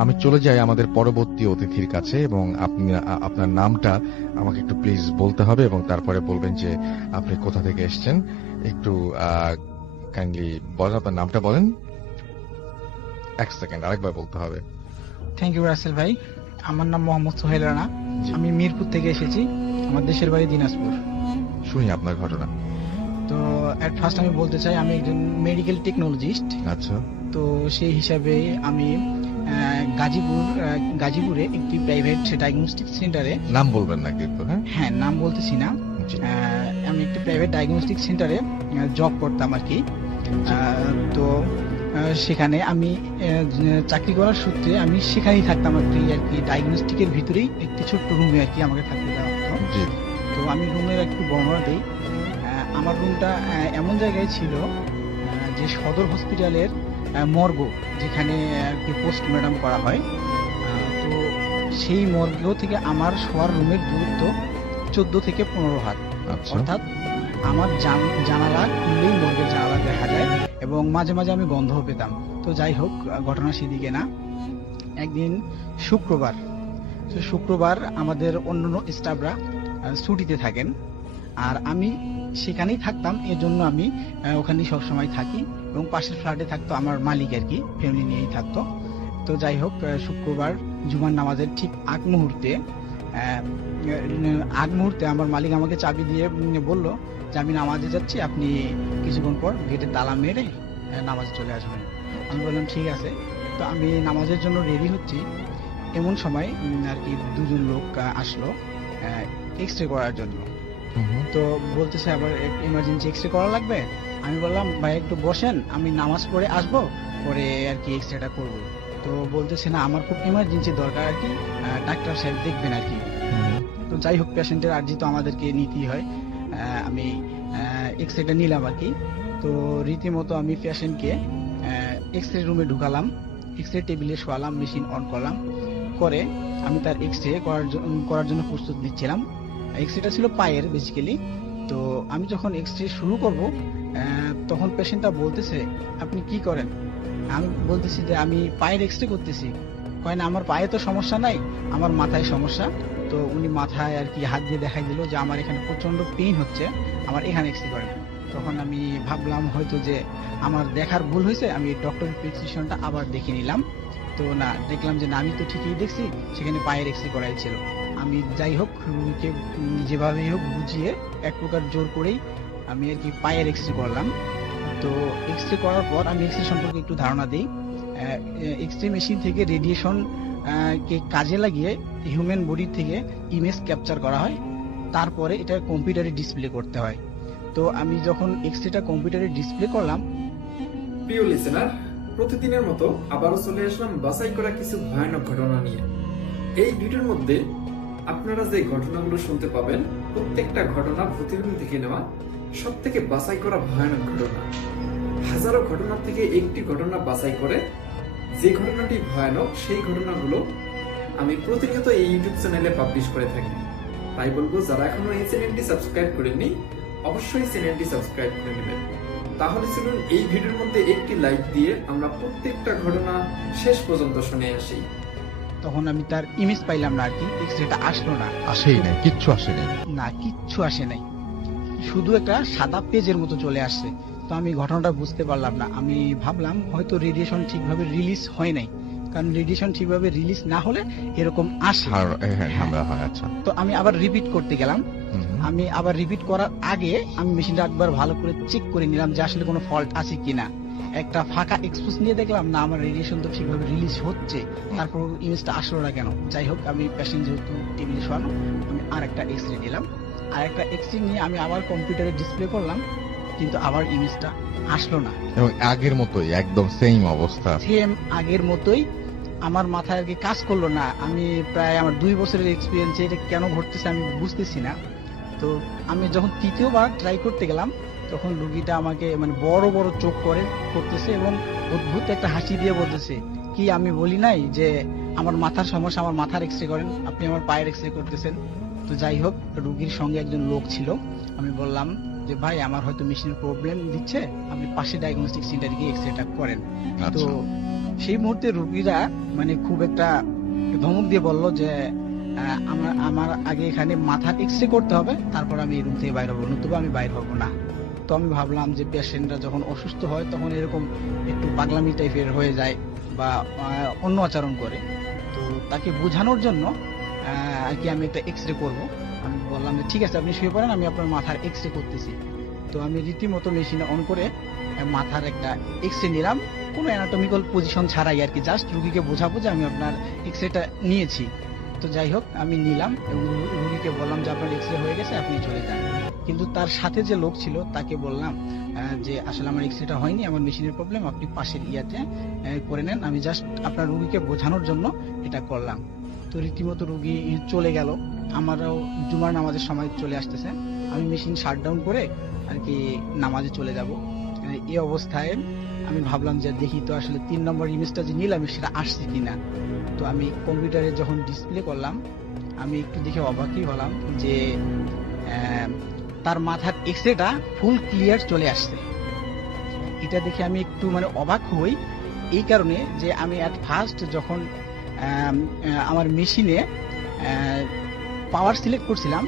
আমি চলে যাই আমাদের পরবর্তী অতিথির কাছে এবং আপনি আপনার নামটা আমাকে একটু প্লিজ বলতে হবে এবং তারপরে বলবেন যে আপনি কোথা থেকে এসেছেন। একটু কাইন্ডলি বলেন, আপনার নামটা বলেন। এক সেকেন্ড, আরেকবার বলতে হবে। থ্যাংক ইউ রাসেল ভাই। আমার নাম মোহাম্মদ সোহেল রানা। জি। আমি মিরপুর থেকে এসেছি। আমার দেশের বাড়ি দিনাজপুর। শুনি আপনার ঘটনা। তো এট ফার্স্ট আমি বলতে চাই আমি একজন মেডিকেল টেকনোলজিস্ট। আচ্ছা। তো সেই হিসাবে আমি গাজীপুরে একটি প্রাইভেট ডায়াগনস্টিক সেন্টারে। নাম বলবেন না কিন্তু? হ্যাঁ, নাম বলতেছি না। জি। আমি একটি প্রাইভেট ডায়াগনস্টিক সেন্টারে জব করতাম আর কি। তো সেখানে আমি চাকরি করার সূত্রে আমি সেখানেই থাকতাম আর কি ডায়াগনস্টিকের ভিতরেই একটি ছোট্ট রুমে আর কি আমাকে থাকতে দেওয়া হতো। জি। তো আমি রুমের একটু বর্ণনা দিই। আমার রুমটা এমন জায়গায় ছিল যে সদর হসপিটালের মর্গ, যেখানে আর কি পোস্টমর্টম করা হয়। তো সেই মর্গ থেকে আমার শোয়ার রুমের দূরত্ব 14 থেকে 15 হাত। আচ্ছা। অর্থাৎ আমার জানালা খুললেই মর্গের জানালা দেখা যায় এবং মাঝে মাঝে আমি গন্ধও পেতাম। তো যাই হোক, ঘটনা সেদিকে না। একদিন শুক্রবার আমাদের অন্যান্য স্টাফরা ছুটিতে থাকেন, আর আমি সেখানেই থাকতাম। এজন্য আমি ওখানেই সবসময় থাকি এবং পাশের ফ্ল্যাটে থাকতো আমার মালিক আর কি, ফ্যামিলি নিয়েই থাকতো। তো যাই হোক, শুক্রবার জুমার নামাজের ঠিক আগ মুহূর্তে আমার মালিক আমাকে চাবি দিয়ে বলল যে আমি নামাজে যাচ্ছি, আপনি কিছুক্ষণ পর গেটে তালা মেরে নামাজে চলে আসবেন। আমি বললাম ঠিক আছে। তো আমি নামাজের জন্য রেডি হচ্ছি, এমন সময় আর কি দুজন লোক আসলো এক্স রে করার জন্য। তো বলতেছে আবার ইমার্জেন্সি এক্স রে করা লাগবে। আমি বললাম ভাই একটু বসেন, আমি নামাজ পড়ে আসবো, পরে আর কি এক্স রেটা করবো। তো বলতেছে না, আমার খুব ইমার্জেন্সি দরকার আর কি, ডাক্তার সাহেব দেখবেন আর কি। তো যাই হোক, পেশেন্টের আর্জি তো আমাদেরকে নিতেই হয়। আমি এক্স রেটা নিলাম আর কি। তো রীতিমতো আমি পেশেন্টকে এক্স রে রুমে ঢুকালাম, এক্স রে টেবিলে শোয়ালাম, মেশিন অন করলাম, করে আমি তার এক্স রে করার জন্য প্রস্তুত নিচ্ছিলাম। এক্স রেটা ছিল পায়ের বেসিক্যালি। তো আমি যখন এক্স রে শুরু করব, তখন পেশেন্টটা বলতেছে আপনি কি করেন? আমি বলতেছি যে আমি পায়ের এক্স রে করতেছি। কয় না, আমার পায়ে তো সমস্যা নাই, আমার মাথায় সমস্যা। তো উনি মাথায় আর কি হাত দিয়ে দেখাই দিল যে আমার এখানে প্রচন্ড পেইন হচ্ছে, আমার এখানে এক্স রে করেন। তখন আমি ভাবলাম হয়তো যে আমার দেখার ভুল হয়েছে, আমি ডক্টরের প্রেসক্রিপশনটা আবার দেখে নিলাম। তো না, দেখলাম যে না, আমি তো ঠিকই দেখছি, সেখানে পায়ের এক্স রে করাই ছিল। আমি যাই হোক রুগীকে যেভাবেই হোক বুঝিয়ে এক প্রকার জোর করেই আমি আর কি পায়ের এক্স রে করলাম। তো এক্স রে করার পর আমি এক্স রে সম্পর্কে একটু ধারণা দিই। এক্স রে মেশিন থেকে রেডিয়েশন কে কাজে লাগিয়ে হিউম্যান বডি থেকে ইমেজ ক্যাপচার করা হয়, তারপরে এটা কম্পিউটারে ডিসপ্লে করতে হয়। তো আমি যখন এক্স রেটা কম্পিউটারে ডিসপ্লে করলাম। প্রিয় লিসেনার, প্রতিদিনের মতো আবারও চলে আসলাম বাছাই করা কিছু ভয়ানক ঘটনা নিয়ে। এই ভিডিওর মধ্যে আপনারা যে ঘটনাগুলো শুনতে পাবেন, প্রত্যেকটা ঘটনা প্রতিদিন থেকে নেওয়া, সব থেকে বাছাই করা ভয়ানক ঘটনা। হাজারো ঘটনার থেকে একটি ঘটনা বাছাই করে যে ঘটনাটি ভয়ানক, সেই ঘটনাগুলো আমি প্রতিনিয়ত এই ইউটিউব চ্যানেলে পাবলিশ করে থাকি। তাই বলবো, যারা এখনো এই চ্যানেলটি সাবস্ক্রাইব করেননি, অবশ্যই চ্যানেলটি সাবস্ক্রাইব করে নেবেন। তাহলে চলুন এই ভিডিওর মধ্যে একটি লাইক দিয়ে আমরা প্রত্যেকটা ঘটনা শেষ পর্যন্ত শুনে আসি। তখন আমি তার ইমেজ পাইলাম না আর কি, এক্স রেটা আসলো না, আসেই নাই, কিচ্ছু আসে নাই। না, কিচ্ছু আসে নাই, শুধু একটা সাদা পেজের মতো চলে আসছে। তো আমি ঘটনাটা বুঝতে পারলাম না। আমি ভাবলাম হয়তো রেডিয়েশন ঠিকভাবে রিলিজ হয় নাই, কারণ রেডিয়েশন ঠিকভাবে রিলিজ না হলে এরকম আসে। আচ্ছা। তো আমি আবার রিপিট করতে গেলাম। আমি আবার রিপিট করার আগে আমি মেশিনটা একবার ভালো করে চেক করে নিলাম যে আসলে কোনো ফল্ট আছে কিনা। একটা ফাঁকা এক্সপোজ নিয়ে দেখলাম না, আমার রেডিয়েশন তো ঠিকভাবে রিলিজ হচ্ছে, তারপর ইমেজটা আসলো না কেন। যাই হোক, আমি পেশেন্ট যেহেতু টেবিলে শোয়ানো, আমি আর একটা এক্স রে নিলাম। আর একটা এক্স রে নিয়ে আমি আবার কম্পিউটারে ডিসপ্লে করলাম, কিন্তু আবার ইমেজটা আসলো না। এবং আগের মতোই একদম সেম অবস্থা, সেম আগের মতোই। আমার মাথায় আর কি কাজ করলো না। আমি প্রায় আমার 2 বছরের এক্সপিরিয়েন্স, এটা কেন ঘটতেছে আমি বুঝতেছি না। তো আমি যখন তৃতীয়বার ট্রাই করতে গেলাম, তখন রুগীটা আমাকে মানে বড় বড় চোখ করতেছে এবং অদ্ভুত একটা হাসি দিয়ে বলতেছে কি, আমি বলি নাই যে আমার মাথার সমস্যা, আমার মাথার এক্স রে করেন, আপনি আমার পায়ের এক্স রে করতেছেন। তো যাই হোক, রুগীর সঙ্গে একজন লোক ছিল। আমি বললাম যে ভাই, আমার হয়তো মেশিনের প্রবলেম দিচ্ছে, আপনি পাশে ডায়াগনস্টিক সেন্টারে গিয়ে এক্স রেটা করেন। তো সেই মুহূর্তে রুগীরা মানে খুব একটা ধমক দিয়ে বলল যে আমার আগে এখানে মাথার এক্সরে করতে হবে, তারপর আমি এই রুম থেকে বাইর হবো, নতুবা আমি বাইর হবো না। তো আমি ভাবলাম যে পেশেন্টরা যখন অসুস্থ হয় তখন এরকম একটু পাগলামি টাইপের হয়ে যায় বা অন্য আচরণ করে, তো তাকে বোঝানোর জন্য আর কি আমি একটা এক্সরে করব। আমি বললাম যে ঠিক আছে আপনি শুয়ে পড়েন, আমি আপনার মাথার এক্সরে করতেছি। তো আমি রীতিমতো মেশিনে অন করে মাথার একটা এক্সরে নিলাম, কোনো অ্যানাটমিক্যাল পজিশন ছাড়াই আর কি, জাস্ট রুগীকে বোঝাবো যে আমি আপনার এক্সরেটা নিয়েছি। তো যাই হোক আমি নিলাম এবং রুগীকে বললাম যে আপনার এক্সরে হয়ে গেছে, আপনি চলে যান। কিন্তু তার সাথে যে লোক ছিল তাকে বললাম যে আসলে আমার এক্সরেটা হয়নি, আমার মেশিনের প্রবলেম, আপনি পাশের ইয়াতে করে নেন, আমি জাস্ট আপনার রুগীকে বোঝানোর জন্য এটা করলাম। তো রীতিমতো রুগী চলে গেল, আমারও জুমার নামাজের সময় চলে আসতেছে, আমি মেশিন শাটডাউন করে আর কি নামাজে চলে যাব। এই অবস্থায় আমি ভাবলাম যে দেখি তো আসলে 3 নম্বর ইমেজটা যে নিলাম সেটা আসছে কিনা। তো আমি কম্পিউটারে যখন ডিসপ্লে করলাম আমি একটু দেখে অবাকই হলাম যে তার মাথার এক্সরেটা ফুল ক্লিয়ার চলে আসছে। এটা দেখে আমি একটু মানে অবাক হই এই কারণে যে আমি অ্যাট ফার্স্ট যখন আমার মেশিনে পাওয়ার সিলেক্ট করছিলাম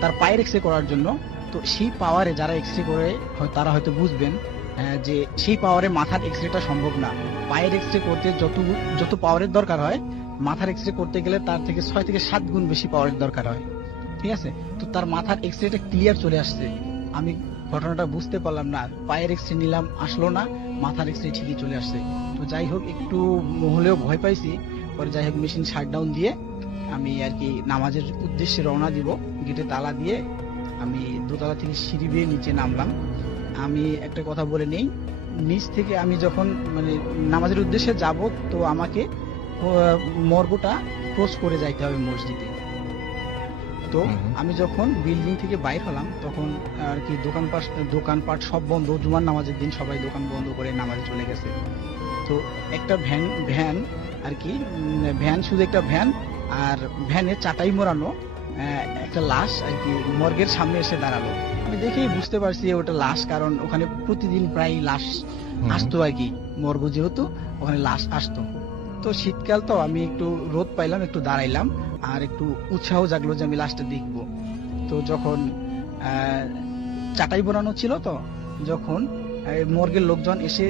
তার পায়ের এক্সরে করার জন্য, তো সেই পাওয়ারে যারা এক্সরে করে তারা হয়তো বুঝবেন যে সেই পাওয়ারে মাথার এক্সরেটা সম্ভব না। পায়ের এক্সরে করতে যত পাওয়ারের দরকার হয়, মাথার এক্সরে করতে গেলে তার থেকে 6 থেকে 7 গুণ বেশি পাওয়ারের দরকার হয়, ঠিক আছে। তো তার মাথার এক্সরেটা ক্লিয়ার চলে আসছে, আমি ঘটনাটা বুঝতে পারলাম না, পায়ের এক্সরে নিলাম আসলো না, মাথার এক্সরে ঠিকই চলে আসছে। তো যাই হোক একটু হলেও ভয় পাইছি, পরে যাই হোক মেশিন শাটডাউন দিয়ে আমি আর কি নামাজের উদ্দেশ্যে রওনা দিব। গেটে তালা দিয়ে আমি দোতলা থেকে সিঁড়ি বেয়ে নিচে নামলাম। আমি একটা কথা বলে নেই, নিচ থেকে আমি যখন মানে নামাজের উদ্দেশ্যে যাব তো আমাকে মর্গটা ক্রস করে যাইতে হবে মসজিদে। তো আমি যখন বিল্ডিং থেকে বাইর হলাম তখন আর কি দোকানপাট সব বন্ধ, জুমার নামাজের দিন সবাই দোকান বন্ধ করে নামাজে চলে গেছে। তো একটা ভ্যান আর কি ভ্যান, শুধু একটা ভ্যান, আর ভ্যানে চাটাই মোড়ানো একটা লাশ আর কি মর্গের সামনে এসে দাঁড়ালো। আমি দেখেই বুঝতে পারছি ওটা লাশ, কারণ ওখানে প্রতিদিন প্রায় লাশ আসতো আর কি, মর্গ যেহেতু ওখানে লাশ আসতো। তো শীতকাল তো আমি একটু রোদ পাইলাম, একটু দাঁড়াইলাম আর একটু উৎসাহ জাগলো যে আমি লাশটা দেখবো। তো যখন চাটাই বোনানো ছিল, তো যখন মর্গের লোকজন এসে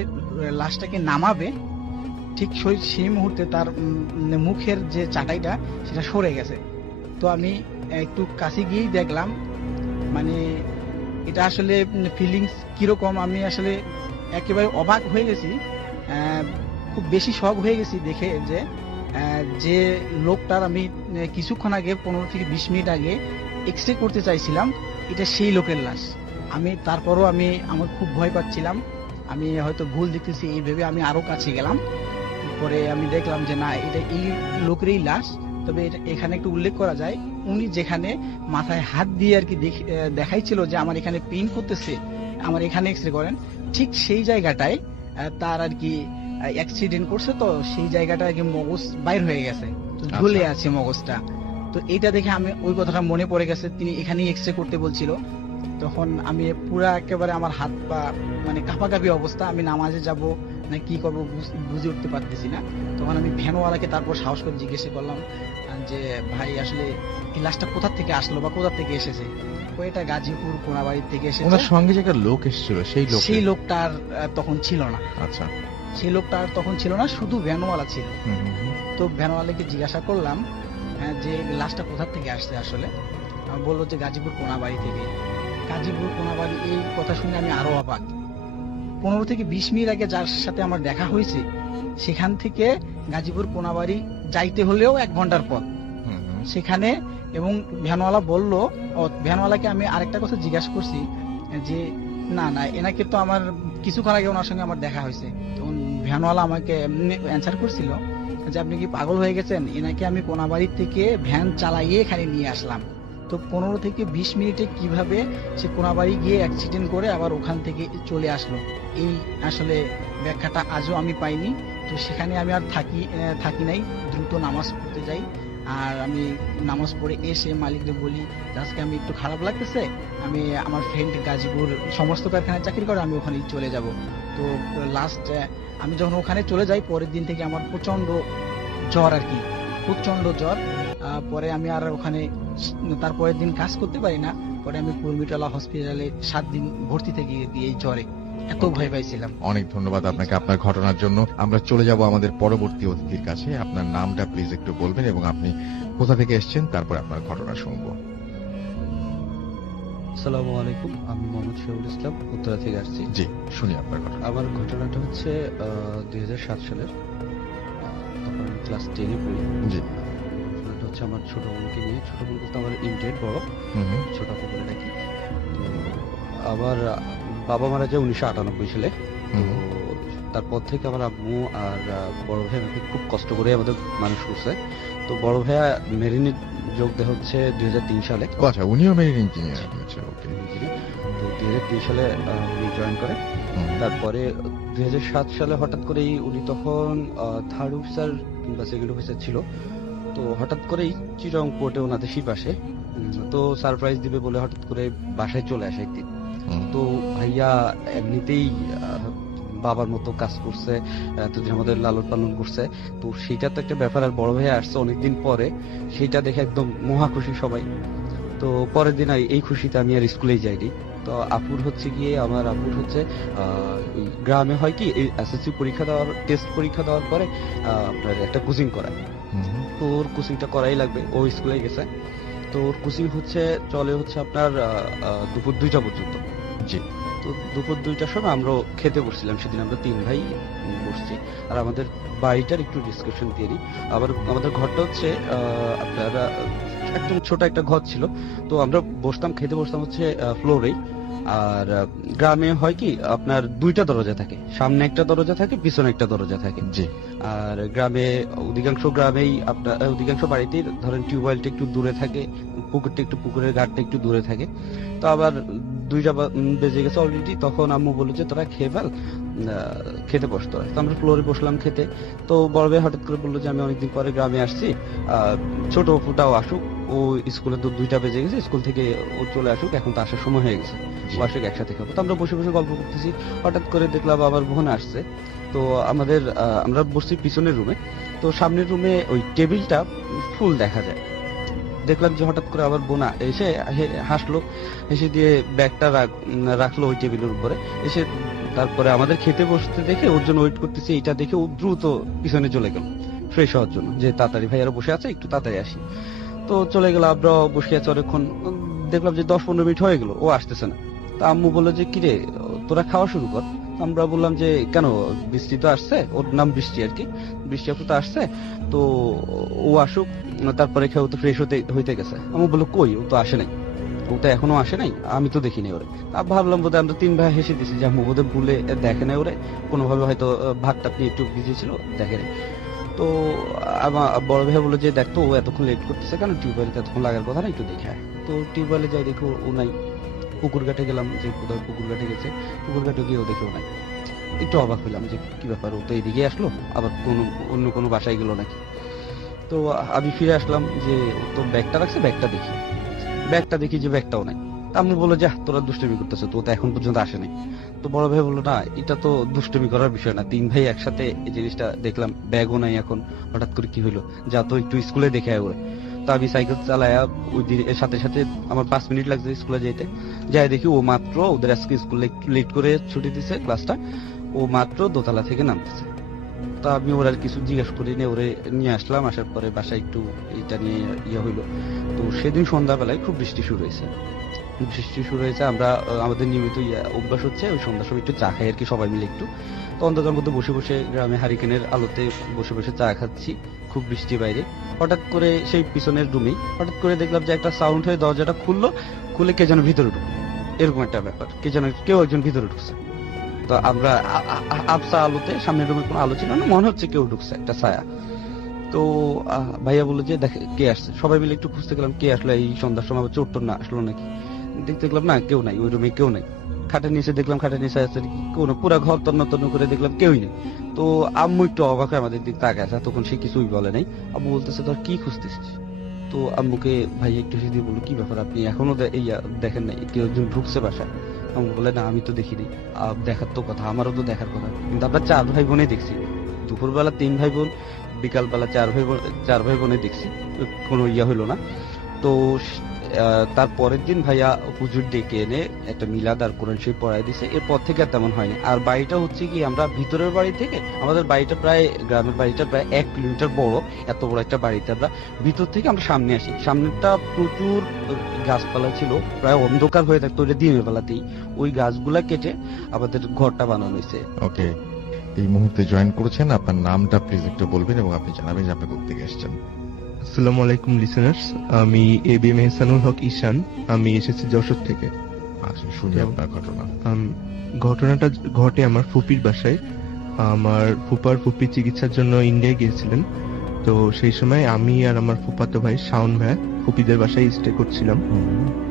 লাশটাকে নামাবে ঠিক সেই মুহূর্তে তার মুখের যে চাটাইটা সেটা সরে গেছে। তো আমি একটু কাছে গিয়েই দেখলাম, মানে এটা আসলে ফিলিংস কিরকম, আমি আসলে একেবারে অবাক হয়ে গেছি, খুব বেশি শক হয়ে গেছি দেখে যে লোকটার আমি কিছুক্ষণ আগে 15 থেকে 20 মিনিট আগে এক্সরে করতে চাইছিলাম, এটা সেই লোকের লাশ। আমি তারপরও আমার খুব ভয় পাচ্ছিলাম, আমি হয়তো ভুল দেখতেছি এই ভেবে আমি আরো কাছে গেলাম। পরে আমি দেখলাম যে না, এটা এই লোকেরই লাশ। তবে এখানে একটু উল্লেখ করা যায়, উনি যেখানে মাথায় হাত দিয়ে আর কি দেখাইছিল যে আমার এখানে পেইন করতেছে, আমার এখানে এক্সরে করেন, ঠিক সেই জায়গাটায় তার আর কি অ্যাক্সিডেন্ট করছে, তো সেই জায়গাটা আর কি মগজ বাইর হয়ে গেছে, তো ঝুলে আছে মগজটা। তো এইটা দেখে আমি ওই কথাটা মনে পড়ে গেছে, তিনি এখানেই এক্সরে করতে বলছিল। তখন আমি পুরা একেবারে আমার হাত পা মানে কাঁপাকাঁপি অবস্থা, আমি নামাজে যাব না কি করবো বুঝে উঠতে পারতেছি না। তখন আমি ভ্যানওয়ালাকে তারপর সাহস করে জিজ্ঞেস করলাম যে ভাই আসলে এই লাশটা কোথা থেকে আসলো বা কোথা থেকে এসেছে। এটা গাজীপুর কোনাবাড়ি থেকে এসেছে। ওনার সঙ্গে যে একটা লোক এসেছিল সেই লোকটা আর তখন ছিল না। আচ্ছা, সেই লোকটা আর তখন ছিল না, শুধু ভ্যানওয়ালা ছিল। তো ভ্যানওয়ালাকে জিজ্ঞাসা করলাম যে লাশটা কোথা থেকে আসছে আসলে, বললো যে গাজীপুর কোনাবাড়ি থেকে। গাজীপুর কোনাবাড়ি, এই কথা শুনে আমি আরো অবাক। 15 থেকে 20 মিনিট আগে যার সাথে আমার দেখা হয়েছে সেখান থেকে গাজীপুর কোনাবাড়ি যাইতে হলেও 1 ঘন্টার পথ সেখানে। এবং ভ্যানওয়ালা বললো, ভ্যানওয়ালাকে আমি আরেকটা কথা জিজ্ঞাসা করছি যে না এনাকে তো আমার কিছুক্ষণ আগে ওনার সঙ্গে আমার দেখা হয়েছে। তখন ভ্যানওয়ালা আমাকে অ্যান্সার করছিল যে আপনি কি পাগল হয়ে গেছেন, এনাকে আমি কোনাবাড়ি থেকে ভ্যান চালাইয়ে এখানে নিয়ে আসলাম। তো 15 থেকে 20 মিনিটে কিভাবে সে কোনাবাড়ি গিয়ে অ্যাক্সিডেন্ট করে আবার ওখান থেকে চলে আসলো, এই আসলে ব্যাখ্যাটা আজও আমি পাইনি। তো সেখানে আমি আর থাকি নাই, দ্রুত নামাজ পড়তে যাই। আর আমি নামাজ পড়ে এসে মালিককে বলি আজকে আমি একটু খারাপ লাগতেছে, আমি আমার ফ্রেন্ড গাজীপুর সমস্ত কারখানায় চাকরি করে, আমি ওখানেই চলে যাব। তো লাস্ট আমি যখন ওখানে চলে যাই পরের দিন থেকে আমার প্রচন্ড জ্বর আর কি, প্রচন্ড জ্বর। পরে আমি আর ওখানে তারপরের দিন কাজ করতে পারি না। পরে আমি কুর্মিটোলা হসপিটালে 7 দিন ভর্তি থেকে এই জ্বরে এত ভয় পাইছিলাম। অনেক ধন্যবাদ আপনাকে আপনার ঘটনার জন্য। আমরা চলে যাব আমাদের পরবর্তী অতিথির কাছে। আপনার নামটা প্লিজ একটু বলবেন এবং আপনি কোথা থেকে এসেছেন, তারপর আপনার ঘটনা শুনবো। আসসালামু আলাইকুম, আমি মোহাম্মদ শহীদুল ইসলাম, উত্তরা থেকে আসছি। জি, শুনি আপনার ঘটনা। আমার ঘটনাটা হচ্ছে 2007 সালের, তখন আমি ক্লাস 10-এ পড়ি। জি। ঘটনাটা হচ্ছে আমার ছোট বোনকে নিয়ে। ছোট বোন বলতে আমার ইন্টের বড়, হুম হুম, ছোট আপু বলে নাকি। তো আমার বাবা মারা যায় 1998 সালে। তো হুম হুম। তারপর থেকে আমার আম্মু আর বড় ভাই আমাকে খুব কষ্ট করে আমাদের মানুষ করছে। তো বড় ভাইয়া মেরিনে যোগ দেয় হচ্ছে 2003 সালে। ও আচ্ছা, উনিও মেরিন ইঞ্জিনিয়ার। আচ্ছা, ওকে। তো 2003 সালে উনি জয়েন করে। তারপরে 2007 সালে হঠাৎ করেই উনি তখন থার্ড অফিসার কিংবা সেকেন্ড অফিসার ছিল। তো হঠাৎ করেই চিটাগং পোর্টে ওনাদের শিপ আসে। তো সারপ্রাইজ দিবে বলে হঠাৎ করে বাসায় চলে আসে একদিন। তো ভাইয়া এমনিতেই বাবার মতো কাজ করছে, এতদিন আমাদের লালন পালন করছে। তো সেইটা তো একটা ব্যাপার। আর বড় ভাইয়া আসছে অনেকদিন পরে, সেইটা দেখে একদম মহা খুশি সবাই। তো পরের দিন এই খুশিতে আমি আর স্কুলেই যাইনি। তো আমার আপুর হচ্ছে ওই গ্রামে হয় কি এসএসসি পরীক্ষা দেওয়ার, টেস্ট পরীক্ষা দেওয়ার পরে আপনার একটা কোচিং করায়। তো ওর কোচিংটা করাই লাগবে, ও স্কুলে গেছে। তো ওর কোচিং চলে হচ্ছে আপনার দুপুর 2টা পর্যন্ত। জি। তো দুপুর 2টার সময় আমরা খেতে বসছিলাম। সেদিন আমরা 3 ভাই বসছি। আর আমাদের বাড়িটার একটু ডিসক্রিপশন দিয়ে দিই। আমাদের ঘরটা হচ্ছে আপনারা একদম ছোট একটা ঘর ছিল। তো আমরা খেতে বসতাম হচ্ছে ফ্লোরেই। আর গ্রামে হয় কি আপনার 2টা দরজা থাকে, সামনে একটা দরজা থাকে, পিছনে একটা দরজা থাকে। জি। আর অধিকাংশ বাড়িতেই ধরেন টিউবওয়েলটা একটু দূরে থাকে, পুকুরের ঘাটটা একটু দূরে থাকে। তো আবার 2টা বেজে গেছে অলরেডি। তখন আম্মু বলল যে তোরা খেয়ে ফেল, খেতে বস তোরা। তো আমরা ফ্লোরে বসলাম খেতে। তো বড় ভাই হঠাৎ করে বললো যে আমি অনেকদিন পরে গ্রামে আসছি, ছোট অপুটাও আসুক, ও স্কুলে তো 2টা বেজে গেছে, স্কুল থেকে ও চলে আসুক, এখন তো আসার সময় হয়ে গেছে, ও আসুক একসাথে খাবো। তো আমরা বসে বসে গল্প করতেছি, হঠাৎ করে দেখলাম আমার বোন আসছে। তো আমরা বসছি পিছনের রুমে। তো সামনের রুমে ওই টেবিলটা ফুল দেখা যায়। দেখলাম যে হঠাৎ করে আবার বোনা এসে হাসলো, এসে দিয়ে ব্যাগটা রাখলো ওই টেবিলের উপরে। এসে তারপরে আমাদের খেতে বসতে দেখে ওর জন্য ওয়েট করতেছি, এটা দেখে ও দ্রুত পিছনে চলে গেল ফ্রেশ হওয়ার জন্য, যে তাড়াতাড়ি ভাইয়ারা বসে আছে, একটু তাড়াতাড়ি আসি। তো চলে গেল, আমরা বসে আছি অনেকক্ষণ। দেখলাম যে 10-15 মিনিট হয়ে গেল, ও আসতেছে না। তা আম্মু বললো যে কিরে তোরা খাওয়া শুরু কর। আমরা বললাম যে কেন, বৃষ্টি তো আসছে, ওর নাম বৃষ্টি আর কি, বৃষ্টি আপু তো আসছে, তো ও আসুক, তারপরে খেয়ে ও তো ফ্রেশ হইতে গেছে। আমি বললো কই, ও তো আসে নাই, ও তো এখনো আসে নাই, আমি তো দেখিনি ওরে। ভাবলাম বোধহয় আমরা 3 ভাই হেসে দিছি যে আম্মু বোধহয় ভুলে দেখে নাই ওরে, কোনোভাবে হয়তো ভাতটা নিয়ে একটু বিজি ছিল, দেখে নাই। তো আমার বড় ভাই বললো যে দেখতো ও এতক্ষণ লেট করতেছে কেন, টিউবওয়েলটা এতক্ষণ লাগার কথা না, একটু দেখে আয়। তো টিউবওয়েলে যাই, দেখো ও নাই। পুকুর ঘাটে গেলাম, যে কোথাও পুকুর ঘাটে গেছে, পুকুর ঘাটে গিয়েও দেখেও নাই। একটু অবাক হইলাম যে কি ব্যাপার, ও তো এদিকে আসলো, আবার অন্য কোনো বাসায় গেল নাকি। তো আমি ফিরে আসলাম, যে ও তো ব্যাগটা রাখছে, ব্যাগটা দেখি যে ব্যাগটাও নাই। আমি বললো যা তোরা দুষ্টুমি করতেছো, তো এখন পর্যন্ত আসে নাই। তো বড় ভাই বললো না, এটা তো দুষ্টুমি করার বিষয় না, 3 ভাই একসাথে এই জিনিসটা দেখলাম, ব্যাগও নাই, এখন হঠাৎ করে কি হইলো, যা তো একটু স্কুলে দেখে আয় ওরে। তো আমি সাইকেল চালায়া ওই দিনের সাথে সাথে আমার 5 মিনিট লাগছে স্কুলে যেতে। যাই দেখি ও মাত্র, ওদের আজকে স্কুলে একটু লেট করে ছুটি দিছে ক্লাসটা, ও মাত্র দোতলা থেকে নামতেছে। তো আমি ওর আর কিছু জিজ্ঞেস করি না, ওরে নিয়ে আসলাম। আসার পরে বাসায় একটু এটা নিয়ে হইলো। তো সেদিন সন্ধ্যাবেলায় খুব বৃষ্টি শুরু হয়েছে। আমরা আমাদের নিয়মিত অভ্যাস হচ্ছে ওই সন্ধ্যার সময় একটু চা খাই আর কি, সবাই মিলে একটু। তো অন্ধকার মধ্যে বসে বসে গ্রামে হারিকেনের আলোতে বসে বসে চা খাচ্ছি, খুব বৃষ্টি বাইরে। হঠাৎ করে সেই পিছনের রুমেই হঠাৎ করে দেখলাম যে একটা সাউন্ড হয়ে দরজাটা খুলে কে যেন ভিতরে ঢুকলো, এরকম একটা ব্যাপার, কেউ একজন ভিতরে ঢুকছে। তো আমরা আবসা আলোতে, সামনের রুমে কোনো আলো ছিল না, মনে হচ্ছে কেউ ঢুকছে, একটা ছায়া। তো ভাইয়া বললো যে দেখে কে আসছে। সবাই মিলে একটু খুঁজতে গেলাম, কে আসলো এই সন্ধ্যার সময়, চোর টোর না আসলো নাকি। দেখলাম না, কেউ নাই ওই রুমে, কেউ নাই। খাটের নিচে দেখলাম, খাটের নিচে আছে কোনো, পুরো ঘর তন্ন করে দেখলাম কেউই নেই। তো আম্মু একটু অবাক হয় আমাদের দিক তাকায় আছে, তখন সে কিছুই বলে নাই। আম্মু বলতেছে তোর কি খুঁজতেছিস। তো আম্মুকে ভাই একটু দিয়ে বললো কি ব্যাপার, আপনি এখনো দেখেন নাই কেউ একজন ঢুকছে বাসায়। আমাকে বলে না আমি তো দেখিনি। দেখার তো কথা, আমারও তো দেখার কথা, কিন্তু আমরা 4 ভাই বোনে দেখছি। দুপুরবেলা 3 ভাই বোন, বিকালবেলা 4 ভাই বোনে দেখছি, কোনো ইয়া হইলো না। তো তার পরের দিন ভাইয়া হুজুর ডেকে এনে একটা মিলাদ আর কোরআন শরীফ পড়াই দিছে। এরপর থেকে আর তেমন হয়নি। আর বাড়িটা হচ্ছে কি, আমরা ভিতরের বাড়ি থেকে, আমাদের বাড়িটা প্রায়, গ্রামের বাড়িটা প্রায় 1 কিলোমিটার বড়। এত বড় একটা বাড়িতে আমরা ভিতর থেকে আমরা সামনে আসি, সামনেটা প্রচুর গাছপালা ছিল, প্রায় অন্ধকার হয়ে থাকতো ওটা দিনের বেলাতেই। ওই গাছগুলা কেটে আমাদের ঘরটা বানানো হয়েছে। ওকে, এই মুহূর্তে জয়েন করেছেন, আপনার নামটা প্লিজ একটু বলবেন এবং আপনি জানাবেন যে আপনি কোথা থেকে এসেছেন। আসসালামু আলাইকুম লিসেনার্স, আমি এবিএম এহসানুল হক ঈশান, আমি এসেছি যশোর থেকে। আচ্ছা, শুনি আপনার ঘটনা। ঘটনাটা ঘটে আমার ফুপির বাসায়। আমার ফুপি চিকিৎসার জন্য ইন্ডিয়ায় গিয়েছিলেন। তো সেই সময় আমি আর আমার ফুপাতো ভাই শাওন ভাই ফুপিদের বাসায় স্টে করছিলাম।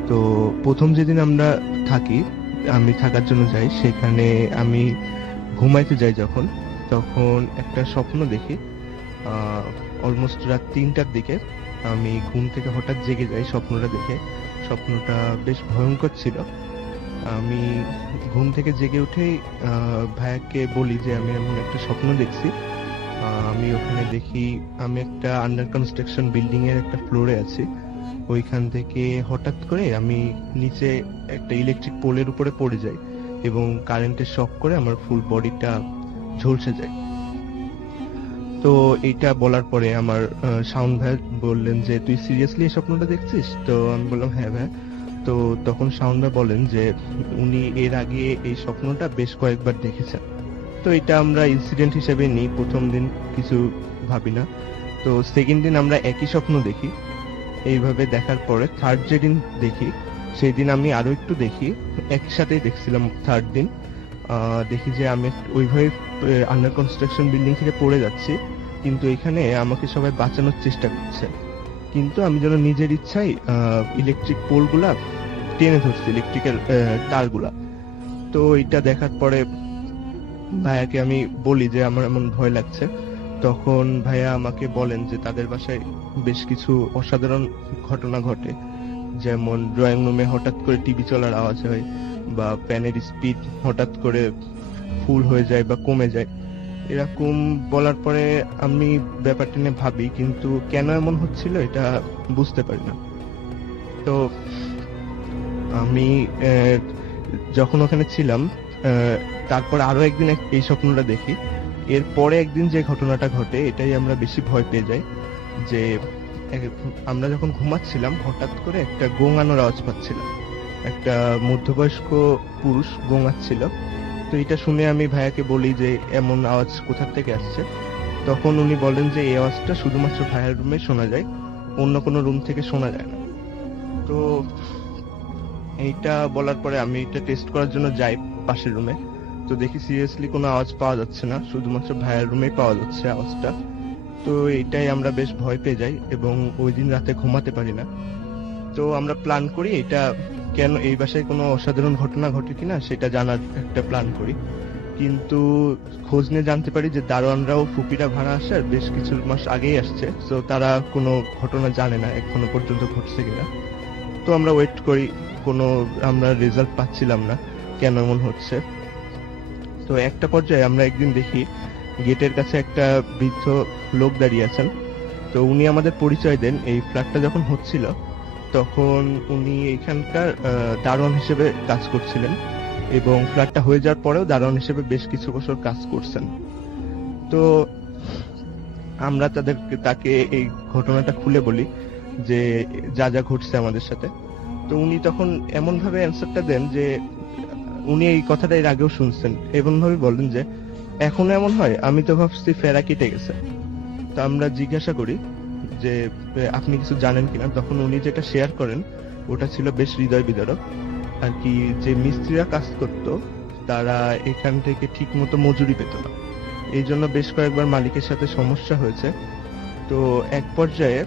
তো প্রথম যেদিন আমরা থাকি, আমি থাকার জন্য যাই, সেখানে আমি ঘুমাইতে যাই তখন একটা স্বপ্ন দেখি। অলমোস্ট রাত 3টার দিকে আমি ঘুম থেকে হঠাৎ জেগে যাই স্বপ্নটা দেখে। স্বপ্নটা বেশ ভয়ঙ্কর ছিল। আমি ঘুম থেকে জেগে উঠেই ভাইয়াকে বলি যে আমি এমন একটা স্বপ্ন দেখছি। আমি ওখানে দেখি আমি একটা আন্ডার কনস্ট্রাকশন বিল্ডিং এর একটা ফ্লোরে আছি। ওইখান থেকে হঠাৎ করে আমি নিচে একটা ইলেকট্রিক পোলের উপরে পড়ে যাই এবং কারেন্টের শক করে আমার ফুল বডিটা ঝলসে যায়। তো এটা বলার পরে আমার শাওন ভাই বললেন যে তুই সিরিয়াসলি এই স্বপ্নটা দেখছিস? তো আমি বললাম হ্যাঁ ভাই। তো তখন শাওন ভাই বলেন যে উনি এর আগে এই স্বপ্নটা বেশ কয়েকবার দেখেছেন। তো এটা আমরা ইনসিডেন্ট হিসেবে নিই, প্রথম দিন কিছু ভাবি না। তো সেকেন্ড দিন আমরা একই স্বপ্ন দেখি। এইভাবে দেখার পরে থার্ড যেদিন দেখি, সেই দিন আমি আরো একটু দেখি, একসাথেই দেখছিলাম। থার্ড দিন দেখি যে আমি ওইভাবে আন্ডার কনস্ট্রাকশন বিল্ডিং থেকে পড়ে যাচ্ছি, কিন্তু এখানে আমাকে সবাই বাঁচানোর চেষ্টা করছে, কিন্তু আমি যেন নিজের ইচ্ছায় ইলেকট্রিক পোলগুলা টেনে ধরছি, ইলেকট্রিক্যাল তারগুলা। তো এটা দেখার পরে ভাইয়াকে আমি বলি যে আমার এমন ভয় লাগছে। তখন ভাইয়া আমাকে বলেন যে তাদের বাসায় বেশ কিছু অসাধারণ ঘটনা ঘটে, যেমন ড্রয়িং রুমে হঠাৎ করে টিভি চলার আওয়াজ হয়, বা ফ্যানের স্পিড হঠাৎ করে ফুল হয়ে যায় বা কমে যায়। এরকম বলার পরে আমি ব্যাপারটা নিয়ে ভাবি, কিন্তু কেন এমন হচ্ছিল এটা বুঝতে পারি না। তো আমি যখন ওখানে ছিলাম, তারপর আরো একদিন এই স্বপ্নটা দেখি। এরপরে একদিন যে ঘটনাটা ঘটে, এটাই আমরা বেশি ভয় পেয়ে যাই। যে আমরা যখন ঘুমাচ্ছিলাম, হঠাৎ করে একটা গোঙানোর আওয়াজ পাচ্ছিলাম। একটা মধ্যবয়স্ক পুরুষ গোঙাচ্ছিল। তো এটা শুনে আমি ভাইয়াকে বলি যে এমন আওয়াজ কোথা থেকে আসছে। তখন উনি বলেন যে এই আওয়াজটা শুধুমাত্র ভাইয়ার রুমে শোনা যায়, অন্য কোনো রুম থেকে শোনা যায় না। তো এইটা বলার পরে আমি এটা টেস্ট করার জন্য যাই পাশের রুমে। তো দেখি সিরিয়াসলি কোনো আওয়াজ পাওয়া যাচ্ছে না, শুধুমাত্র ভাইয়ার রুমেই পাওয়া যাচ্ছে আওয়াজটা। তো এটাই আমরা বেশ ভয় পেয়ে যাই এবং ওই দিন রাতে ঘুমাতে পারি না। তো আমরা প্ল্যান করি এটা কেন, এই বাসায় কোনো অসাধারণ ঘটনা ঘটে কিনা সেটা জানার একটা প্ল্যান করি। কিন্তু খোঁজ নিয়ে জানতে পারি যে দারোয়ানরাও ফুপিরা ভাড়া আসার বেশ কিছু মাস আগেই আসছে, তো তারা কোনো ঘটনা জানে না এখনো পর্যন্ত ঘটছে কিনা। তো আমরা ওয়েট করি, কোনো আমরা রেজাল্ট পাচ্ছিলাম না কেন এমন হচ্ছে। তো একটা পর্যায়ে আমরা একদিন দেখি গেটের কাছে একটা বৃদ্ধ লোক দাঁড়িয়ে আছেন। তো উনি আমাদের পরিচয় দেন। এই ফ্ল্যাটটা যখন হচ্ছিল তখন উনি এখানকার দারোয়ান হিসেবে কাজ করছিলেন এবং ফ্ল্যাটটা হয়ে যাওয়ার পরেও দারোয়ান হিসেবে বেশ কিছু বছর কাজ করছেন। তো আমরা তাকে এই ঘটনাটা খুলে বলি যে যা যা ঘটছে আমাদের সাথে। তো উনি তখন এমন ভাবে অ্যান্সারটা দেন যে উনি এই কথাটা এর আগেও শুনছেন, এমন ভাবে বলেন যে এখন এমন হয়, আমি তো ভাবছি ফেরা কেটে গেছে। তো আমরা জিজ্ঞাসা করি যে আপনি কিছু জানেন কিনা। তখন উনি যেটা শেয়ার করেন ওটা ছিল বেশ হৃদয় বিদারক আর কি। যে মিস্ত্রিরা কাজ করতো তারা এখান থেকে ঠিক মতো মজুরি পেত না, এই জন্য বেশ কয়েকবার মালিকের সাথে সমস্যা হয়েছে। তো এক পর্যায়ে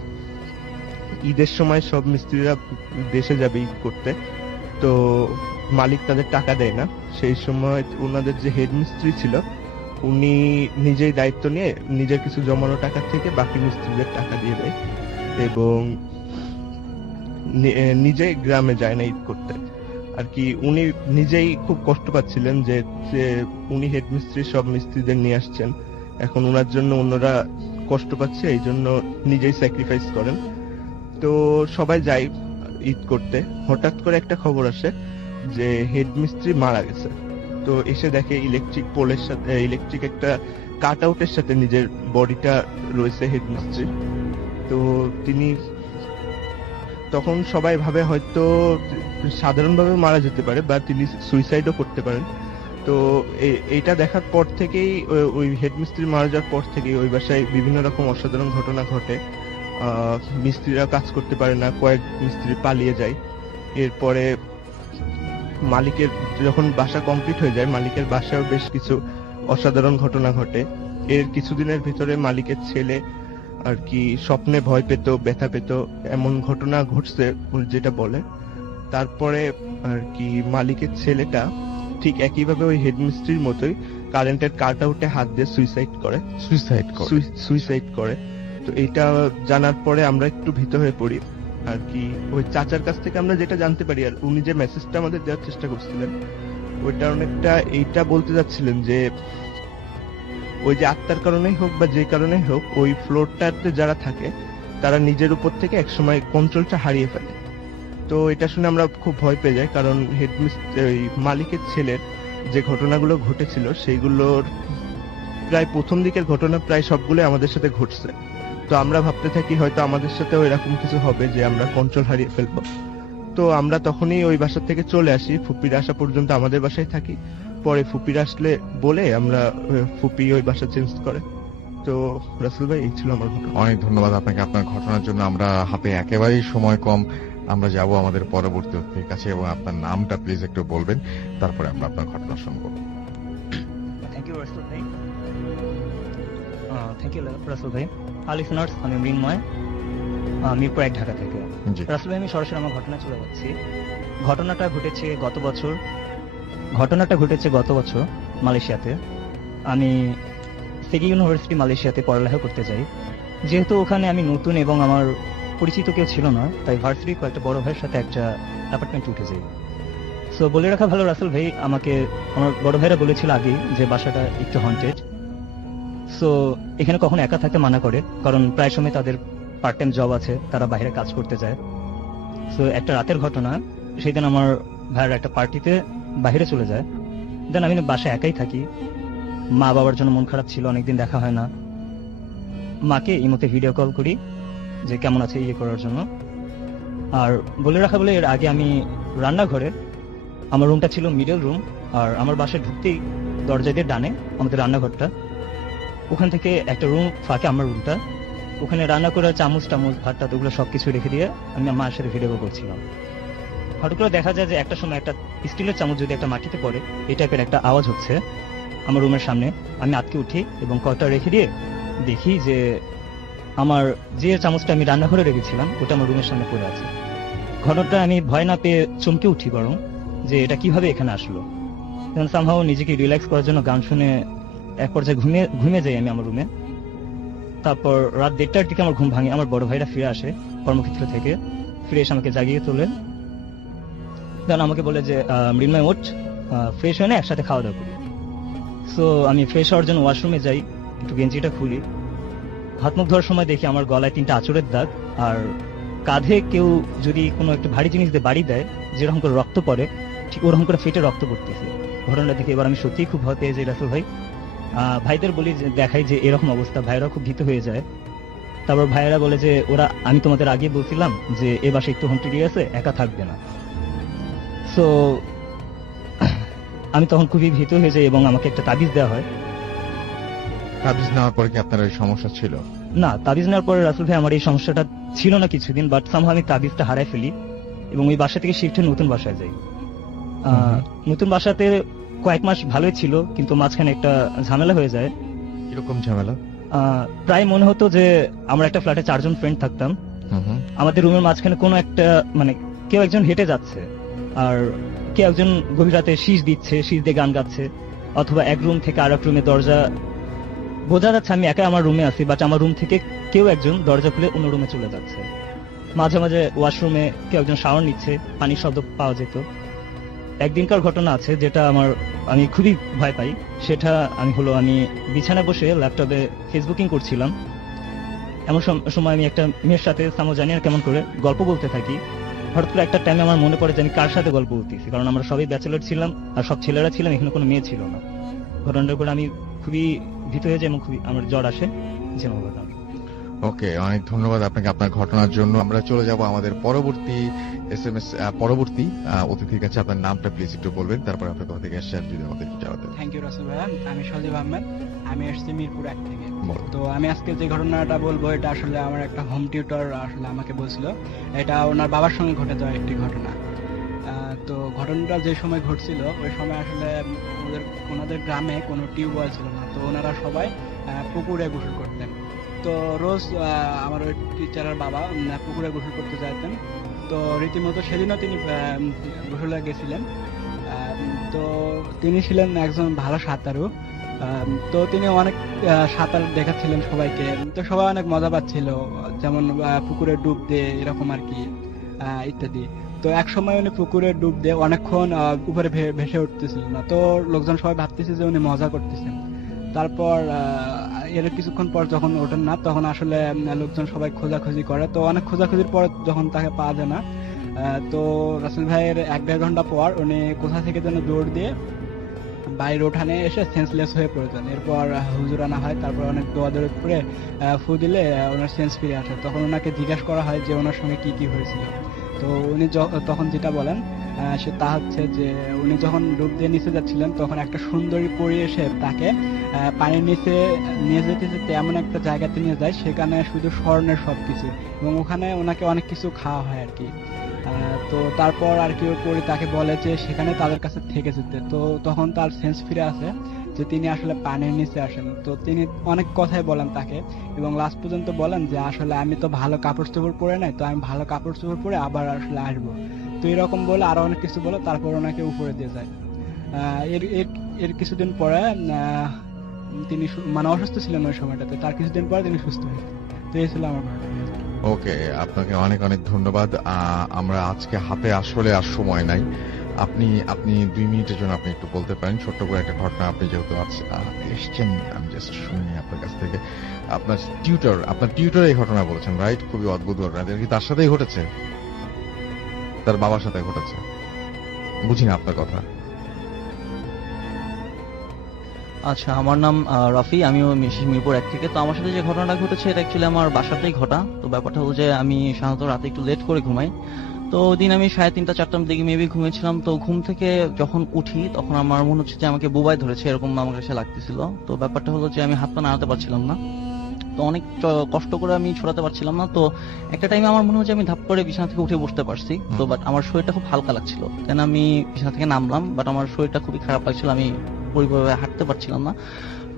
ঈদের সময় সব মিস্ত্রিরা দেশে যাবে ঈদ করতে, তো মালিক তাদের টাকা দেয় না। সেই সময় ওনাদের যে হেড মিস্ত্রি ছিল উনি নিজেই দায়িত্ব নিয়ে নিজের কিছু জমানো টাকা থেকে বাকি মিস্ত্রিদের টাকা দিয়ে দেয় এবং নিজে গ্রামে যায় না ঈদ করতে। আর কি উনি নিজেই খুব কষ্ট পাচ্ছিলেন যে যে উনি হেডমিস্ত্রি সব মিস্ত্রিদের নিয়ে আসছেন, এখন ওনার জন্য অন্যরা কষ্ট পাচ্ছে, এই জন্য নিজেই স্যাক্রিফাইস করেন। তো সবাই যায় ঈদ করতে, হঠাৎ করে একটা খবর আসে যে হেডমিস্ত্রি মারা গেছে। তো এসে দেখে ইলেকট্রিক পোলের সাথে, ইলেকট্রিক একটা কাট আউটের সাথে নিজের বডিটা রয়েছে হেডমিস্ত্রি। তো তিনি তখন সবাই ভাবে হয়তো সাধারণভাবে মারা যেতে পারে বা তিনি সুইসাইডও করতে পারেন। তো এইটা দেখার পর থেকেই ওই হেডমিস্ত্রি মারা যাওয়ার পর থেকেই ওই বাসায় বিভিন্ন রকম অসাধারণ ঘটনা ঘটে। মিস্ত্রিরা কাজ করতে পারে না, কয়েক মিস্ত্রি পালিয়ে যায়। এরপরে মালিকের যখন বাসা কমপ্লিট হয়ে যায়, মালিকের বাসায় বেশ কিছু অসাধারণ ঘটনা ঘটে। এর কিছুদিনের ভিতরে মালিকের ছেলে আর কি স্বপ্নে ভয় পেত, ব্যথা পেত, এমন ঘটনা ঘটছে যেটা বলে। তারপরে আর কি মালিকের ছেলেটা ঠিক একইভাবে ওই হেডমিস্ত্রির মতোই কারেন্টের কাট আউটে হাত দিয়ে সুইসাইড করে। তো এটা জানার পরে আমরা একটু ভীত হয়ে পড়ি আর কি। ওই চাচার কাছ থেকে আমরা যেটা জানতে পারি, আর উনি যে মেসেজটা আমাদের দেওয়ার চেষ্টা করছিলেন ওইটা অনেকটা এইটা বলতে যাচ্ছিলেন যে ওই যে আত্মার কারণেই হোক বা যে কারণেই হোক, ওই ফ্লোরটাতে যারা থাকে তারা নিজের উপর থেকে একসময় কন্ট্রোলটা হারিয়ে ফেলে। তো এটা শুনে আমরা খুব ভয় পেয়ে যাই, কারণ হেডমিস্ত্রি মালিকের ছেলের যে ঘটনাগুলো ঘটেছিল সেইগুলোর প্রায় প্রথম দিকের ঘটনা প্রায় সবগুলো আমাদের সাথে ঘটছে। তো আমরা ভাবতে থাকি হয়তো আমাদের সাথেও এরকম কিছু হবে যে আমরা কন্ট্রোল হারিয়ে ফেলবো। তো আমরা তখনই ওই বাসা থেকে চলে আসি, ফুপির আসা পর্যন্ত আমাদের বাসায় থাকি। পরে ফুপির আসলে বলে আমরা ফুপি ওই বাসা চেঞ্জ করে। তো রাসেল ভাই, এই ছিল আমার ঘটনা। অনেক ধন্যবাদ আপনাকে আপনার ঘটনার জন্য। আমরা হাতে একেবারেই সময় কম, আমরা যাব আমাদের পরবর্তী অতিথির কাছে, এবং আপনার নামটা প্লিজ একটু বলবেন, তারপরে আমরা আপনার ঘটনা শুনবো। থ্যাংক ইউ রাসেল ভাই। থ্যাংক ইউ রাসেল ভাই। লিসনার্স, আমি মৃন্ময়, মিরপুর 1 ঢাকা থেকে। জি, রাসেল ভাই, আমি সরাসরি আমার ঘটনা চলে যাচ্ছি। ঘটনাটা ঘটেছে গত বছর মালয়েশিয়াতে। আমি সেগি ইউনিভার্সিটি মালয়েশিয়াতে পড়ালেখা করতে যাই। যেহেতু ওখানে আমি নতুন এবং আমার পরিচিত কেউ ছিল না, তাই ভার্সিটির কয়েকটা বড় ভাইয়ের সাথে একটা অ্যাপার্টমেন্টে উঠে যাই। সো বলে রাখা ভালো রাসেল ভাই, আমাকে আমার বড় ভাইরা বলেছিল আগেই যে বাসাটা একটু হন্টেড। সো এখানে কখনো একা থাকতে মানা করে, কারণ প্রায় সময় তাদের পার্ট টাইম জব আছে, তারা বাইরে কাজ করতে যায়। সো একটা রাতের ঘটনা, সেই দিন আমার ভাইয়ের একটা পার্টিতে বাইরে চলে যায়। দেন আমি বাসায় একাই থাকি। মা বাবার জন্য মন খারাপ ছিল, অনেকদিন দেখা হয় না। মাকে ইমোতে ভিডিও কল করি যে কেমন আছে ইয়ে করার জন্য। আর বলে রাখা বলে, এর আগে আমি রান্নাঘরে, আমার রুমটা ছিল মিডল রুম, আর আমার বাসায় ঢুকতেই দরজা দিয়ে ডানে আমাদের রান্নাঘরটা, ওখান থেকে একটা রুম ফাঁকে আমার রুমটা, ওখানে রান্না করার চামচ ভাতটা ওগুলো সবকিছু রেখে দিয়ে আমি আমার সাথে ভিডিও কল করছিলাম। হঠাৎ করে দেখা যায় যে একটা সময় একটা স্টিলের চামচ যদি একটা মাটিতে পড়ে, এই টাইপের একটা আওয়াজ হচ্ছে আমার রুমের সামনে। আমি আটকে উঠি এবং কলটা রেখে দিয়ে দেখি যে আমার যে চামচটা আমি রান্নাঘরে রেখেছিলাম ওটা আমার রুমের সামনে পড়ে আছে। ঘটনাটা আমি ভয় না পেয়ে চমকে উঠি, বরং যে এটা কিভাবে এখানে আসলো। তখন সামহাও নিজেকে রিল্যাক্স করার জন্য গান শুনে এক পর্যায়ে ঘুমিয়ে যাই আমি আমার রুমে। তারপর রাত 1:30টার দিকে আমার ঘুম ভাঙে। আমার বড় ভাইরা ফিরে আসে কর্মক্ষেত্র থেকে, ফিরে এসে আমাকে জাগিয়ে তোলে। দেন আমাকে বলে যে মৃন্ময় ওঠ, ফ্রেশ হয়ে না একসাথে খাওয়া দাওয়া করি। সো আমি ফ্রেশ হওয়ার জন্য ওয়াশরুমে যাই, একটু গেঞ্জিটা খুলি, হাত মুখ ধোয়ার সময় দেখি আমার গলায় 3টা আঁচড়ের দাগ, আর কাঁধে কেউ যদি কোনো একটা ভারী জিনিস দিয়ে বাড়ি দেয় যেরকম করে রক্ত পড়ে, ঠিক ওরকম করে ফেটে রক্ত পড়তেছে। ঘটনাটা দেখে এবার আমি সত্যিই খুব ভয় পেয়ে যাই রাসেল ভাই। ভাইদের বলি, দেখাই যে এরকম অবস্থা, ভাইরা খুব ভীত হয়ে যায়। তারপর ভাইয়েরা বলে যে আমি তোমাদের আগে বলছিলাম যে এ বাসে একটু হন্টেড আছে, একা থাকবে না। সো আমি তখন খুবই ভীত হয়ে যাই এবং আমাকে একটা তাবিজ দেওয়া হয়। তাবিজ নেওয়ার পরে কি আপনার এই সমস্যা ছিল? না, তাবিজ নেওয়ার পরে রাসেল ভাই আমার এই সমস্যাটা ছিল না কিছুদিন, বাট সামহাও আমি তাবিজটা হারাই ফেলি এবং ওই বাসা থেকে শিফট হয়ে নতুন বাসায় যাই। নতুন বাসাতে কয়েক মাস ভালোই ছিল, কিন্তু মাঝখানে একটা ঝামেলা হয়ে যায়। কিরকম ঝামেলা? প্রায় মনে হতো যে আমরা একটা ফ্ল্যাটে 4 জন ফ্রেন্ড থাকতাম। আমাদের রুমের মাঝখানে কোনো একটা কেউ একজন হেঁটে যাচ্ছে, আর কেউ একজন গভীর রাতে শীষ দিয়ে গান গাচ্ছে, অথবা এক রুম থেকে আর এক রুমে দরজা, বোঝা যাচ্ছে আমি একা আমার রুমে আছি, বাট আমার রুম থেকে কেউ একজন দরজা খুলে অন্য রুমে চলে যাচ্ছে। মাঝে মাঝে ওয়াশরুমে কেউ একজন শাওয়ার নিচ্ছে, পানির শব্দ পাওয়া যেত। একদিনকার ঘটনা আছে যেটা আমি খুবই ভয় পাই। সেটা আমি বিছানায় বসে ল্যাপটপে ফেসবুকিং করছিলাম। এমন সময় আমি একটা মেয়ের সাথে জানি না কেমন করে গল্প বলতে থাকি। হঠাৎ করে একটা টাইমে আমার মনে পড়ে যে আমি কার সাথে গল্প বলতেছি, কারণ আমরা সবাই ব্যাচেলর ছিলাম আর সব ছেলেরা ছিলাম, এখানে কোনো মেয়ে ছিল না। ঘটনাটার উপরে আমি খুবই ভীত হয়ে যাই এবং খুবই আমার জ্বর আসে। যেমন ওকে, অনেক ধন্যবাদ আপনাকে আপনার ঘটনার জন্য। আমরা চলে যাব আমাদের পরবর্তী এসএমএস পরবর্তী অতিথির কাছে। আপনার নামটা প্লিজ একটু বলবেন, তারপর আপনি কোথা থেকে এসেছেন যদি আমাদের একটু জানাতেন। থ্যাংক ইউ রাসেল ভাইয়া। আমি সজীব আহমেদ, আমি এসেছি মিরপুর 1 থেকে। বলুন। তো আমি আজকে যে ঘটনাটা বলবো এটা আসলে আমার একটা হোম টিউটর আসলে আমাকে বলছিল। এটা ওনার বাবার সঙ্গে ঘটে যাওয়া একটি ঘটনা। তো ঘটনাটা যে সময় ঘটছিল ওই সময় আসলে ওনাদের গ্রামে কোনো টিউবওয়েল ছিল না, তো ওনারা সবাই পুকুরে গোসল করতেন। তো রোজ আমার ওই টিচারের বাবা পুকুরে গোসল করতে যাইতেন। তো রীতিমতো সেদিনও তিনি গোসলে গেছিলেন। তো তিনি ছিলেন একজন ভালো সাঁতারু। তো তিনি অনেক সাঁতার দেখাচ্ছিলেন সবাইকে, তো সবাই অনেক মজা পাচ্ছিল, যেমন পুকুরে ডুব দিয়ে এরকম আর কি ইত্যাদি। তো এক সময় উনি পুকুরে ডুব দিয়ে অনেকক্ষণ উপরে ভেসে উঠতেছিলেন না, তো লোকজন সবাই ভাবতেছে যে উনি মজা করতেছেন। তারপর এর কিছুক্ষণ পর যখন ওঠেন না, তখন আসলে লোকজন সবাই খোঁজাখুঁজি করে। তো অনেক খোঁজাখুঁজির পর যখন তাকে পাওয়া যায় না, তো রাসেল ভাইয়ের 1-1.5 ঘন্টা পর উনি কোথা থেকে যেন দৌড় দিয়ে বাইরের উঠানে এসে সেন্সলেস হয়ে পড়ে যান। এরপর হুজুর আনা হয়, তারপর অনেক দৌড়াদৌড়ি করে ফু দিলে ওনার সেন্স ফিরে আসে। তখন ওনাকে জিজ্ঞাসা করা হয় যে ওনার সঙ্গে কি কি হয়েছিল। তো উনি তখন যেটা বলেন তা হচ্ছে যে উনি যখন ডুব দিয়ে নিচে যাচ্ছিলেন তখন একটা সুন্দরী পরী এসে তাকে পানির নিচে নিয়ে যেতে যেতে এমন একটা জায়গাতে নিয়ে যায় সেখানে শুধু স্বর্ণের সবকিছু, এবং ওখানে ওনাকে অনেক কিছু খাওয়া হয় আর কি। তো তারপর আর কি ওই পরী তাকে বলে যে সেখানে তাদের কাছে থেকে যেতে। তো তখন তার সেন্স ফিরে আসে যে তিনি আসলে পানির নিচে আসেন। তো তিনি অনেক কথাই বলেন তাকে, এবং লাস্ট পর্যন্ত বলেন যে আসলে আমি তো ভালো কাপড় চোপড় পরে নাই, তো আমি ভালো কাপড় চোপড় পরে আবার আসলে আসবো। তো এরকম বলে আরো অনেক কিছু বলে তারপর ওনাকে উপরে দিয়ে যায়। এর এর এর কিছুদিন পরে তিনি অসুস্থ ছিলেন ওই সময়টাতে, তার কিছুদিন পরে তিনি সুস্থ হয়েছেন। তো এই ছিল আমার ঘটনা। ওকে, আপনাকে অনেক অনেক ধন্যবাদ। আমরা আজকে হাতে আসলে আর সময় নাই। আপনি 2 মিনিটের জন্য আপনি একটু বলতে পারেন ছোট্ট করে একটা ঘটনা। আপনি যেহেতু এসছেন, আমি জাস্ট শুনি আপনার কাছ থেকে। আপনার টিউটর এই ঘটনা বলেছেন, রাইট? খুবই অদ্ভুত ঘটনা। এটা কি তার সাথেই ঘটেছে? তার বাবার সাথে ঘটেছে? বুঝি না আপনার কথা। আচ্ছা, আমার নাম রাফি, আমিও মিরপুর 1 থেকে। তো আমার সাথে যে ঘটনাটা ঘটেছে এটা অ্যাকচুয়ালি আমার বাসাতেই ঘটা। তো ব্যাপারটা হলো যে আমি সাধারণত রাতে একটু লেট করে ঘুমাই। তো ওই দিন আমি 3:30-4টার দিকে মেবি ঘুমিয়েছিলাম। তো ঘুম থেকে যখন উঠি তখন আমার মনে হচ্ছে যে আমাকে বুবাই ধরেছে, এরকম আমার কাছে লাগতেছিল। তো ব্যাপারটা হলো যে আমি হাত পা নাড়াতে পারছিলাম না, তো অনেক কষ্ট করে আমি ছড়াতে পারছিলাম না। তো একটা টাইমে আমার মনে হচ্ছে আমি ধাপ করে বিছানা থেকে উঠে বসতে পারছি। তো বাট আমার শরীরটা খুব হালকা লাগছিল, কেন আমি বিছানা থেকে নামলাম, বাট আমার শরীরটা খুবই খারাপ লাগছিল, আমি পরিভাবে হাঁটতে পারছিলাম না।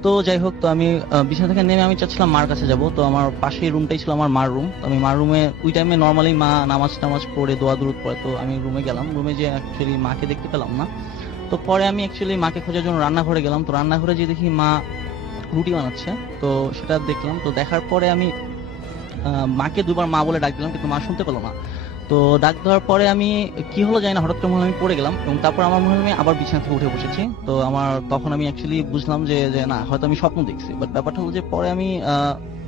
তো যাই হোক, তো আমি বিছানা থেকে নেমে আমি চাচ্ছিলাম মার কাছে যাব। তো আমার পাশেই রুমটাই ছিল আমার মার রুম। তো আমি মার রুমে ওই টাইমে নর্মালি মা নামাজ পড়ে দোয়া দুরুদ পড়ে। তো আমি রুমে গেলাম, রুমে যে অ্যাকচুয়ালি মাকে দেখতে পেলাম না। তো পরে আমি অ্যাকচুয়ালি মাকে খোঁজার জন্য রান্নাঘরে গেলাম। তো রান্নাঘরে যে দেখি মা রুটি বানাচ্ছে, তো সেটা দেখলাম। তো দেখার পরে আমি মাকে 2বার মা বলে ডাক দিলাম, কিন্তু মা শুনতে পেলো না। তো ডাক দেওয়ার পরে আমি কি হলো জানি না, হঠাৎ করে মনে হয় আমি পড়ে গেলাম, এবং তারপর আমার মনে হয় আমি আবার বিছানা থেকে উঠে বসেছি। তো তখন আমি অ্যাকচুয়ালি বুঝলাম যে না, হয়তো আমি স্বপ্ন দেখছি। বাট ব্যাপারটা হলো যে পরে আমি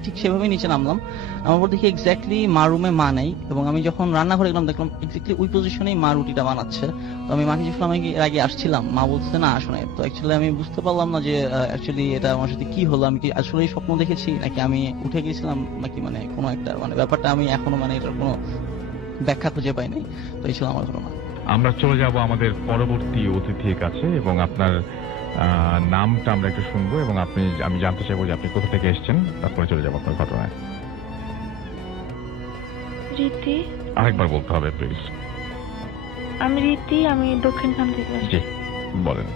ঠিক সেভাবেই নিচে নামলাম। আমার পর দেখি এক্স্যাক্টলি মা রুমে মা নেই, এবং আমি যখন রান্নাঘরে গেলাম দেখলাম এক্স্যাক্টলি ওই পজিশনেই মা রুটিটা বানাচ্ছে। তো আমি মাকে জিজ্ঞেস করলাম, আমি কি এর আগে আসছিলাম? মা বলছে না, আসো নাই। তো অ্যাকচুয়ালি আমি বুঝতে পারলাম না যে অ্যাকচুয়ালি এটা আমার সাথে কি হলো, আমি কি আসলেই স্বপ্ন দেখেছি নাকি আমি উঠে গেছিলাম, নাকি কোনো একটা ব্যাপারটা আমি এখনো এটার কোনো ব্যাখ্যা খুঁজে পাই নাই। তো এই ছিল আমার ঘটনা। আমরা চলে যাব আমাদের পরবর্তী অতিথির কাছে, এবং আপনার নামটা আমরা একটু শুনবো, এবং আমি জানতে চাইবো যে আপনি কোথা থেকে এসেছেন, তারপরে চলে যাবো আপনার ঘটনায়। রীতি। আরেকবার বলতে হবে প্লিজ। আমি রীতি, আমি দক্ষিণখান থেকে আসছি। জি, বলেন।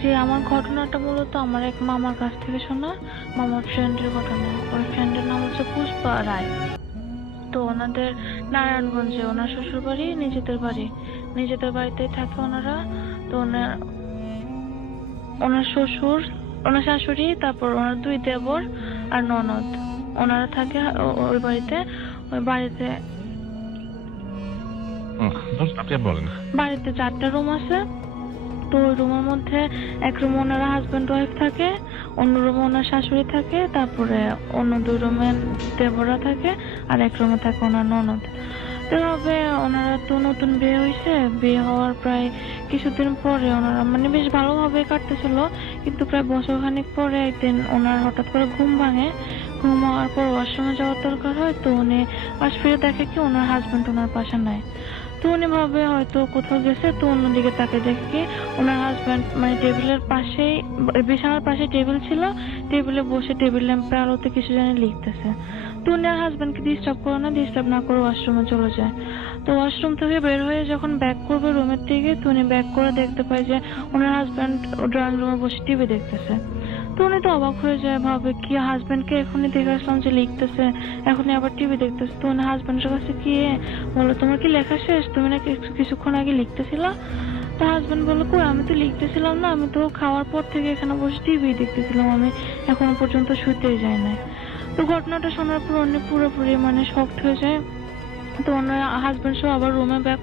যে আমার ঘটনাটা মূলত আমার এক মামার কাছ থেকে শোনা, মামার ফ্রেন্ডের ঘটনা। ওই ফ্রেন্ডের নাম হচ্ছে পুষ্পা রায়। তো ওনাদের নারায়ণগঞ্জে ওনার শ্বশুর বাড়ি, নিজেদের বাড়িতেই থাকে ওনারা। তো ওনার শ্বশুর, ওনার শাশুড়ি, তারপর ওনার 2 দেবর আর ননদ, ওনারা থাকে ওই বাড়িতে। ওই বাড়িতে আপনি বলেন। বাড়িতে 4টা রুম আছে। তো ওই রুমের মধ্যে এক রুমে ওনারা হাজবেন্ড ওয়াইফ থাকে, অন্য রুমে ওনার শাশুড়ি থাকে, তারপরে অন্য 2 রুমে দেবরা থাকে, আর এক রুমে থাকে ওনার ননদ। তো এভাবে ওনারা তো নতুন বিয়ে হয়েছে, বিয়ে হওয়ার প্রায় কিছুদিন পরে ওনারা মানে বেশ ভালোভাবে কাটতেছিল, কিন্তু প্রায় বছরখানিক পরে একদিন ওনার হঠাৎ করে ঘুম ভাঙে। ঘুম হওয়ার পর ওয়াশরুমে যাওয়ার দরকার হয়, তো উনি পাশ ফিরে দেখে কি ওনার হাজবেন্ড ওনার পাশে নাই। তো উনি ভাবে হয়তো কোথাও গেছে, তো অন্যদিকে তাকে দেখে কি ওনার হাজবেন্ড মানে টেবিলের পাশেই, বিছানার পাশে টেবিল ছিল, টেবিলে বসে টেবিল ল্যাম্পের আলোতে কিছু জানি লিখতেছে। তো উনি আর হাজবেন্ডকে ডিস্টার্ব করে না, ডিস্টার্ব না করে ওয়াশরুমে চলে যায়। তো ওয়াশরুম থেকে বের হয়ে যখন ব্যাক করবে রুমের দিকে, তো উনি ব্যাক করে দেখতে পায় যে ওনার হাজবেন্ড ড্রয়িং রুমে বসে টিভি দেখতেছে। তো উনি তো অবাক হয়ে যায়, ভাবে কি হাজবেন্ডকে এখনই দেখে আসলাম যে লিখতেছে, এখনই আবার টিভি দেখতেছে। তো উনি হাজবেন্ডের কাছে গিয়ে বলো, তোমার কি লেখা শেষ? তুমি নাকি কিছুক্ষণ আগে লিখতেছিলা? তো হাজবেন্ড বললো, কই আমি তো লিখতেছিলাম না, আমি তো খাওয়ার পর থেকে এখানে বসে টিভি দেখতেছিলাম, আমি এখনো পর্যন্ত শুতেই যাই নাই। তো ঘটনাটা শোনার পর উনি পুরোপুরি মানে শকড হয়ে যায়। তো ওনার হাজবেন্ড সহ আবার রুমে ব্যাক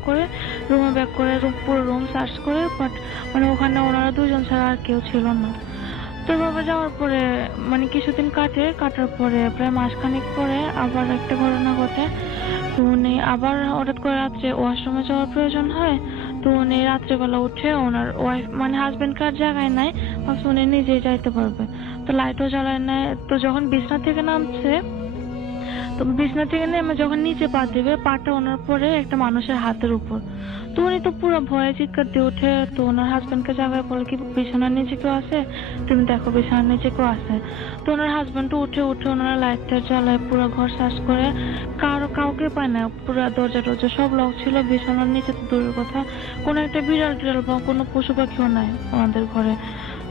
করে পুরো রুম সার্চ করে, বাট মানে ওখানে ওনারা 2 জন ছাড়া আর কেউ ছিল না। তো বাবা যাওয়ার পরে মানে কিছুদিন কাটার পরে প্রায় মাসখানেক পরে আবার একটা ঘটনা ঘটে। তো উনি আবার হঠাৎ করে রাত্রে ওয়াশরুমে যাওয়ার প্রয়োজন হয়। তো উনি রাত্রেবেলা উঠে ওনার ওয়াইফ মানে হাজবেন্ডকে আর জাগায় নাই, ভাবছে উনি নিজেই যাইতে পারবে। তো লাইটও জ্বালায় নাই। তো যখন বিছনা থেকে নামছে, তো বিছনা থেকে নেমে যখন নিচে পা দিবে, পাটা ওনার পরে একটা মানুষের হাতের উপর। তো উনি তো পুরো ভয়ে চিৎকার দিয়ে উঠে তো ওনার হাজবেন্ডকে জাগায় বলে কি বিছানার নিচে কেউ আছে, তুমি দেখো বিছানার নিচে কেউ আছে। তো ওনার হাজবেন্ড উঠে ওনারা লাইটটা জ্বালায় পুরো ঘর সার্চ করে, কাউকে পায় না, পুরো দরজা সব লক ছিল। বিছানার নিচে তো দূরের কথা, কোনো একটা বিড়াল বা কোনো পশু পাখিও নাই ওনাদের ঘরে।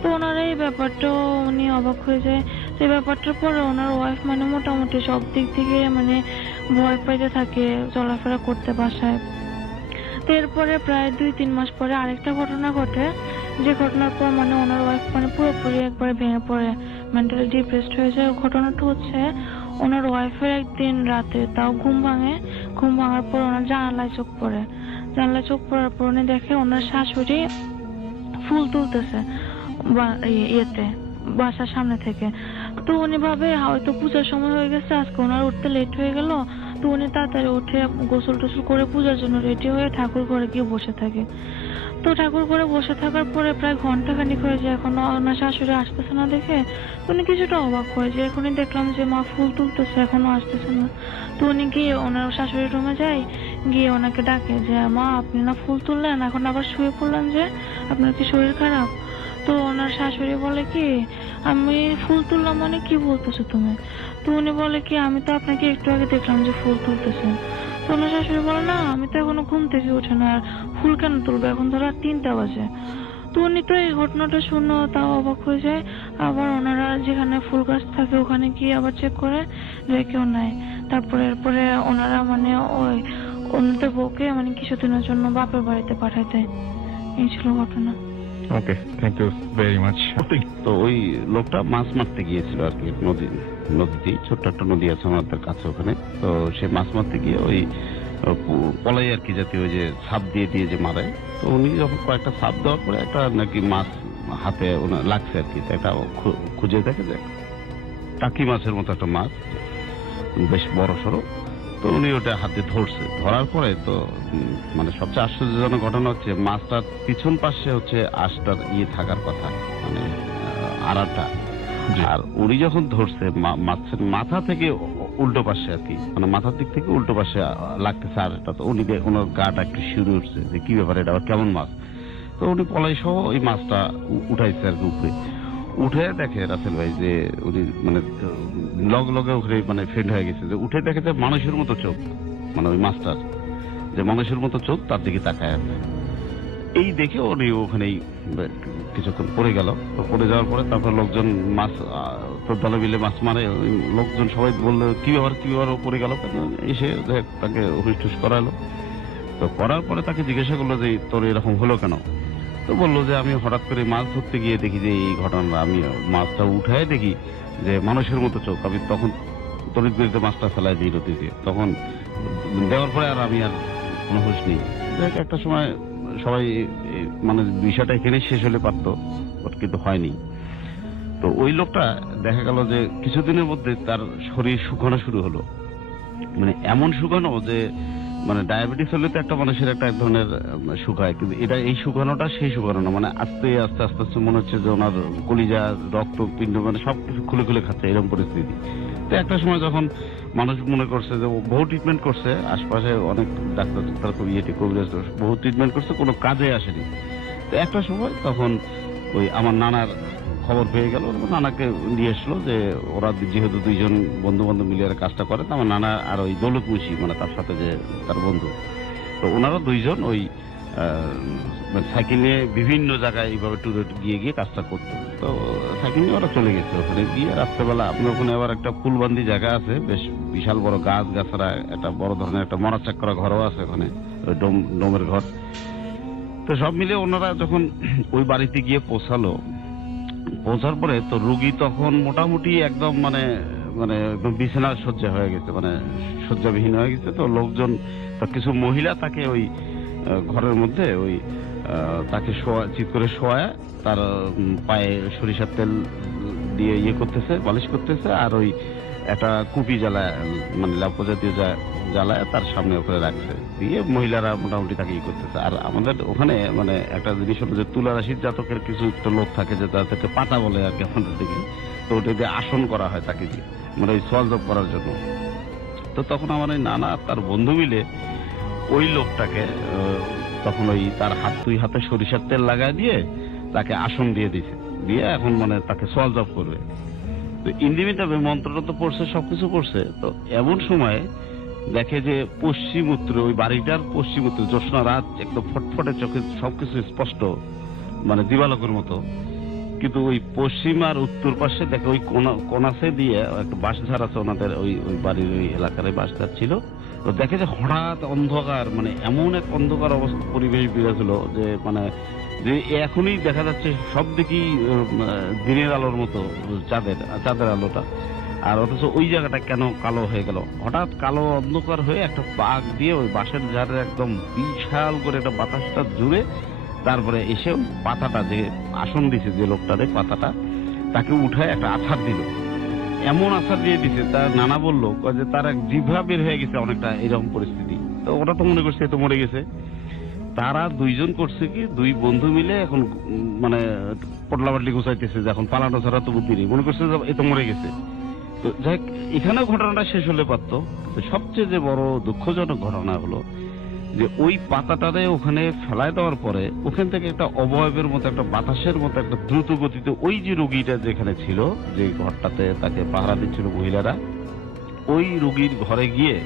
তো ওনার এই ব্যাপারটাও উনি অবাক হয়ে যায়। সেই ব্যাপারটার পরে ওনার ওয়াইফ মানে মোটামুটি সব দিক থেকে মানে ভয় পাইতে থাকে, চলাফেরা করতে বাসায়। তো এরপরে প্রায় 2-3 মাস পরে আরেকটা ঘটনা ঘটে, যে ঘটনার পর মানে ওনার ওয়াইফ মানে পুরোপুরি একবারে ভেঙে পড়ে, মেন্টালি ডিপ্রেসড হয়ে যায়। ঘটনাটা হচ্ছে ওনার ওয়াইফের একদিন রাতে তাও ঘুম ভাঙার পর ওনার জানালায় চোখ পড়ার পর উনি দেখে ওনার শাশুড়ি ফুল তুলতেছে বাসার সামনে থেকে। তো উনি ভাবে হয়তো পূজার সময় হয়ে গেছে, আজকে ওনার উঠতে লেট হয়ে গেল। তো উনি তাড়াতাড়ি উঠে গোসল টোসল করে পূজার জন্য রেডি হয়ে ঠাকুর ঘরে গিয়ে বসে থাকে। তো ঠাকুর ঘরে বসে থাকার পরে প্রায় ঘন্টাখানিক হয়ে যায়, এখনো ওনার শাশুড়ি আসতেছে না দেখে উনি কিছুটা অবাক হয়ে যায়। এখনই দেখলাম যে মা ফুল তুলতেছে, এখনো আসতেছে না। তো উনি গিয়ে ওনার শাশুড়ির রুমে যায়, গিয়ে ওনাকে ডাকে যে মা আপনি না ফুল তুললেন, এখন আবার শুয়ে পড়লেন যে, আপনার কি শরীর খারাপ? তো ওনার শাশুড়ি বলে কি আমি ফুল তুললাম মানে কি বলতেছো তুমি? তো উনি বলে কি আমি তো আপনাকে একটু আগে দেখলাম যে ফুল তুলতেছেন। তো ওনার শাশুড়ি বলে না আমি তো এখনো ঘুম থেকে উঠে না, আর ফুল কেন তুলবো, এখন ধরো 3টা বাজে। তো উনি তো এই ঘটনাটা শুনে তাও অবাক হয়ে যায়। আবার ওনারা যেখানে ফুল গাছ থাকে ওখানে গিয়ে আবার চেক করে যে কেউ নাই। এরপরে ওনারা মানে ওই ওনাদের বউকে মানে কিছুদিনের জন্য বাপের বাড়িতে পাঠায় দেয়। এই ছিল ঘটনা। ওকে, থ্যাংক ইউ ভেরি মাচ। তো ওই লোকটা মাছ মারতে গিয়েছিল আর কি, নদীতেই ছোট্ট একটা নদী আছে আমাদের কাছে ওখানে। তো সে মাছ মারতে গিয়ে ওই পলাই আর কি জাতীয় ওই যে সাপ দিয়ে যে মারে। তো উনি যখন কয়েকটা সাপ দেওয়ার পরে একটা নাকি মাছ হাতে ওনার লাগছে আর কি, এটা খুঁজে দেখে যে টাকি মাছের মতো একটা মাছ, বেশ বড় সড়ো। তো উনি ওটা হাতে ধরছে, ধরার পরে তো মানে সবচেয়ে আশ্চর্যজনক ঘটনা হচ্ছে মাছটার পিছন পাশে হচ্ছে আঁশটার থাকার কথা, মানে আড়াটা। আর উনি যখন ধরছে মাছের মাথা থেকে উল্টো পাশে আর কি, মানে মাথার দিক থেকে উল্টো পাশে লাগতেছে আড়াটা। তো উনি ওনার গাটা একটু শিউরে উঠছে যে কি ব্যাপার, এটা আবার কেমন মাছ। তো উনি পলাই সহ ওই মাছটা উঠাইছে আর কি উপরে। উঠে দেখে রাসেল ভাই যে উনি মানে লগে ওখানে মানে ফেন্ড হয়ে গেছে, যে উঠে দেখে যে মানুষের মতো চোখ, মানে ওই মাছটার যে মানুষের মতো চোখ তার দিকে তাকায় আছে। এই দেখে উনি ওখানেই কিছুক্ষণ পড়ে গেল। তো পড়ে যাওয়ার পরে তারপর লোকজন মাছ তো দলে মিলে মাছ মারে, লোকজন সবাই বললো কি ব্যাপার ও পড়ে গেল, এসে তাকে হুস করালো। তো করার পরে তাকে জিজ্ঞাসা করলো যে তোর এরকম হলো কেন? তো বললো যে আমি হঠাৎ করে মাছ ধরতে গিয়ে দেখি যে এই ঘটনা, আমি মাছটা উঠায় দেখি যে মানুষের মতো চোখ। আমি তখন তড়িৎ গতিতে মাছটা ফেলাই দিই নদীতে, তখন দেওয়ার পরে আর আমি আর কোনো হুঁশ নেই। দেখ একটা সময় সবাই মানে বিষয়টা এখানে শেষ হলে পারতো, কিন্তু হয়নি। তো ওই লোকটা দেখা গেল যে কিছুদিনের মধ্যে তার শরীর শুকানো শুরু হলো, মানে এমন শুকানো যে মানে ডায়াবেটিস হলে তো একটা মানুষের একটা এক ধরনের শুকায়, কিন্তু এটা এই শুকানোটা সেই শুকানো না, মানে আস্তে আস্তে আস্তে আস্তে মনে হচ্ছে যে ওনার কলিজা রক্ত পিণ্ড মানে সবকিছু খুলে খুলে খাচ্ছে, এরকম পরিস্থিতি। তো একটা সময় যখন মানুষ মনে করছে যে বহু ট্রিটমেন্ট করছে, আশপাশে অনেক ডাক্তার কবিরাজ বহু ট্রিটমেন্ট করছে, কোনো কাজে আসেনি। তো একটা সময় তখন ওই আমার নানার খবর পেয়ে গেল, নানাকে নিয়ে আসলো যে ওরা যেহেতু দুইজন বন্ধু বান্ধব মিলিয়ে কাজটা করে, আমার নানা আর ওই দৌলত মুন্সি মানে তার সাথে যে তার বন্ধু, তো ওনারা দুইজন ওই সাইকেল নিয়ে বিভিন্ন জায়গায় এইভাবে ট্যুরে গিয়ে গিয়ে কাজটা করতো। তো সাইকেল নিয়ে ওরা চলে গেছে ওখানে গিয়ে রাত্রেবেলা। আপনার ওখানে আবার একটা ফুলবান্দি জায়গা আছে, বেশ বিশাল বড় গাছ গাছারা, একটা বড় ধরনের একটা মরাচাক করা ঘরও আছে ওখানে, ওই ডোমের ঘর। তো সব মিলে ওনারা যখন ওই বাড়িতে গিয়ে পৌঁছার পরে তো রুগী তখন মোটামুটি একদম মানে একদম বিছানা শয্যা হয়ে গেছে, মানে শয্যাবিহীন হয়ে গেছে। তো লোকজন, কিছু মহিলা তাকে ওই ঘরের মধ্যে ওই তাকে চিৎ করে শোয়ায়, তার পায়ে সরিষার তেল দিয়ে ইয়ে করতেছে, মালিশ করতেছে, আর ওই একটা কুপি জ্বালায় মানে লাভ জাতীয় জ্বালায় তার সামনে ওখানে রাখছে, দিয়ে মহিলারা মোটামুটি তাকে ইয়ে করতেছে। আর আমাদের ওখানে মানে একটা জিনিস হলো যে তুলা রাশির জাতকের কিছু একটা লোক থাকে যে তাদেরকে পাতা বলে আর কি আমাদের দিকে, তো ওটা দিয়ে আসন করা হয় তাকে দিয়ে, মানে ওই সোয়াল জব করার জন্য। তো তখন আমার ওই নানা তার বন্ধু মিলে ওই লোকটাকে তখন ওই তার দুই হাতে সরিষার তেল লাগায় দিয়ে তাকে আসন দিয়ে দিছে, দিয়ে এখন মানে তাকে সোয়াল জব করবে। তো ইন্দিমিটাবে মন্ত্রটা তো পড়ছে, সবকিছু পড়ছে। তো এমন সময় দেখে যে পশ্চিম উত্তরে ওই বাড়িটার পশ্চিম উত্তরে জ্যোৎস্না রাত একদম ফটফটে চোখে সবকিছু স্পষ্ট, মানে দিবালোকের মতো, কিন্তু ওই পশ্চিম আর উত্তর পাশে দেখে ওই কোনাসে দিয়ে একটা বাঁশঝাড় আছে ওনাদের, ওই বাড়ির ওই এলাকার বাঁশঝাড় ছিল। তো দেখে যে হঠাৎ অন্ধকার, মানে এমন এক অন্ধকার অবস্থা পরিবেশ বিরাজ হলো যে মানে যে এখনই দেখা যাচ্ছে সব দিকেই দিনের আলোর মতো চাঁদের আলোটা, আর অথচ ওই জায়গাটা কেন কালো হয়ে গেল। হঠাৎ কালো অন্ধকার হয়ে একটা পাক দিয়ে ওই বাঁশের ঝাড়ের একদম বিশাল করে একটা বাতাসটা জুড়ে তারপরে এসে পাতাটা যে আসন দিছে যে লোকটারে, পাতাটা তাকে উঠায় একটা আছাড় দিল। এমন আছাড় দিয়ে দিছে তার নানা বললো যে তার এক জিভা বের হয়ে গেছে, অনেকটা এরকম পরিস্থিতি। তো ওরা তো মনে করছে তো মরে গেছে। তারা দুইজন করছে কি, দুই বন্ধু মিলে এখন মানে পটলা পাটলি গুছাইতেছে যে এখন পালানো ছাড়া তো বুদ্ধি নেই, মনে করছে যে এ তো মরে গেছে। তো যাই এখানেও ঘটনাটা শেষ হলে পারতো। সবচেয়ে যে বড় দুঃখজনক ঘটনা হলো যে ওই পাতাটারে ওখানে ফেলায় দেওয়ার পরে ওখান থেকে একটা অবয়বের মতো, একটা বাতাসের মতো একটা দ্রুত গতিতে ওই যে রোগীটা যেখানে ছিল, যে ঘরটাতে তাকে পাহারা দিচ্ছিল মহিলারা, ওই রোগীর ঘরে গিয়ে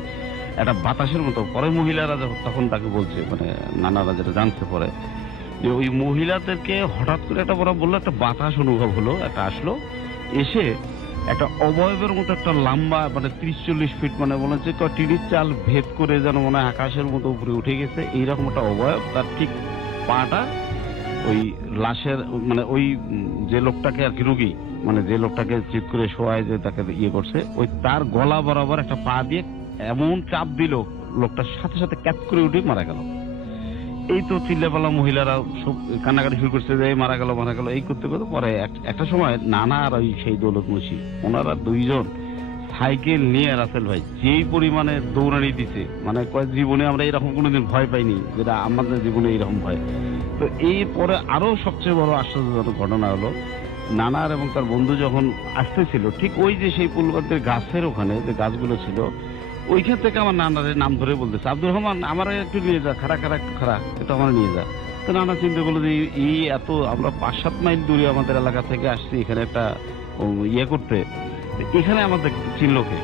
একটা বাতাসের মতো, পরে মহিলারা তখন তাকে বলছে, মানে নানারা যেটা জানছে পরে, যে ওই মহিলাদেরকে হঠাৎ করে একটা বড় বললো একটা বাতাস অনুভব হলো, একটা আসলো, এসে একটা অবয়বের মতো একটা লম্বা মানে 30-40 ফিট, মানে মনে হচ্ছে টিনের চাল ভেদ করে যেন মনে হয় আকাশের মতো উপরে উঠে গেছে, এইরকম একটা অবয়ব। তার ঠিক পাটা ওই লাশের মানে ওই যে লোকটাকে আর কি রোগী, মানে যে লোকটাকে চিৎ করে শোয়ায় যে তাকে ইয়ে করছে, ওই তার গলা বরাবর একটা পা দিয়ে এমন চাপ দিল, লোকটার সাথে সাথে ক্যাপ করে উঠে মারা গেল। এই তো চিল্লাপাল্লা, মহিলারা সব কান্নাকাটি শুরু করছে যে মারা গেল এই করতে করতে পরে একটা সময় নানা আর ওই সেই দৌলত মুন্সি ওনারা দুইজন সাইকেল নিয়ে রাসেল ভাই যেই পরিমাণে দৌড়ানি দিছে, মানে জীবনে আমরা এরকম কোনোদিন ভয় পাইনি, যেটা আমাদের জীবনে এইরকম ভয়। তো এই পরে আরো সবচেয়ে বড় আশ্চর্যজনক ঘটনা হলো, নানার এবং তার বন্ধু যখন আসতেছিল ঠিক ওই যে সেই পুলবাদের গাছের ওখানে যে গাছগুলো ছিল, ওইখান থেকে আমার নানারের নাম ধরে বলতেছে, আব্দুর রহমান আমার একটু নিয়ে যা, খারা একটু খারা, একটু আমার নিয়ে যা। তো নানা চিন্তা করলো যে এই এত আমরা 5-7 মাইল দূরে আমাদের এলাকা থেকে আসছি এখানে একটা ইয়ে করতে, এখানে আমাদের চিনলোকে।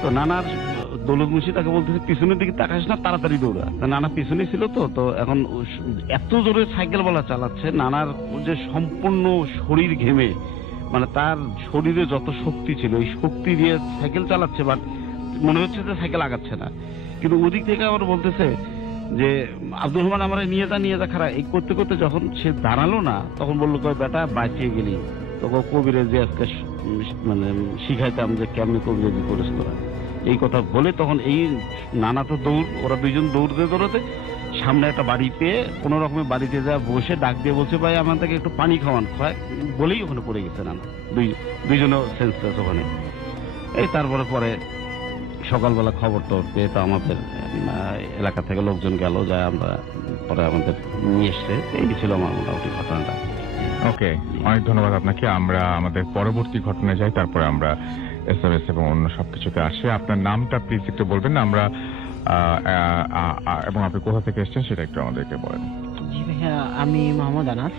তো নানার দৌলত মুন্সি তাকে বলতেছে পিছনের দিকে তাকাস না, তাড়াতাড়ি দৌড়া। নানা পিছনে ছিল তো এখন এত জোরে সাইকেল বলা চালাচ্ছে, নানার যে সম্পূর্ণ শরীর ঘেমে, মানে তার শরীরে যত শক্তি ছিল ওই শক্তি দিয়ে সাইকেল চালাচ্ছে, বাট মনে হচ্ছে যে সাইকেল আগাচ্ছে না। কিন্তু ওদিক থেকে আবার বলতেছে যে আব্দুর রহমান আমার নিয়ে যা খারা। এই করতে করতে যখন সে দাঁড়ালো না, তখন বললো বেটা বাঁচিয়ে গেলি, তখন কবিরাজি আজকে মানে শিখাইতাম যে কেমনি কবিরাজি করিস তোরা। এই কথা বলে তখন এই নানা তো ওরা দুইজন দৌড়তে সামনে একটা বাড়ি পেয়ে কোন রকমের বাড়িতে যা বসে ডাক দিয়ে বলছে ভাই আমার থেকে একটু পানি খাওয়ান, বলেই ওখানে পড়ে গেছে নানা, দুইজনও সেন্সলেস ওখানে। এই তারপরে পরে সকালবেলা খবর পেয়ে তো আমাদের এলাকা থেকে লোকজন গেল, যায় আমরা পরে আমাদের নিয়ে এসছে। এই ছিল আমার মোটামুটি ঘটনাটা। ওকে, অনেক ধন্যবাদ আপনাকে। আমরা আমাদের পরবর্তী ঘটনায় যাই, তারপরে আমরা এসএমএস এবং অন্য সবকিছুতে আসি। আপনার নামটা প্লিজ একটু বলবেন না, আমরা এবং আপনি কোথা থেকে এসেছেন সেটা একটু আমাদেরকে বলেন। জি ভাইয়া, আমি মোহাম্মদ আনাস,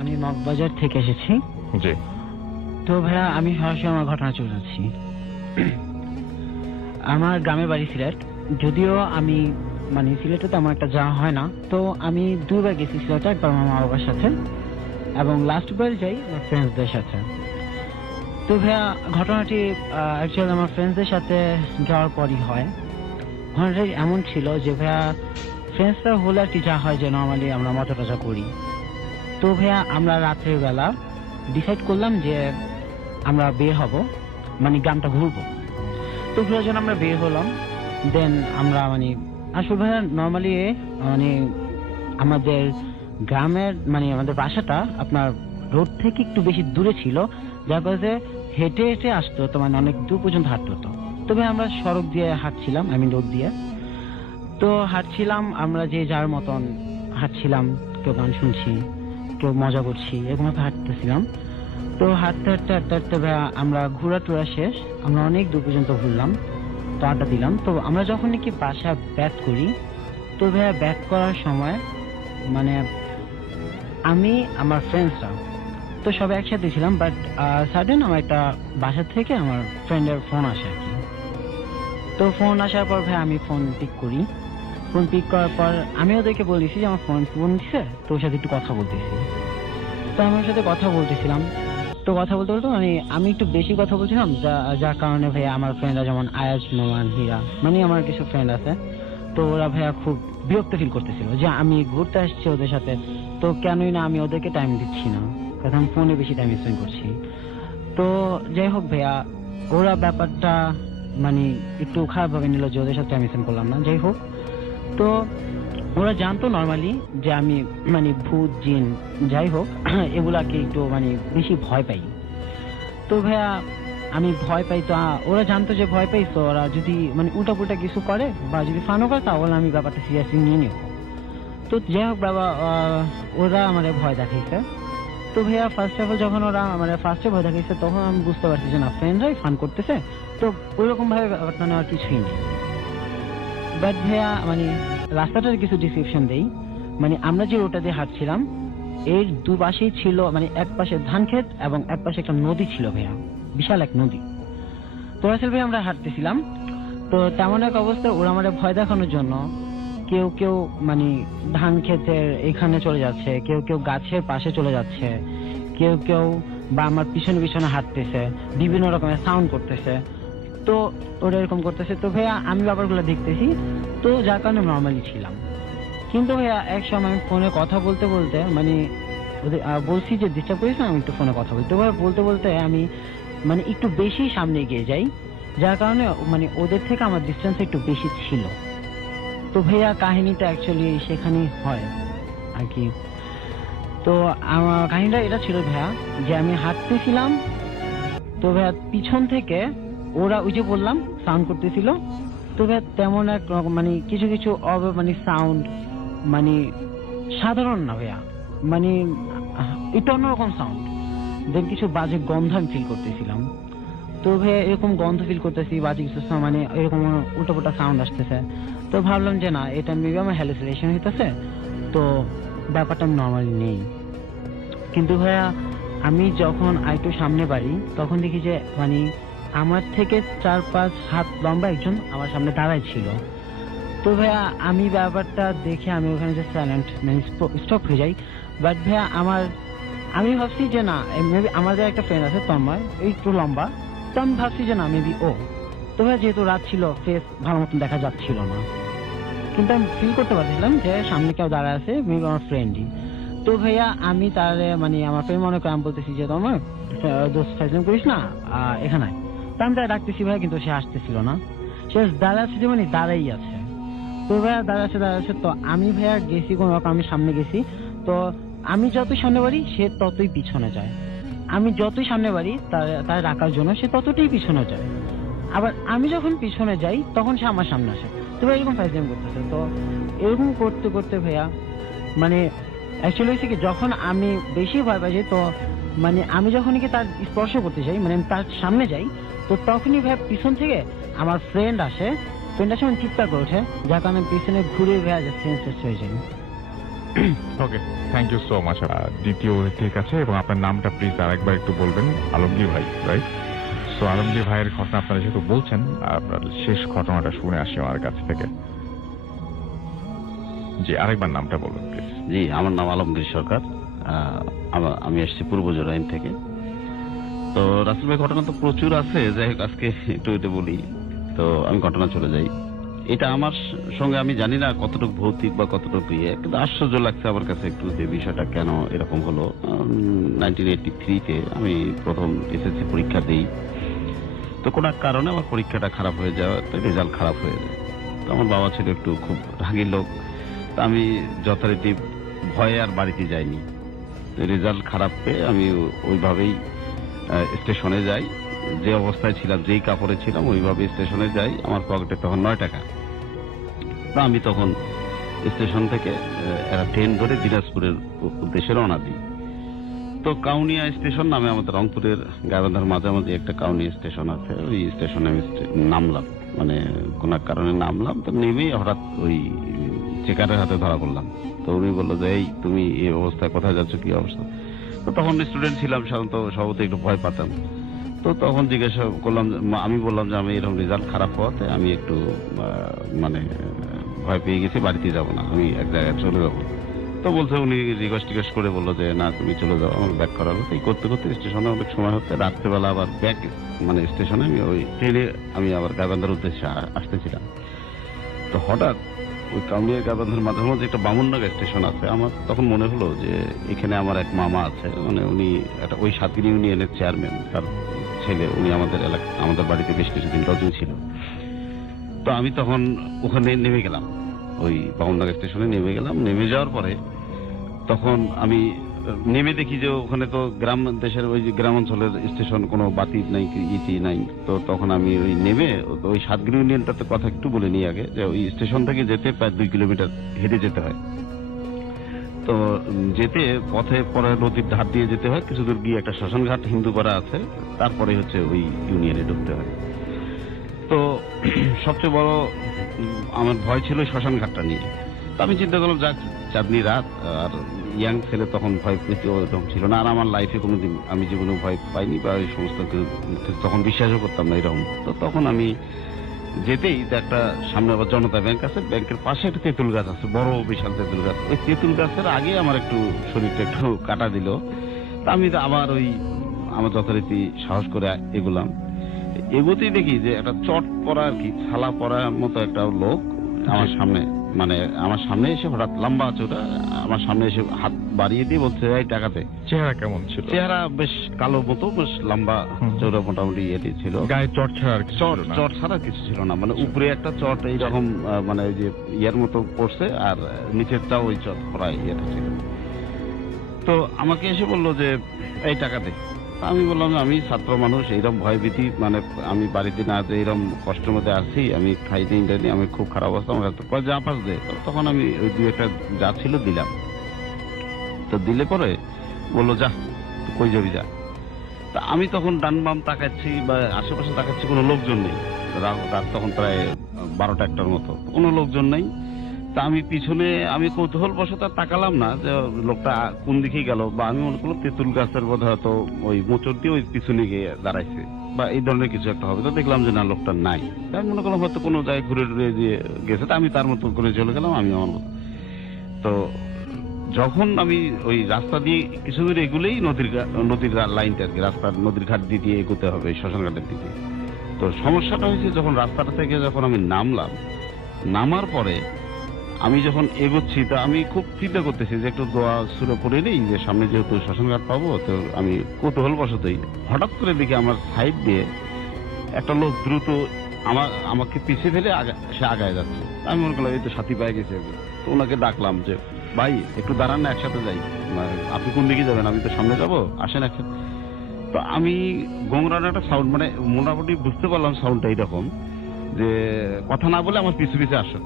আমি মগবাজার থেকে এসেছি। জি। তো ভাইয়া আমি সরাসরি আমার ঘটনা চলে যাচ্ছি। আমার গ্রামের বাড়ি সিলেট, যদিও আমি মানে সিলেটে তো আমার একটা যাওয়া হয় না, তো আমি 2 বার গেছি সিলেটে, একবার আমার মা বাবার সাথে এবং লাস্ট বার যাই আমার ফ্রেন্ডসদের সাথে। তো ভাইয়া ঘটনাটি অ্যাকচুয়ালি আমার ফ্রেন্ডসদের সাথে যাওয়ার পরই হয়। ঘটনাটা এমন ছিল যে ভাইয়া ফ্রেন্ডসরা হলে আর কি যা হয় যে নর্মালি আমরা মজা টজা করি। তো ভাইয়া আমরা রাত্রের বেলা ডিসাইড করলাম যে আমরা বের হব, মানে গ্রামটা ঘুরবো। তো ঘুরার জন্য আমরা বের হলাম। দেন আমরা মানে আসলে ভাইয়া নর্মালি মানে আমাদের গ্রামের মানে আমাদের বাসাটা আপনার রোড থেকে একটু বেশি দূরে ছিল, যার কারণে হেঁটে হেঁটে আসতে হতো, মানে অনেক দূর পর্যন্ত হাঁটতে হতো। তবে আমরা সড়ক দিয়ে হাঁটছিলাম, রোড দিয়ে। তো হাঁটছিলাম আমরা যে যার মতন হাঁটছিলাম, কেউ গান শুনছি, কেউ মজা করছি, এরকম হাঁটতেছিলাম। তো হাঁটতে হাঁটতে হাঁটতে হাঁটতে ভাইয়া আমরা ঘোরা টোরা শেষ, আমরা অনেক দূর পর্যন্ত ঘুরলাম, তো আড্ডা দিলাম। তো আমরা যখন নাকি বাসা ব্যাক করি, তো ভাইয়া ব্যাক করার সময় মানে আমি আমার ফ্রেন্ডসরা তো সবাই একসাথে ছিলাম, বাট সাডেন আমার একটা বাসা থেকে আমার ফ্রেন্ডের ফোন আসে আর কি। তো ফোন আসার পর ভাই আমি ফোন পিক করি। ফোন পিক করার পর আমি ওদেরকে বলেছি যে আমার ফোন দিচ্ছে, তো ওর সাথে একটু কথা বলতেছি। তো আমি ওর সাথে কথা বলতেছিলাম, তো কথা বলতে বলতে মানে আমি একটু বেশি কথা বলছিলাম, যার কারণে ভাইয়া আমার ফ্রেন্ডরা যেমন আয়াজ, নোমান, হীরা, মানে আমার কিছু ফ্রেন্ড আছে, তো ওরা ভাইয়া খুব বিরক্ত ফিল করতেছিল যে আমি ঘুরতে আসছি ওদের সাথে, তো কেনই না আমি ওদেরকে টাইম দিচ্ছি না, কারণ আমি ফোনে বেশি টাইম স্পেন্ড করছি। তো যাই হোক ভাইয়া, ওরা ব্যাপারটা মানে একটু খারাপ ভাবে নিল যে ওদের সাথে টাইম স্পেন্ড করলাম না। যাই হোক, তো ওরা জানতো নর্মালি যে আমি মানে ভূত, জিন, যাই হোক এগুলাকে একটু মানে বেশি ভয় পাই। তো ভাইয়া আমি ভয় পাই, তো ওরা জানতো যে ভয় পাই, তো ওরা যদি মানে উল্টাপুল্টা কিছু করে বা যদি ফানও করে, তাহলে আমি ব্যাপারটা সিরিয়াসলি নিয়ে নেব। তো যাই হোক বাবা, ওরা আমাদের ভয় দেখাইছে। তো ভাইয়া ফার্স্ট অফ অল যখন ওরা মানে ফার্স্টে ভয় দেখাইছে, তখন আমি বুঝতে পারছি যে না, ফ্রেন্ডরাই ফান করতেছে, তো ওইরকম ভাবে ব্যাপারটা নেওয়ার কিছুই নেই। বাট ভাইয়া মানে রাস্তাটার কিছু ডিসক্রিপশন দেই। মানে আমরা যে রোডটা দিয়ে হাঁটছিলাম, এর দুপাশেই ছিল মানে এক পাশে ধান ক্ষেত এবং এক পাশে একটা নদী ছিল ভাইয়া, বিশাল এক নদী। তো আসলে ভাই আমরা হাঁটতেছিলাম, তো তেমন এক অবস্থায় ওরা আমাদের ভয় দেখানোর জন্য কেউ কেউ মানে ধান ক্ষেতের এখানে চলে যাচ্ছে, কেউ কেউ গাছের পাশে চলে যাচ্ছে, কেউ কেউ বা আমার পিছনে পিছনে হাঁটতেছে, বিভিন্ন রকমের সাউন্ড করতেছে। তো ওরা এরকম করতেছে, তো ভাইয়া আমি ব্যাপারগুলো দেখতেছি, তো যার কারণে নর্মালি ছিলাম। কিন্তু ভাইয়া এক সময় আমি ফোনে কথা বলতে বলতে মানে বলছি যে ডিস্টার্ব করিস না, আমি একটু ফোনে কথা বলতে বলতে বলতে আমি মানে একটু বেশি সামনে এগিয়ে যাই, যার কারণে মানে ওদের থেকে আমার ডিস্টেন্স একটু বেশি ছিল। তো ভাইয়া কাহিনীটা অ্যাকচুয়ালি সেখানেই হয় আর কি। তো আমার কাহিনীটা এটা ছিল ভাইয়া যে আমি হাঁটতেছিলাম, তো ভাইয়া পিছন থেকে ওরা ওই যে বললাম সাউন্ড করতেছিল। তো ভাইয়া তেমন এক মানে কিছু কিছু মানে সাউন্ড মানে সাধারণ না ভাইয়া, মানে এটা অন্যরকম সাউন্ড। দেন কিছু বাজে গন্ধ আমি ফিল করতেছিলাম। তো ভাইয়া এরকম গন্ধ ফিল করতেছি, বাজে কিছু মানে এরকম উল্টোপাল্টা সাউন্ড আসতেছে। তো ভাবলাম যে না, এটা মেবি আমার হ্যালুসিনেশন হইতেছে, তো ব্যাপারটা নর্মালি নেই। কিন্তু ভাইয়া আমি যখন আরেকটু সামনে বাড়ি, তখন দেখি যে মানে আমার থেকে 4-5 হাত লম্বা একজন আমার সামনে দাঁড়ায় ছিল। তো ভাইয়া আমি ব্যাপারটা দেখে আমি ওখানে যে সাইলেন্ট মানে স্টপ হয়ে যাই। বাট ভাইয়া আমি ভাবছি যে না, মেবি আমাদের একটা ফ্রেন্ড আছে তন্ময়, একটু লম্বা, তো আমি ভাবছি যে না মেবি ও। তো ভাইয়া যেহেতু রাত ছিল, ফেস ভালো মতন দেখা যাচ্ছিল না, কিন্তু আমি ফিল করতে পারছিলাম যে সামনে কেউ দাঁড়ায় আছে, মেবি আমার ফ্রেন্ডই। তো ভাইয়া আমি তাহলে মানে আমার ফ্রেন্ড মনে করে আমি বলতেছি যে তোমার দোস্ত ফাইজলাম করিস না, এখানে। তো আমি তাই ডাকতেছি ভাইয়া, কিন্তু সে আসতেছিল না। সে দাঁড়াচ্ছে যে মানে দাঁড়াই আছে। তো ভাইয়া দাঁড়াচ্ছে তো আমি ভাইয়া গেছি কোনো রকম, আমি সামনে গেছি। তো আমি যতই সামনে বাড়ি সে ততই পিছনে যায়, আমি যতই সামনে বাড়ি তার রাখার জন্য সে ততটাই পিছনে যায়। আবার আমি যখন পিছনে যাই তখন সে আমার সামনে আসে। তো ভাই এরকম ফাইজলামি করতেছে। তো এরকম করতে করতে ভাইয়া মানে অ্যাকচুয়ালি হচ্ছে কি, যখন আমি বেশি ভয় পাই তো মানে আমি যখন কি তার স্পর্শ করতে যাই, মানে আমি তার সামনে যাই, তো তখনই ভাইয়া পিছন থেকে আমার ফ্রেন্ড আসে মানে চিৎকার করে ওঠে, যার কারণে পিছনে ঘুরে ভাইয়া সেন্সলেস হয়ে যায়। ওকে, থ্যাংক ইউ সো মাচ দ্বিতীয় অতিথির কাছে। এবং আপনার নামটা প্লিজ আরেকবার একটু বলবেন। আলমগীর ভাই, রাইট? সো আলমগীর ভাইয়ের ঘটনা আপনারা যেহেতু বলছেন, আপনার শেষ ঘটনাটা শুনে আসি আমার কাছ থেকে। জি, আরেকবার নামটা বলবেন প্লিজ। জি, আমার নাম আলমগীর সরকার। আমি এসেছি পূর্ব জোরাইন থেকে। তো রাসেল ভাই, ঘটনা তো প্রচুর আছে, যাই হোক আজকে একটু এটা বলি। তো আমি ঘটনা চলে যাই। এটা আমার সঙ্গে আমি জানি না কতটুকু ভৌতিক বা কতটুকু ইয়ে, কিন্তু আশ্চর্য লাগছে আমার কাছে একটু যে বিষয়টা কেন এরকম হলো। 1983-তে আমি প্রথম এসএসসি পরীক্ষা দিই। তো কোনো এক কারণে আমার পরীক্ষাটা খারাপ হয়ে যাওয়া, রেজাল্ট খারাপ হয়ে যায়। তো আমার বাবা ছিল একটু খুব রাগী লোক। তো আমি যথারীতি ভয়ে আর বাড়িতে যাইনি। রেজাল্ট খারাপ পেয়ে আমি ওইভাবেই স্টেশনে যাই। যে অবস্থায় ছিলাম, যেই কাপড়ে ছিলাম, ওইভাবে স্টেশনে যাই। আমার পকেটে তখন 9 টাকা। তো আমি তখন স্টেশন থেকে একটা ট্রেন ধরে দিনাজপুরের উদ্দেশ্যে রওনা দিই। তো কাউনিয়া স্টেশন নামে আমাদের রংপুরের গাইবান্ধার মাঝামাঝি একটা কাউনিয়া স্টেশন আছে। ওই স্টেশনে আমি নামলাম, মানে কোন এক কারণে নামলাম। তো নেমেই হঠাৎ ওই চেকারের হাতে ধরা পড়লাম। তো উনি বললো যে, এই তুমি এই অবস্থায় কোথায় যাচ্ছ, কি অবস্থা? তো তখন স্টুডেন্ট ছিলাম, সাধারণত স্বভাবতই একটু ভয় পাতাম। তো তখন জিজ্ঞাসা করলাম, আমি বললাম যে আমি এরকম রেজাল্ট খারাপ হওয়াতে আমি একটু মানে ভয় পেয়ে গেছি, বাড়িতে যাব না, আমি এক জায়গায় চলে যাবো। তো বলছে, উনি রিকোয়েস্ট করে বললো যে না তুমি চলে যাও, আমার ব্যাক করালো। এই করতে করতে স্টেশনে অনেক সময় হচ্ছে, রাত্রেবেলা আবার ব্যাক মানে স্টেশনে আমি ওই ট্রেনে আমি আবার গাইবান্ধার উদ্দেশ্যে আসতেছিলাম। তো হঠাৎ ওই কাউনিয়া গাইবান্ধার মাঝামাঝি একটা বামুননগর স্টেশন আছে। আমার তখন মনে হলো যে এখানে আমার এক মামা আছে, মানে উনি একটা ওই সাতগিরি ইউনিয়নের চেয়ারম্যান, তার ছেলে। উনি আমাদের বাড়িতে বেশ কিছুদিন লজিং ছিল। তো আমি তখন ওখানে নেমে গেলাম, ওই বামুননগর স্টেশনে নেমে গেলাম। নেমে যাওয়ার পরে তখন আমি নেমে দেখি যে ওখানে তো গ্রাম দেশের ওই যে গ্রাম অঞ্চলের স্টেশন, কোনো বাতি নাই, ইতি নাই। তো তখন আমি ওই নেমে ওই সাতগিরি ইউনিয়নটাতে কথা একটু বলে নিই আগে, যে ওই স্টেশন থেকে যেতে প্রায় 2 কিলোমিটার হেঁটে যেতে হয়। তো যেতে পথে পরে নদীর ধার দিয়ে যেতে হয়, কিছু দূর গিয়ে একটা শ্মশানঘাট হিন্দুপাড়া আছে, তারপরে হচ্ছে ওই ইউনিয়নে ঢুকতে হয়। তো সবচেয়ে বড় আমার ভয় ছিল শ্মশানঘাটটা নিয়ে। তো আমি চিন্তা করলাম, যাক চাঁদনি রাত, আর ইয়াং ছেলে, তখন ভয় পেতে ওরকম ছিল না। আর আমার লাইফে কোনোদিন আমি জীবনে ভয় পাইনি, বা এই সমস্ত তখন বিশ্বাসও করতাম না এরকম। তো তখন আমি যেতেই একটা সামনে আবার জনতা ব্যাংক আছে, ব্যাংকের পাশে একটা তেঁতুল গাছ আছে, বড় বিশাল তেঁতুল গাছ। ওই তেঁতুল গাছের আগে আমার একটু শরীরটা একটু কাটা দিল। তা আমি আবার ওই আমার যথারীতি সাহস করে এগুলাম। এগোতেই দেখি যে একটা চট পরা আর কি, ছালা পরার মতো একটা লোক আমার সামনে এসে হঠাৎ লম্বা চোরা আমার সামনে এসে হাত বাড়িয়ে দিয়ে বলছে, এই টাকাতে। চেহারা কেমন ছিল? চেহারা বেশ কালো মতো, বেশ লম্বা চোরা, মোটামুটি ইয়েটি ছিল। গায়ে চট ছাড়া চট ছাড়া কিছু ছিল না, মানে উপরে একটা চট এইরকম মানে যে ইয়ের মতো পড়ছে, আর নিচেরটাও ওই চট পরা ইয়েটা ছিল। তো আমাকে এসে বললো যে এই টাকাতে। আমি বললাম, আমি ছাত্র মানুষ, এইরকম ভয়ভীতি, মানে আমি বাড়িতে না যে এইরকম কষ্টের মধ্যে আসছি, আমি খাইতে ইন্টারনি, আমি খুব খারাপ অবস্থা, আমার যা পাস দে। তখন আমি ওই 2-1টা যা ছিল দিলাম। তো দিলে পরে বললো, যা কই যাবি যা। তা আমি তখন ডান বাম তাকাচ্ছি, বা আশেপাশে তাকাচ্ছি, কোনো লোকজন নেই। রাত তখন প্রায় 12টা-1টার মতো, কোনো লোকজন নেই। তা আমি পিছনে, আমি কৌতূহল বশত তাকালাম না যে লোকটা কোন দিকে গেল, বা আমি মনে করলাম তেঁতুল গাছের বোধ হয়তো ওই মোচড় দিয়ে ওই পিছনে গিয়ে দাঁড়াইছে, বা এই ধরনের কিছু একটা হবে। তো দেখলাম যে না, লোকটা নাই। আমি মনে করলাম হয়তো কোনো জায়গায় ঘুরে টুরে দিয়ে গেছে। তা আমি তার মতো করে চলে গেলাম, আমি আমার মতো। তো যখন আমি ওই রাস্তা দিয়ে কিছু দূর এগুলেই নদীর লাইনটা আর কি, রাস্তার নদীর ঘাট দিয়ে এগোতে হবে শ্মশান ঘাটের দিকে। তো সমস্যাটা হয়েছে, যখন রাস্তাটা থেকে যখন আমি নামলাম, নামার পরে আমি যখন এগোচ্ছি, তা আমি খুব চিন্তা করতেছি যে একটু দোয়া সুরে পড়ে নেই, যে সামনে যেহেতু শ্মশানঘাট পাবো। তো আমি কৌতূহল বশতই হঠাৎ করে দেখি আমার সাইড দিয়ে একটা লোক দ্রুত আমাকে পিছিয়ে ফেলে সে আগায় যাচ্ছে। আমি মনে করলাম এই তো সাথী পেয়ে গেছে। তো ওনাকে ডাকলাম যে ভাই একটু দাঁড়ান না, একসাথে যাই। আপনি কোন দিকে যাবেন? আমি তো সামনে যাবো, আসেন একসাথে। তো আমি গোংরার একটা সাউন্ড, মানে মোটামুটি বুঝতে পারলাম সাউন্ডটা এইরকম যে কথা না বলে আমার পিছু পিছে আসো,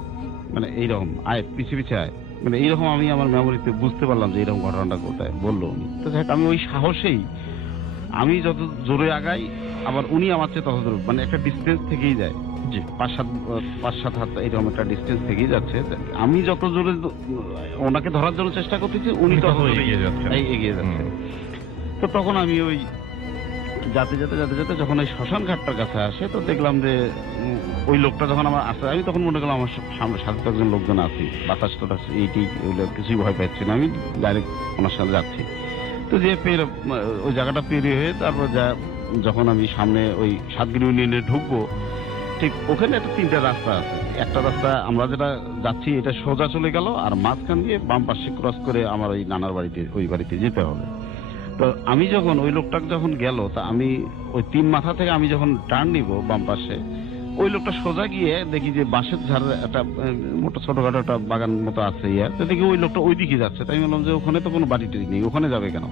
মানে এইরকম আয়, পিছু পিছে আয়, মানে এইরকম। আমি আমার মেমোরিতে বুঝতে পারলাম যে এইরকম ঘটনাটা কোথায় বললো উনি। তো আমি ওই সাহসেই আমি যত জোরে আগাই, আবার উনি আমার চেয়ে তত জোরে, মানে একটা ডিস্টেন্স থেকেই যায়, যে 5-7 হাত এরকম একটা ডিস্টেন্স থেকেই যাচ্ছে। আমি যত জোরে ওনাকে ধরার জন্য চেষ্টা করতেছি, উনি তত এগিয়ে যাচ্ছে। তো তখন আমি ওই যাতে যেতে যখন ওই শ্মশান ঘাটটার কাছে আসে, তো দেখলাম যে ওই লোকটা যখন আমার আসে, আমি তখন মনে করলাম আমার সামনে সাথে তো একজন লোকজন আছে, বাতাস টাতাস এইটি কিছুই ভয় পাচ্ছি না, আমি ডাইরেক্ট ওনার সাথে যাচ্ছি। তো যে ওই জায়গাটা পেরিয়ে হয়ে তারপর যখন আমি সামনে ওই সাতগিরি ইউনিয়নে ঢুকবো, ঠিক ওখানে একটা 3টা রাস্তা আছে। একটা রাস্তা আমরা যেটা যাচ্ছি এটা সোজা চলে গেল, আর মাঝখান দিয়ে বাম পাশে ক্রস করে আমার ওই নানার বাড়িতে, ওই বাড়িতে যেতে হবে। তো আমি যখন ওই লোকটা যখন গেল, তা আমি ওই 3 মাথা থেকে আমি যখন টার্ন নিব বাম পাশে, ওই লোকটা সোজা গিয়ে দেখি যে বাঁশের ঝাড়ে একটা মোটা ছোটখাটো একটা বাগান মতো আছে তো দেখি ওই লোকটা ওই দিকে যাচ্ছে। তাই বললাম যে ওখানে তো কোনো বাড়ি টাড়ি নেই, ওখানে যাবে কেন?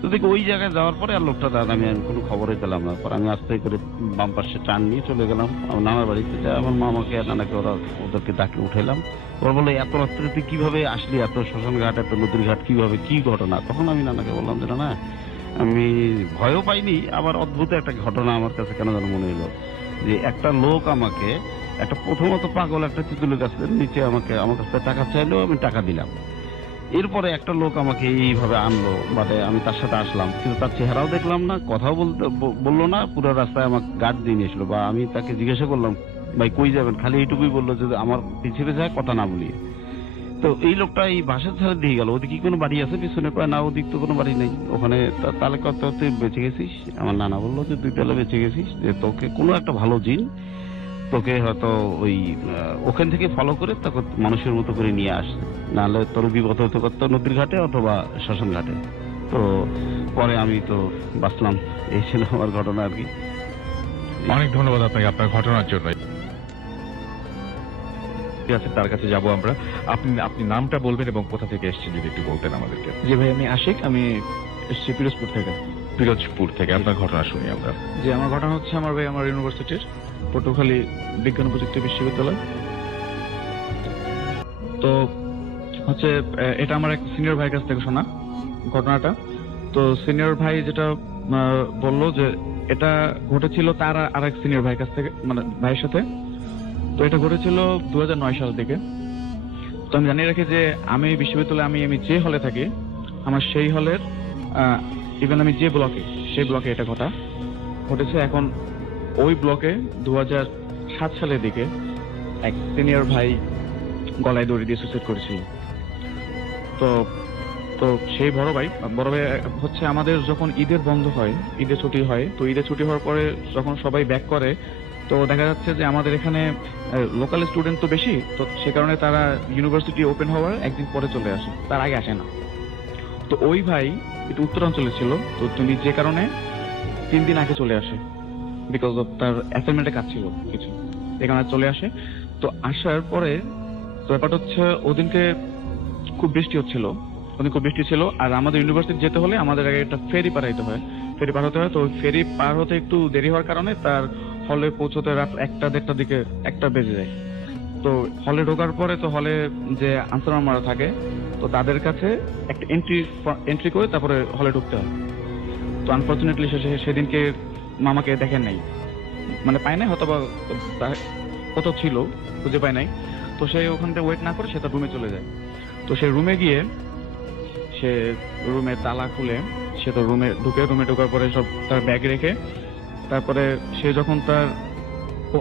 তো দেখি ওই জায়গায় যাওয়ার পরে আর লোকটা আমি কোনো খবরই পেলাম না। পর আমি আস্তে করে বাম পাশে টার্ন নিয়ে চলে গেলাম আমার নানার বাড়িতে। আমার মামাকে আর নানাকে ওদেরকে ডাকে উঠাইলাম। ওরা বললো এত রাত্রে তুই কিভাবে আসলি, এত শ্মশান ঘাট, এত নদীর ঘাট, কিভাবে, কি ঘটনা? তখন আমি নানাকে বললাম যে না, আমি ভয়ও পাইনি, আবার অদ্ভুত একটা ঘটনা আমার কাছে কেন যেন মনে হলো যে একটা লোক আমাকে, একটা প্রথমত পাগল একটা তেঁতুলের গাছের নিচে আমার কাছে টাকা চাইলো, আমি টাকা দিলাম। এরপরে একটা লোক আমাকে এইভাবে আনলো, মানে আমি তার সাথে আসলাম, কিন্তু তার চেহারাও দেখলাম না, কথাও বললো না, পুরো রাস্তায় আমার গার্ড দিয়ে নিয়েছিল। বা আমি তাকে জিজ্ঞাসা করলাম ভাই কই যাবেন, খালি এইটুকুই বললো যে আমার পিছিয়ে যায়, কথা না বলিয়ে। তো এই লোকটা এই বাসের ধারে দিয়ে গেল, ওদিকে কি কোনো বাড়ি আছে পিছনে? কয় না, ওদিক তো কোনো বাড়ি নেই। ওখানে তাহলে কত তুই বেঁচে গেছিস? আমার নানা বললো যে তুই তাহলে বেঁচে গেছিস, যে তোকে কোনো একটা ভালো জিন তোকে হয়তো ওই ওখান থেকে ফলো করে তোকে মানুষের মতো করে নিয়ে আসছে, নাহলে তোর বিপদ হতে করতো নদীর ঘাটে অথবা শ্মশান ঘাটে। তো পরে আমি তো বাঁচলাম। এই ছিল আমার ঘটনা আর কি। অনেক ধন্যবাদ আপনাকে আপনার ঘটনার জন্য। ঠিক আছে, তার কাছে যাব আমরা। আপনি নামটা বলবেন এবং কোথা থেকে এসেছেন যদি একটু বলতেন আমাদেরকে। জি ভাই, আমি আশিক, আমি এসেছি পিরোজপুর থেকে। পিরোজপুর থেকে, আপনার ঘটনা শুনি আমরা। যে আমার ঘটনা হচ্ছে, আমার ভাই আমার ইউনিভার্সিটির পটুয়াখালী বিজ্ঞান ও প্রযুক্তি বিশ্ববিদ্যালয়। তো হচ্ছে এটা আমার এক সিনিয়র ভাইয়ের কাছ থেকে শোনা ঘটনাটা। তো সিনিয়র ভাই যেটা বললো যে এটা ঘটেছিল তার আর এক সিনিয়র ভাইয়ের কাছ থেকে, মানে ভাইয়ের সাথে। তো এটা ঘটেছিল 2009 সাল থেকে। তো আমি জানিয়ে রাখি যে আমি বিশ্ববিদ্যালয়ে আমি যে হলে থাকি, আমার সেই হলের ইভেন আমি যে ব্লকে, সেই ব্লকে এটা ঘটেছে। এখন ওই ব্লকে 2007 সালের দিকে এক সিনিয়র ভাই গলায় দড়ি দিয়ে সুইসাইড করেছিল। তো সেই বড় ভাই হচ্ছে আমাদের যখন ঈদের বন্ধ হয়, ঈদের ছুটি হয়, তো ঈদের ছুটি হওয়ার পরে যখন সবাই ব্যাক করে, তো দেখা যাচ্ছে যে আমাদের এখানে লোকাল স্টুডেন্ট তো বেশি, তো সে কারণে তারা ইউনিভার্সিটি ওপেন হওয়ার একদিন পরে চলে আসে, তার আগে আসে না। তো ওই ভাই একটু উত্তরাঞ্চলে ছিল, তো তিনি যে কারণে 3 দিন আগে চলে আসে, বিকজ অফ তার অ্যাসাইনমেন্টে কাজ ছিল কিছু, এখানে চলে আসে। তো আসার পরে তো ব্যাপারটা হচ্ছে ওদিনকে খুব বৃষ্টি হচ্ছিল, আর আমাদের ইউনিভার্সিটি যেতে হলে আমাদের আগে একটা ফেরি পার হতে হয়। তো ফেরি পার হতে একটু দেরি হওয়ার কারণে তার হলে পৌঁছতে রাত 1-1:30 দিকে 1টা বেজে যায়। তো হলে ঢোকার পরে তো হলে যে আনসার মারা থাকে, তো তাদের কাছে একটা এন্ট্রি করে তারপরে হলে ঢুকতে হয়। তো আনফরচুনেটলি সেদিনকে মামাকে দেখেন নাই, মানে পায় নাই, হয়তো বা কোথাও ছিল, খুঁজে পায় নাই। তো সে ওখানটা ওয়েট না করে সে তার রুমে চলে যায়। তো সে রুমে গিয়ে সে রুমে তালা খুলে সে তো রুমে ঢোকার পরে সব তার ব্যাগ রেখে, তারপরে সে যখন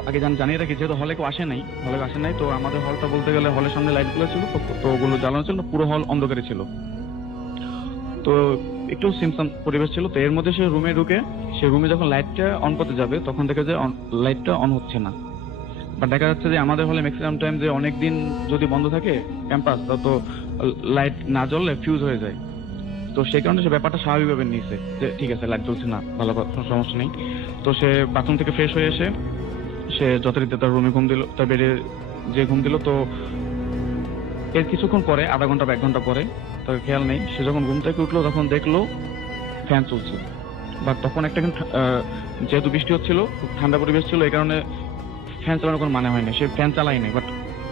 আগে জানিয়ে রাখি যেহেতু হলে কেউ আসে নাই, তো আমাদের হলটা বলতে গেলে হলের সামনে লাইটগুলো ছিল, তো ওগুলো জ্বালানো ছিল, পুরো হল অন্ধকারে ছিল, তো একটু সিমসাম পরিবেশ ছিল। তো এর মধ্যে সে রুমে ঢুকে, সে রুমে যখন লাইটটা অন করতে যাবে তখন দেখে যে লাইটটা অন হচ্ছে না। বাট দেখা যাচ্ছে যে আমাদের হলে ম্যাক্সিমাম টাইম যে অনেকদিন যদি বন্ধ থাকে ক্যাম্পাস, তো লাইট না জ্বললে ফিউজ হয়ে যায়। তো সেই কারণে সে ব্যাপারটা স্বাভাবিকভাবে নিয়েছে যে ঠিক আছে লাইট জ্বলছে না, ভালো, কোনো সমস্যা নেই। তো সে বাথরুম থেকে ফ্রেশ হয়ে এসে সে যথারীতি তার রুমে ঘুম দিল, তার বেডে যে ঘুম দিল। তো এর কিছুক্ষণ পরে, আধা ঘন্টা বা 1 ঘন্টা পরে, তার খেয়াল নেই, সে যখন ঘুম থেকে উঠলো তখন দেখলো ফ্যান চলছে। বাট তখন একটা যেহেতু বৃষ্টি হচ্ছিল, খুব ঠান্ডা পরিবেশ ছিল, এই কারণে ফ্যান চালানোর কোনো মানে হয় না, সে ফ্যান চালাই নাই। বাট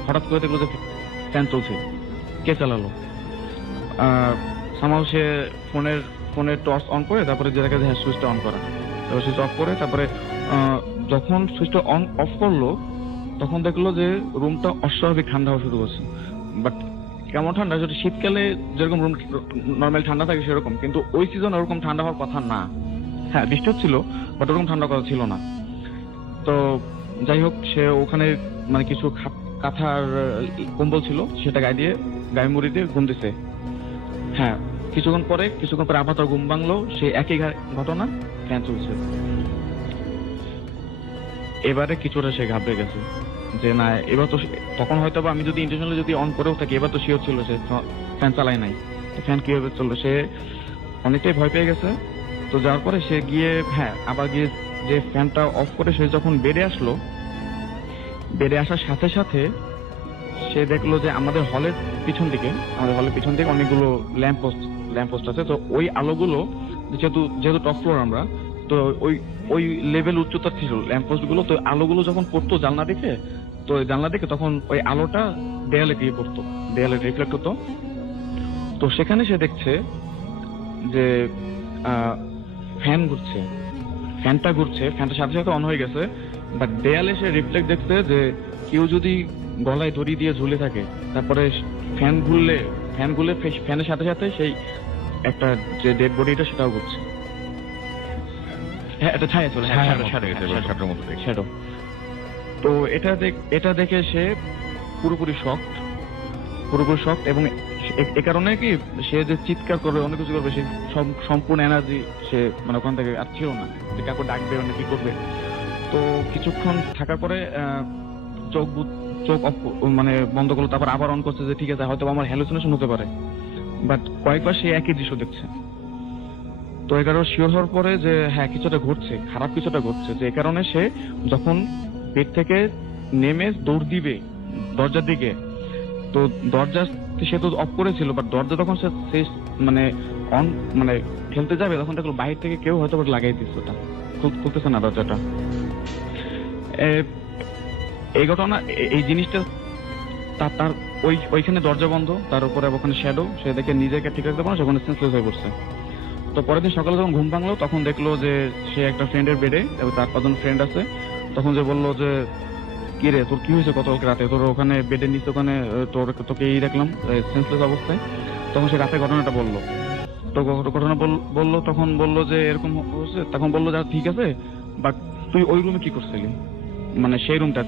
হঠাৎ করে দেখলো যে ফ্যান চলছে, কে চালালো? সামাও সে ফোনের টর্চ অন করে তারপরে যে দেখা যায় সুইচটা অন করা, তারপর সুইচ অফ করে তারপরে যখন সুইচটা অন অফ করলো তখন দেখলো যে রুমটা অস্বাভাবিক ঠান্ডা হওয়া শুরু করছে। বাট কেমন ঠান্ডা, সেটা শীতকালে যেরকম রুম নর্মাল ঠান্ডা থাকে সেরকম, কিন্তু ওই সিজন ওরকম ঠান্ডা হওয়ার কথা না। হ্যাঁ বৃষ্টি হচ্ছিল, বাট ওরকম ঠান্ডা কথা ছিল না। তো যাই হোক, সে ওখানে মানে কিছু কাঁথার কম্বল ছিল, সেটা গায়ে মুড়ি দিয়ে ঘুম দিছে। হ্যাঁ, কিছুক্ষণ পরে আবার তার ঘুম ভাঙলো, সে একই ঘটনা, ফ্যান চলছে। এবারে কিছুটা সে ঘাবড়ে গেছে যে না, এবার তো তখন হয়তো আমি যদি ইন্টেনশনালি যদি অন করেও থাকি, এবার তো শিওর ছিল সে ফ্যান চালাই নাই, ফ্যান কিভাবে চললো, সে অনেকটাই ভয় পেয়ে গেছে। তো যাওয়ার পরে সে গিয়ে আবার গিয়ে যে ফ্যানটা অফ করে সে যখন বেডে আসলো, বেডে আসার সাথে সাথে সে দেখলো যে আমাদের হলের পিছন দিকে অনেকগুলো ল্যাম্পপোস্ট আছে। তো ওই আলোগুলো, যেহেতু টপ ফ্লোর আমরা, তো ওই লেভেল উচ্চতা ছিল ল্যাম্পপোস্ট গুলো, তো আলোগুলো যখন পড়তো জানলা দিকে তখন ওই আলোটা দেয়ালে গিয়ে পড়তো, দেয়ালে রিফ্লেক্ট হতো। তো সেখানে সে দেখছে যে ফ্যানটা সাথে সাথে অন হয়ে গেছে, বাট দেয়ালে সে রিফ্লেক্ট দেখছে যে কেউ যদি গলায় দড়ি দিয়ে ঝুলে থাকে, তারপরে ফ্যান ঘুরলে ফ্যানের সাথে সাথে সেই একটা যে ডেড বডিটা সেটাও ঘুরছে। হ্যাঁ, এটা ছায়া চলে, শ্যাডো। তো এটা দেখে সে পুরোপুরি শকড, এবং এ কারণে কি সে যে চিৎকার করবে, অনেক কিছু করবে, সে সম্পূর্ণ এনার্জি সে মানে ওখান থেকে আর ছিল না, যে কাউকে ডাকবে মানে কি করবে। তো কিছুক্ষণ থাকার পরে চোখ অফ মানে বন্ধ করলো, তারপর আবার অন করছে যে ঠিক আছে, হয়তো আমার হ্যালুসিনেশন হতে পারে। বাট কয়েকবার সে একই দৃশ্য দেখছে। তো এই কারণে শিওর হওয়ার পরে যে হ্যাঁ কিছুটা ঘটছে, খারাপ কিছুটা ঘটছে, যে এই কারণে সে যখন বেড থেকে নেমে দৌড় দিবে দরজার দিকে, তো দরজা সে তো অফ করেছিল, বাট দরজা তখন সে মানে ঠেলতে যাবে, তখন দেখলো বাইরে থেকে কেউ হয়তো লাগাই দিচ্ছে, ওটা খুলতেছে না দরজাটা। এই ঘটনা, এই জিনিসটা তার ওইখানে দরজা বন্ধ, তার উপরে ওখানে শ্যাডো, সে দেখে নিজেকে ঠিক রাখতে পারে, সেখানে সেন্সলেস হয়ে পড়ছে। তো পরের দিন সকালে যখন ঘুম ভাঙলো তখন দেখলো যে সে একটা ফ্রেন্ডের বেডে, এবং তার 5জন ফ্রেন্ড আছে। তখন যে বললো যে কি রে, তোর কি হয়েছে গতকালকে রাতে, তোর ওখানে বেডের নিচে ওখানে তোকে এই দেখলাম সেন্সলেস অবস্থায়। তখন সে রাতে ঘটনাটা বললো। তো ঘটনা বললো, তখন বললো যে এরকম হচ্ছে। তখন বললো যে ঠিক আছে, বাট তুই ওই রুমে কি করছিলি, মানে সেই রুমটা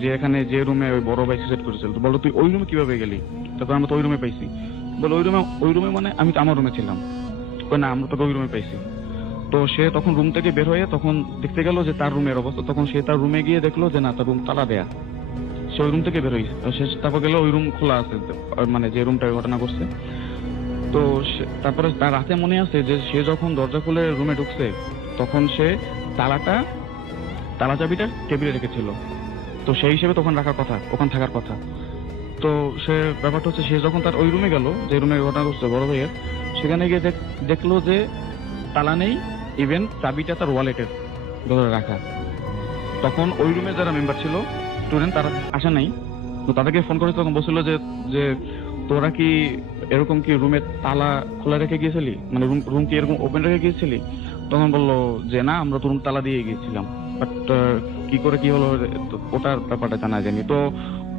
যে রুমে ওই বড় ভাই সুইসাইড করেছিল, তো বললো তুই ওই রুমে কিভাবে গেলি? তারপর আমরা তো ওই রুমে পাইছি। বললো ওই রুমে মানে আমি তো আমার রুমে ছিলাম। না, আমরা তোকে ওই রুমে পাইছি। তো সে তখন রুম থেকে বের হয়ে তখন দেখতে গেল যে তার রুমের অবস্থা। তখন সে তার রুমে গিয়ে দেখলো যে না, তার রুম তালা দেয়া। সে ওই রুম থেকে বের হয়েছে, সে তারপর গেল ওই রুম খোলা আছে, মানে যে রুমটা ঘটনা করছে। তো তারপরে তার রাতে মনে আছে যে সে যখন দরজা খুলে রুমে ঢুকছে তখন সে তালা চাবিটা টেবিলে রেখেছিল। তো সেই হিসেবে তখন ওখানে থাকার কথা। তো সে ব্যাপারটা হচ্ছে, সে যখন তার ওই রুমে গেল যে রুমে ঘটনা করছে বড় ভাইয়ের, সেখানে গিয়ে দেখলো যে তালা নেই, ইভেন চাবিটা তার ওয়ালেটের ভেতরে রাখা। তখন ওই রুমে যারা মেম্বার ছিল স্টুডেন্ট, তারা আসে নাই। তো তাদেরকে ফোন করে তখন বলছিল যে তোরা কি এরকম কি রুমের তালা খোলা রেখে গিয়েছিলি, মানে রুম কি এরকম ওপেন রেখে গিয়েছিলি? তখন বললো যে না, আমরা তো রুম তালা দিয়ে গিয়েছিলাম, বাট কি করে কি হলো ওটার ব্যাপারটা জানা যায়নি। তো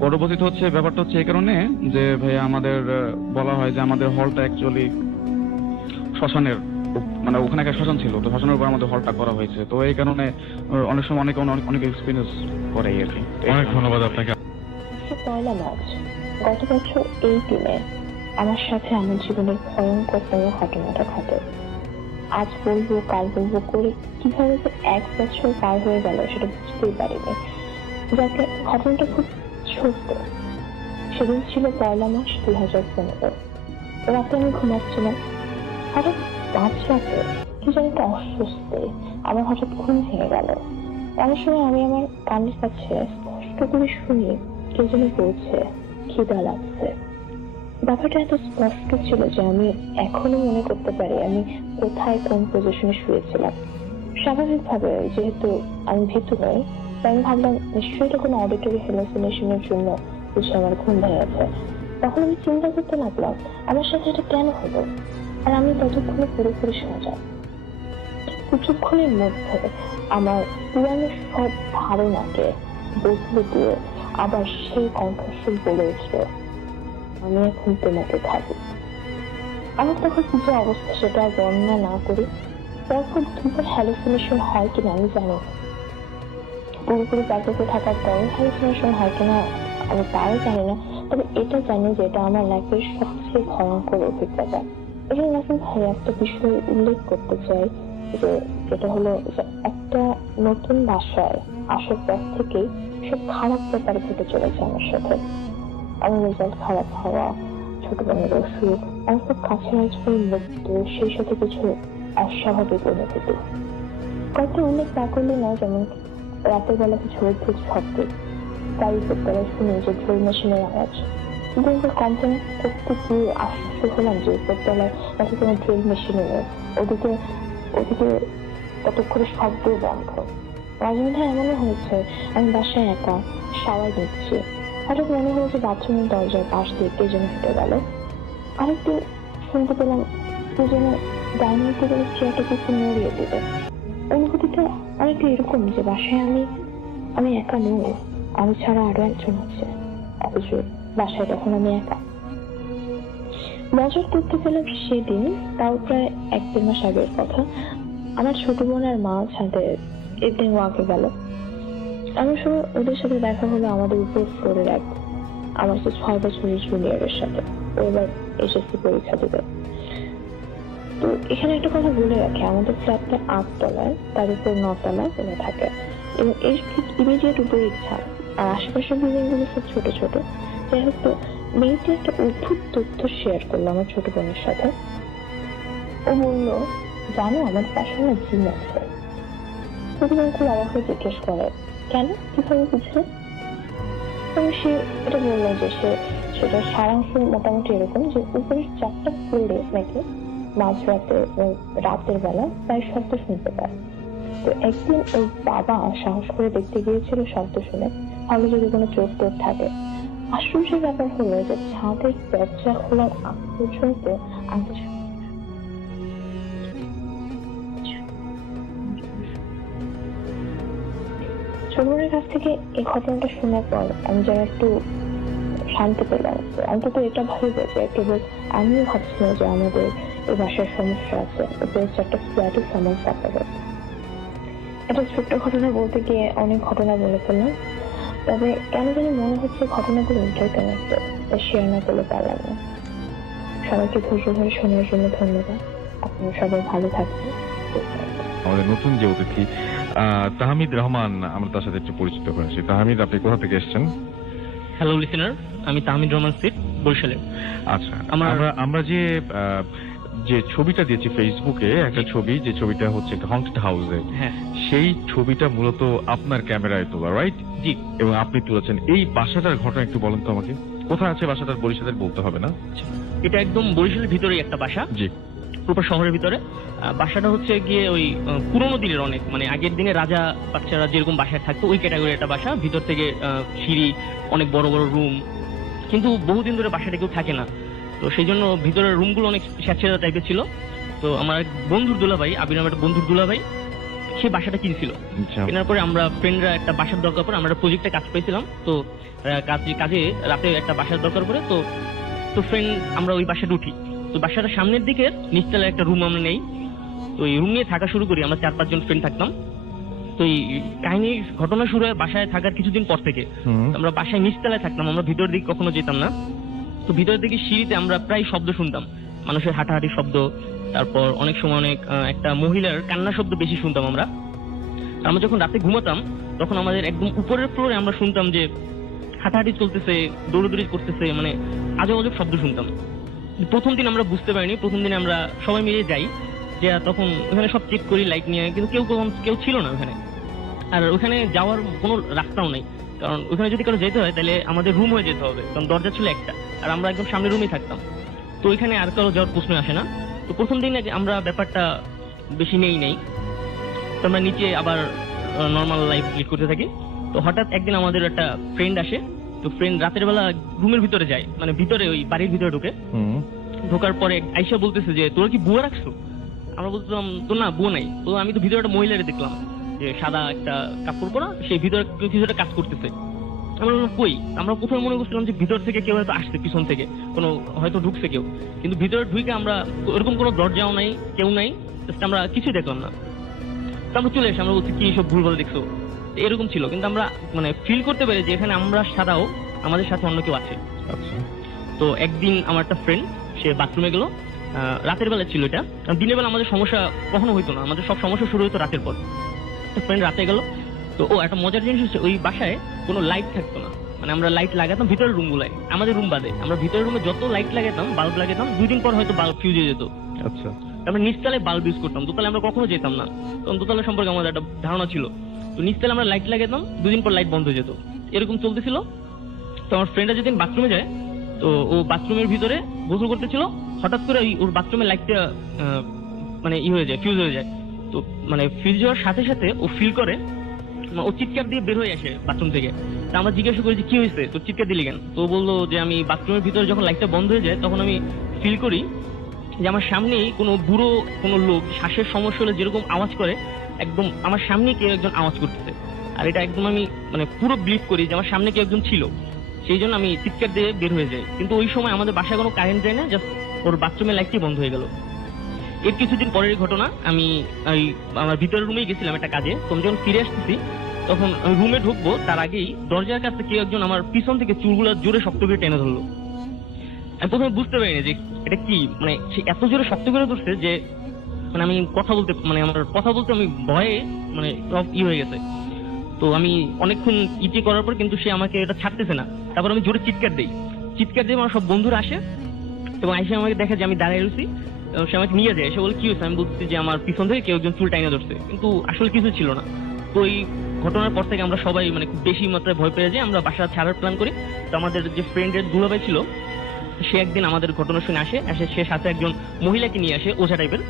পরবর্তীতে হচ্ছে ব্যাপারটা হচ্ছে এই কারণে যে ভাইয়া আমাদের বলা হয় যে আমাদের হলটা অ্যাকচুয়ালি শ্মশানের, মানে ওখানে একটা শ্মশান ছিল, তো শ্মশানের উপর আমাদের হলটা করা হয়েছে। তো এই কারণে অনেক সময় অনেক এক্সপিরিয়েন্স করে আর কি। অনেক ধন্যবাদ আপনাকে। পয়লা মার্চ গত বছর এই দিনে আমার সাথে আমার জীবনের ভয়ঙ্কর ঘটনাটা ঘটে। আজ বলবো কাল বলবো করে কিভাবে যে 1 বছর পার হয়ে গেল সেটা বুঝতেই পারিনি। যাতে ঘটনাটা খুব ছোট্ট। সেদিন ছিল পয়লা মাস 2015। রাতে আমি ঘুমাচ্ছিলাম, হঠাৎ 5 রাতে কি যেন একটা অস্বস্তি, আমার হঠাৎ ঘুম ভেঙে গেল। এমন সময় আমি আমার কানের কাছে স্পষ্ট করে শুনি কেউ যেন বলছে খিদা লাগছে। ব্যাপারটা এত স্পষ্ট ছিল যে আমি এখনো মনে করতে পারি আমি কোথায় কোন পজিশনে শুয়েছিলাম। স্বাভাবিকভাবে যেহেতু আমি ভীতু নই, তাই আমি ভাবলাম নিশ্চয়ই এটা কোনো অডিটরি হ্যালুসিনেশনের জন্য বুঝে আমার ঘুম ভেঙেছে। তখন আমি চিন্তা করতে লাগলাম আমার সাথে এটা কেন হলো, আর আমি ততক্ষণে পুরোপুরি সজাগ। কিছুক্ষণের মধ্যে আমার পুরানো সব ধারণাকে বদলে দিয়ে আবার সেই কণ্ঠস্বর বলে উঠল, আমি এখন তোমাকে খাবো। আমার তখন কি যে অবস্থা সেটা বর্ণনা না করি। তারপর দুবার হ্যালুসিনেশন হয় কিনা আমি জানি না, পুরোপুরি জাগ্রত থাকার পর হ্যালুসিনেশন হয় কিনা আমি তাও জানি না। তবে এটা জানি যে এটা আমার লাইফের সবচেয়ে ভয়ঙ্কর অভিজ্ঞতা। এখানে রাসেল ভাই একটা বিষয় উল্লেখ করতে চাই, যে যেটা হলো যে একটা নতুন বাসায় আসার পর থেকেই সব খারাপ ব্যাপার ঘটে চলেছে আমার সাথে। আমার রেজাল্ট খারাপ হওয়া, ছোট বোনের অসুখ, আমার খুব কাছে করে মৃত্যু, সেই সাথে কিছু অস্বাভাবিক অনুভূতি। কয়েকটা উল্লেখ না করলে না, যেমন রাতের বেলা কিছু অদ্ভুত শব্দ, তার উপরতলায় শুনি যে ড্রিল মেশিনের আওয়াজ। কিন্তু কমপ্লেন করতে গিয়ে আশ্চর্য হলাম যে উপরতলায় নাকি কোনো ড্রিল মেশিনে নেই, ওদিকে কতক্ষণে শব্দ বন্ধ। মাঝে মধ্যে এমনও হয়েছে আমি বাসায় একা শাওয়ার নিচ্ছি, হঠাৎ মনে হলো যে বাথরুমের দরজার পাশ দিয়ে কে যেন হেঁটে গেল। আরেকদিন শুনতে পেলাম কে যেন ডাইনিং টেবিলের চেয়ারটা কিছু নড়িয়ে দিল। অনুভূতিটা অনেকটা এরকম যে বাসায় আমি একা নই, আমি ছাড়া আরো একজন আছে, অথচ বাসায় তখন আমি একা। মজা করতে পেলাম সেদিন, তাও প্রায় 1-1.5 মাস আগের কথা। আমার ছোট বোন আর মা ছাদে ইভিনিং ওয়াকে গেল। এমন সময় ওদের সাথে দেখা হলো আমাদের উপর ফ্লোরের আমার 6 বছরের জুনিয়রের সাথে। ও এবার এসএসসি পরীক্ষা দেবে। তো এখানে একটা কথা বলে রাখি, আমাদের ফ্ল্যাটটা 8 তলায়, তার উপর 9 তলায় ওরা থাকে, এবং এর ঠিক ইমিডিয়েট উপরে ছাদ, আর আশেপাশের বিল্ডিং গুলো সব ছোট ছোট। যাই হোক, তো মেয়েটি একটা অদ্ভুত তথ্য শেয়ার করলো আমার ছোট বোনের সাথে। ও বললো, জানো আমার পাশে না জিন আছে। ছোট বোন খুব অবাক হয়ে জিজ্ঞেস করে, কেন, কিভাবে বুঝলে? তবে সে এটা বললো যে সেটার সারাংশ মোটামুটি এরকম যে উপরের 4টা ফ্লোরে নাকি মাঝরাতে রাতের বেলা প্রায় শব্দ শুনতে পায়। তো একদিন ওর বাবা সাহস করে দেখতে গিয়েছিল শব্দ শুনে, ভালো যদি কোনো চোর টোর থাকে। আশ্চর্যের ব্যাপার হলো যে ছাদের দরজা খোলার আগ পর্যন্ত ছোটবেলার কাছ থেকে এই ঘটনাটা শোনার পর আমি যেন একটু শান্তি পেলাম। অন্তত এটা ভাববো যে কেবল আমিও ভাবছিলাম যে আমাদের এই বাসার সমস্যা আছে, উপরে 4টা ফ্ল্যাটে সমস্যা হবে। এটা ছোট্ট ঘটনা বলতে গিয়ে অনেক ঘটনা বলে ফেললাম, তবে কেন জানি মনে হচ্ছে ঘটনাগুলো ইন্টারকানেক্টেড, তাই শেয়ার না করলে পারলাম না। সবাইকে ধৈর্য ধরে শোনার জন্য ধন্যবাদ। আপনারা সবাই ভালো থাকবেন। আমাদের নতুন যে অতিথি তাহমিদ রহমান, আমরা তার সাথে একটু পরিচিত করেছি। তাহমিদ, আপনি কোথা থেকে এসেছেন? হ্যালো লিসেনার, আমি তাহমিদ রহমান সিট, বরিশালের। আচ্ছা, আমরা যে ছবিটা দিয়েছি ফেসবুকে, একটা ছবি, যে ছবিটা হচ্ছে একটা হন্টেড হাউসে, সেই ছবিটা মূলত আপনার ক্যামেরায় তোলা, রাইট? জি। এবং আপনি তুলেছেন। এই বাসাটার ঘটনা একটু বলেন তো আমাকে। কোথায় আছে বাসাটার? বরিশালের বলতে হবে না? এটা একদম বরিশালের ভিতরেই একটা বাসা। জি। প্রপার শহরের ভিতরে। বাসাটা হচ্ছে গিয়ে ওই পুরোনো দিনের, অনেক মানে আগের দিনে রাজা বাচ্চারা যেরকম বাসায় থাকতো ওই ক্যাটাগরির একটা বাসা। ভিতর থেকে সিঁড়ি, অনেক বড় বড় রুম, কিন্তু বহুদিন ধরে বাসাটা কেউ থাকে না, তো সেই জন্য ভিতরের রুমগুলো অনেক স্যাঁতসেঁতে টাইপের ছিল। তো আমার এক বন্ধুর দুলাভাই, আবির নামের একটা বন্ধুর দুলাভাই, সে বাসাটা কিনছিল। কেনার পরে আমরা ফ্রেন্ডরা একটা বাসার দরকার পরে আমরা প্রজেক্টে কাজ পেয়েছিলাম, তো কাজে রাতে একটা বাসার দরকার পড়ে, তো ফ্রেন্ড আমরা ওই বাসাটা উঠি। তো বাসাটার সামনের দিকে নিচতলায় একটা রুম আমরা নেই, তো এই রুম নিয়ে থাকা শুরু করি। আমরা 4-5 জন ফ্রেন্ড থাকতাম। তো এই কাহিনী ঘটনা শুরু হয় বাসায় থাকার কিছুদিন পর থেকে। আমরা বাসায় নিচতলায় থাকতাম, আমরা ভিতরের দিকে কখনো যেতাম না। তো ভিতরের দিকে সিঁড়িতে আমরা প্রায় শব্দ শুনতাম, মানুষের হাঁটাহাঁটি শব্দ, তারপর অনেক সময় একটা মহিলার কান্না শব্দ বেশি শুনতাম আমরা। আমরা যখন রাতে ঘুমাতাম তখন আমাদের একদম উপরের ফ্লোরে আমরা শুনতাম যে হাঁটাহাঁটি চলতেছে, দৌড়াদৌড়ি করতেছে, মানে আজব আজব শব্দ শুনতাম। প্রথম দিন আমরা বুঝতে পারিনি, প্রথম দিনে আমরা সবাই মিলে যাই, যে তখন ওখানে সব চেক করি লাইট নিয়ে, কিন্তু কেউ ছিল না ওখানে। আর ওখানে যাওয়ার কোনো রাস্তাও নেই, কারণ ওখানে যদি কারো যেতে হয় তাহলে আমাদের রুম হয়ে যেতে হবে, কারণ দরজা ছিল একটা আর আমরা একদম সামনের রুমেই থাকতাম। তো ওইখানে আর কারো যাওয়ার প্রশ্ন আসে না। তো প্রথম দিন আমরা ব্যাপারটা বেশি নেই, তো আমরা নিচে আবার নর্মাল লাইফ লিড করতে থাকি। তো হঠাৎ একদিন আমাদের একটা ফ্রেন্ড আসে, তো ফ্রেন্ড রাতের বেলা রুমের ভিতরে যায়, মানে ভিতরে ওই বাড়ির ভিতরে ঢোকার পরে আইসা বলতেছে যে তোরা কি বুয়া রাখছো? আমরা বলতাম তো না বুয়া নাই। তো আমি তো ভিতরে একটা মহিলারে দেখলাম যে সাদা একটা কাপড় পরা, সেই ভিতরে কিছু একটা কাজ করতেছে। আমরা বললাম কই? আমরা প্রথমে মনে করছিলাম যে ভিতর থেকে কেউ হয়তো আসছে, পিছন থেকে কোনো হয়তো ঢুকছে কেউ, কিন্তু ভিতরে ঢুকে আমরা এরকম কোনো দরজাও নাই, কেউ নাই, আমরা কিছু দেখলাম না। তো আমরা চলে এসে আমরা বলছি কি সব ভুলভাল দেখছো, এরকম ছিল। কিন্তু আমরা মানে ফিল করতে পারি যে এখানে আমরা ছাড়াও আমাদের সাথে অন্য কেউ আছে। তো একদিন আমার একটা ফ্রেন্ড, সে বাথরুমে গেল, রাতের বেলা ছিল এটা, দিনের বেলা আমাদের সমস্যা কখনো হইতো না, আমাদের সব সমস্যা শুরু হইতো রাতের পর। তো ফ্রেন্ড রাতে গেল, তো একটা মজার জিনিস হচ্ছে ওই বাসায় কোনো লাইট থাকতো না, মানে আমরা লাইট লাগাতাম ভিতরের রুম গুলায়, আমাদের রুম বাদে আমরা ভিতরের রুমে যত লাইট লাগাতাম, বাল্ব লাগাতাম, 2 দিন পর হয়তো বাল্ব ফিউজ হয়ে যেত। আচ্ছা, আমরা নিচতলায় বাল্ব ইউজ করতাম, দোতলায় আমরা কখনো যেতাম না, কারণ দোতলা সম্পর্কে আমাদের একটা ধারণা ছিল। তো নিচতলায় আমরা লাইট লাগাতাম, 2 দিন পর লাইট বন্ধ হয়ে যেত, এরকম চলতেছিল। তো আমার ফ্রেন্ডরা যেদিন বাথরুমে যায়, তো ও বাথরুমের ভিতরে গোসল করতেছিল, হঠাৎ করে ওর বাথরুমের লাইটটা মানে হয়ে যায়, ফিউজ হয়ে যায়। তো মানে ফিউজ হওয়ার সাথে সাথে ও ফিল করে, ও চিৎকার দিয়ে বের হয়ে আসে বাথরুম থেকে। তা আমরা জিজ্ঞাসা করি যে কি হয়েছে, তো চিৎকার দিলি কেন? তো বললো যে আমি বাথরুমের ভিতরে যখন লাইটটা বন্ধ হয়ে যায় তখন আমি ফিল করি যে আমার সামনেই কোনো বুড়ো কোনো লোক শ্বাসের সমস্যা হলে যেরকম আওয়াজ করে, একদম আমার সামনে কেউ একজন আওয়াজ করতেছে। আর এটা একদম আমি মানে পুরো বিলিভ করি যে আমার সামনে কেউ একজন ছিল, সেই জন্য আমি চিৎকার দিয়ে বের হয়ে যাই। কিন্তু ওই সময় আমাদের বাসায় কোনো কারেন্ট যায় না, জাস্ট ওর বাথরুমের লাইটটি বন্ধ হয়ে গেল। এর কিছুদিন পরের ঘটনা, আমি আমার ভিতরের রুমেই গেছিলাম একটা কাজে। তো আমি যখন ফিরে আসতেছি তখন আমি রুমে ঢুকবো তার আগেই দরজার কাছে কেউ একজন আমার পিছন থেকে চুলগুলো জোরে শক্ত করে টেনে ধরলো। আমি প্রথমে বুঝতে পারিনি যে এটা কি, মানে সে এত জোরে শক্ত করে ধরছে যে মানে আমি কথা বলতে, মানে আমার কথা বলতে আমি ভয়ে মানে সব হয়ে গেছে। তো আমি অনেকক্ষণ ইটি করার পর কিন্তু সে আমাকে এটা ছাড়তেছে না। তারপর আমি জোরে চিৎকার দিই, আমার সব বন্ধুরা আসে এবং আইসে আমাকে দেখে যে আমি দাঁড়িয়ে রয়েছি, সে আমাকে নিয়ে যায়, এসে বলে কি হয়েছে? আমি বলছি যে আমার পিছন থেকে কেউ একজন চুল টাইনে ধরছে, কিন্তু আসলে কিছু ছিল না। তো এই ঘটনার পর থেকে আমরা সবাই মানে খুব বেশি মাত্রায় ভয় পেয়ে যাই, আমরা বাসা ছাড়ার প্ল্যান করি। তো আমাদের যে ফ্রেন্ডের দুলাভাই ছিল, সে একদিন আমাদের ঘটনা শুনে আসে, সে সাথে একজন মহিলাকে নিয়ে আসে ওঝা টাইপের।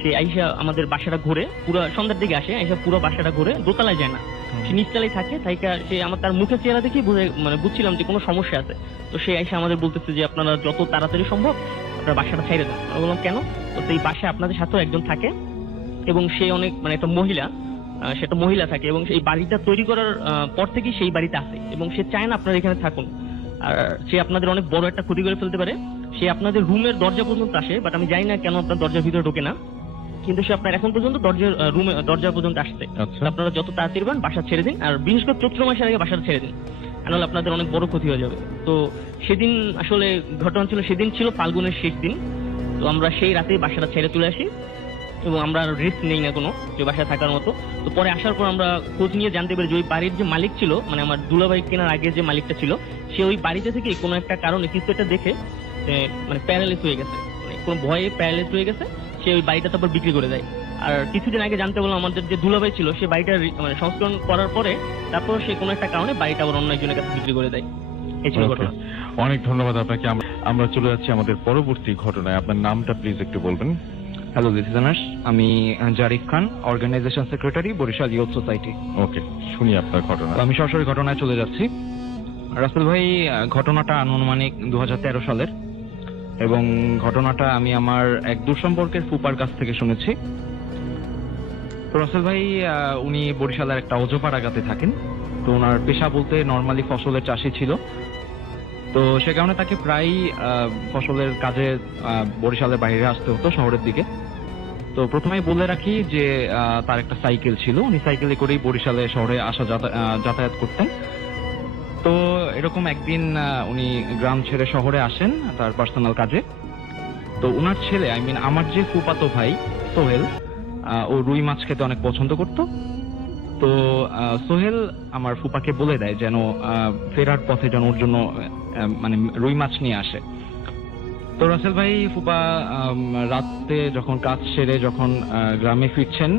সে আইসা আমাদের বাসাটা ঘুরে, পুরো সন্ধ্যার দিকে আসে, আইসা পুরো বাসাটা ঘুরে, দোতলায় যায় না, সে নিচতলায় থাকে। সে আমার তার মুখের চেহারা দেখে মানে বুঝছিলাম যে কোনো সমস্যা আছে। তো সে আইসা আমাদের বলতেছে যে আপনারা যত তাড়াতাড়ি সম্ভব আপনার বাসাটা ছেড়ে দেন। আমরা বললাম কেন? তো সেই বাসায় আপনাদের সাথেও একজন থাকে এবং সে অনেক মানে একটা মহিলা, সেটা মহিলা থাকে এবং সেই বাড়িটা তৈরি করার পর থেকেই সেই বাড়িতে আসে এবং সে চায় না আপনারা এখানে থাকুন, আর সে আপনাদের অনেক বড় একটা ক্ষতি করে ফেলতে পারে। সে আপনাদের রুমের দরজা পর্যন্ত আসে, বাট আমি জানি না কেন আপনার দরজার ভিতরে ঢোকে না, কিন্তু সে আপনার এখন পর্যন্ত দরজা পর্যন্ত আসছে। আপনারা যত তাড়াতাড়ি পারেন বাসা ছেড়ে দিন, আর বিশেষ করে চৈত্র মাসের আগে বাসাটা ছেড়ে দিন, নাহলে আপনাদের অনেক বড় ক্ষতি হয়ে যাবে। তো সেদিন আসলে ঘটনা ছিল, সেদিন ছিল ফাল্গুনের শেষ দিন। তো আমরা সেই রাতেই বাসাটা ছেড়ে চলে আসি এবং আমরা রিস্ক নেই না কোনো যে বাসায় থাকার মতো। তো পরে আসার পর আমরা খোঁজ নিয়ে জানতে পারি যে ওই বাড়ির যে মালিক ছিল, মানে আমার দুলাভাই কেনার আগে যে মালিকটা ছিল, সে ওই বাড়িতে থেকে কোনো একটা কারণে কিছু একটা দেখে মানে প্যারালাইজ হয়ে গেছে, মানে কোনো ভয়ে প্যারালাইজ হয়ে গেছে, সে ওই বাড়িটা তারপর বিক্রি করে দেয়। আর কিছুদিন আগে জানতে পারলাম আমাদের যে দুলাভাই ছিল, সে বাড়িটা মানে সংস্করণ করার পরে তারপর সে কোনো একটা কারণে বাড়িটা আবার অন্য একজনের কাছে বিক্রি করে দেয়। এই ছিল ঘটনা। অনেক ধন্যবাদ আপনাকে। আমরা চলে যাচ্ছি আমাদের পরবর্তী ঘটনায়। আপনার নামটা প্লিজ একটু বলবেন। হ্যালো লিসেনার্স, আমি Jarif Khan, organization secretary, Barishal youth society. Okay, শুনি আপনার ঘটনা। আমি সরাসরি ঘটনায় চলে যাচ্ছি। রাসেল ভাই, ঘটনাটা আনুমানিক 2013 সালের এবং ঘটনাটা আমি আমার এক দূরসম্পর্কের ফুপার কাছ থেকে শুনেছি। তো রাসেল ভাই উনি বরিশালের একটা অজপাড়াগাতে থাকেন। তো ওনার পেশা বলতে নর্মালি ফসলের চাষি ছিল। তো সে কারণে তাকে প্রায় ফসলের কাজে বরিশালের বাইরে আসতে হতো শহরের দিকে। তো প্রথমেই বলে রাখি যে তার একটা সাইকেল ছিল, উনি সাইকেলে করেই বরিশালে শহরে আসা যাতায়াত করতেন। তো এরকম একদিন উনি গ্রাম ছেড়ে শহরে আসেন তার পার্সোনাল কাজে। তো ওনার ছেলে, আমার যে ফুফাতো ভাই সোহেল, ও রুই মাছ খেতে অনেক পছন্দ করত। তো সোহেল আমার ফুপাকে বলে দেয় যেন ফেরার পথে যেন ওর জন্য মানে রুই মাছ নিয়ে আসে। তো রাসেল ভাই ফুপা রাতে যখন কাজ সেরে যখন গ্রামে ফিরছেন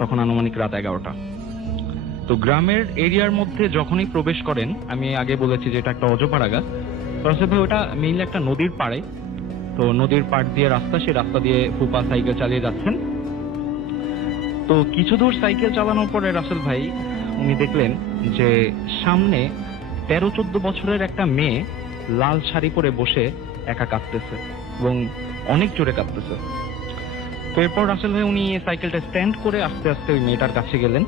তখন আনুমানিক রাত 11টা। তো তো গ্রামের এরিয়ার মধ্যে যখনই প্রবেশ করেন, আমি আগে বলেছি যে এটা একটা অজপাড়াগা, তো রাসেল ভাই ওটা মেইনলি একটা নদীর পাড়ে। তো নদীর পাড় দিয়ে রাস্তা, সেই রাস্তা দিয়ে ফুপা সাইকেল চালিয়ে যাচ্ছেন। তো কিছু দূর সাইকেল চালানোর পরে রাসেল ভাই উনি দেখলেন যে সামনে 13-14 বছরের একটা মেয়ে লাল শাড়ি পরে বসে একা কাঁদতেছে এবং অনেক জোরে কাঁদতেছে। তো এরপর রাসেল ভাই উনি সাইকেলটা স্ট্যান্ড করে আস্তে আস্তে ওই মেয়েটার কাছে গেলেন,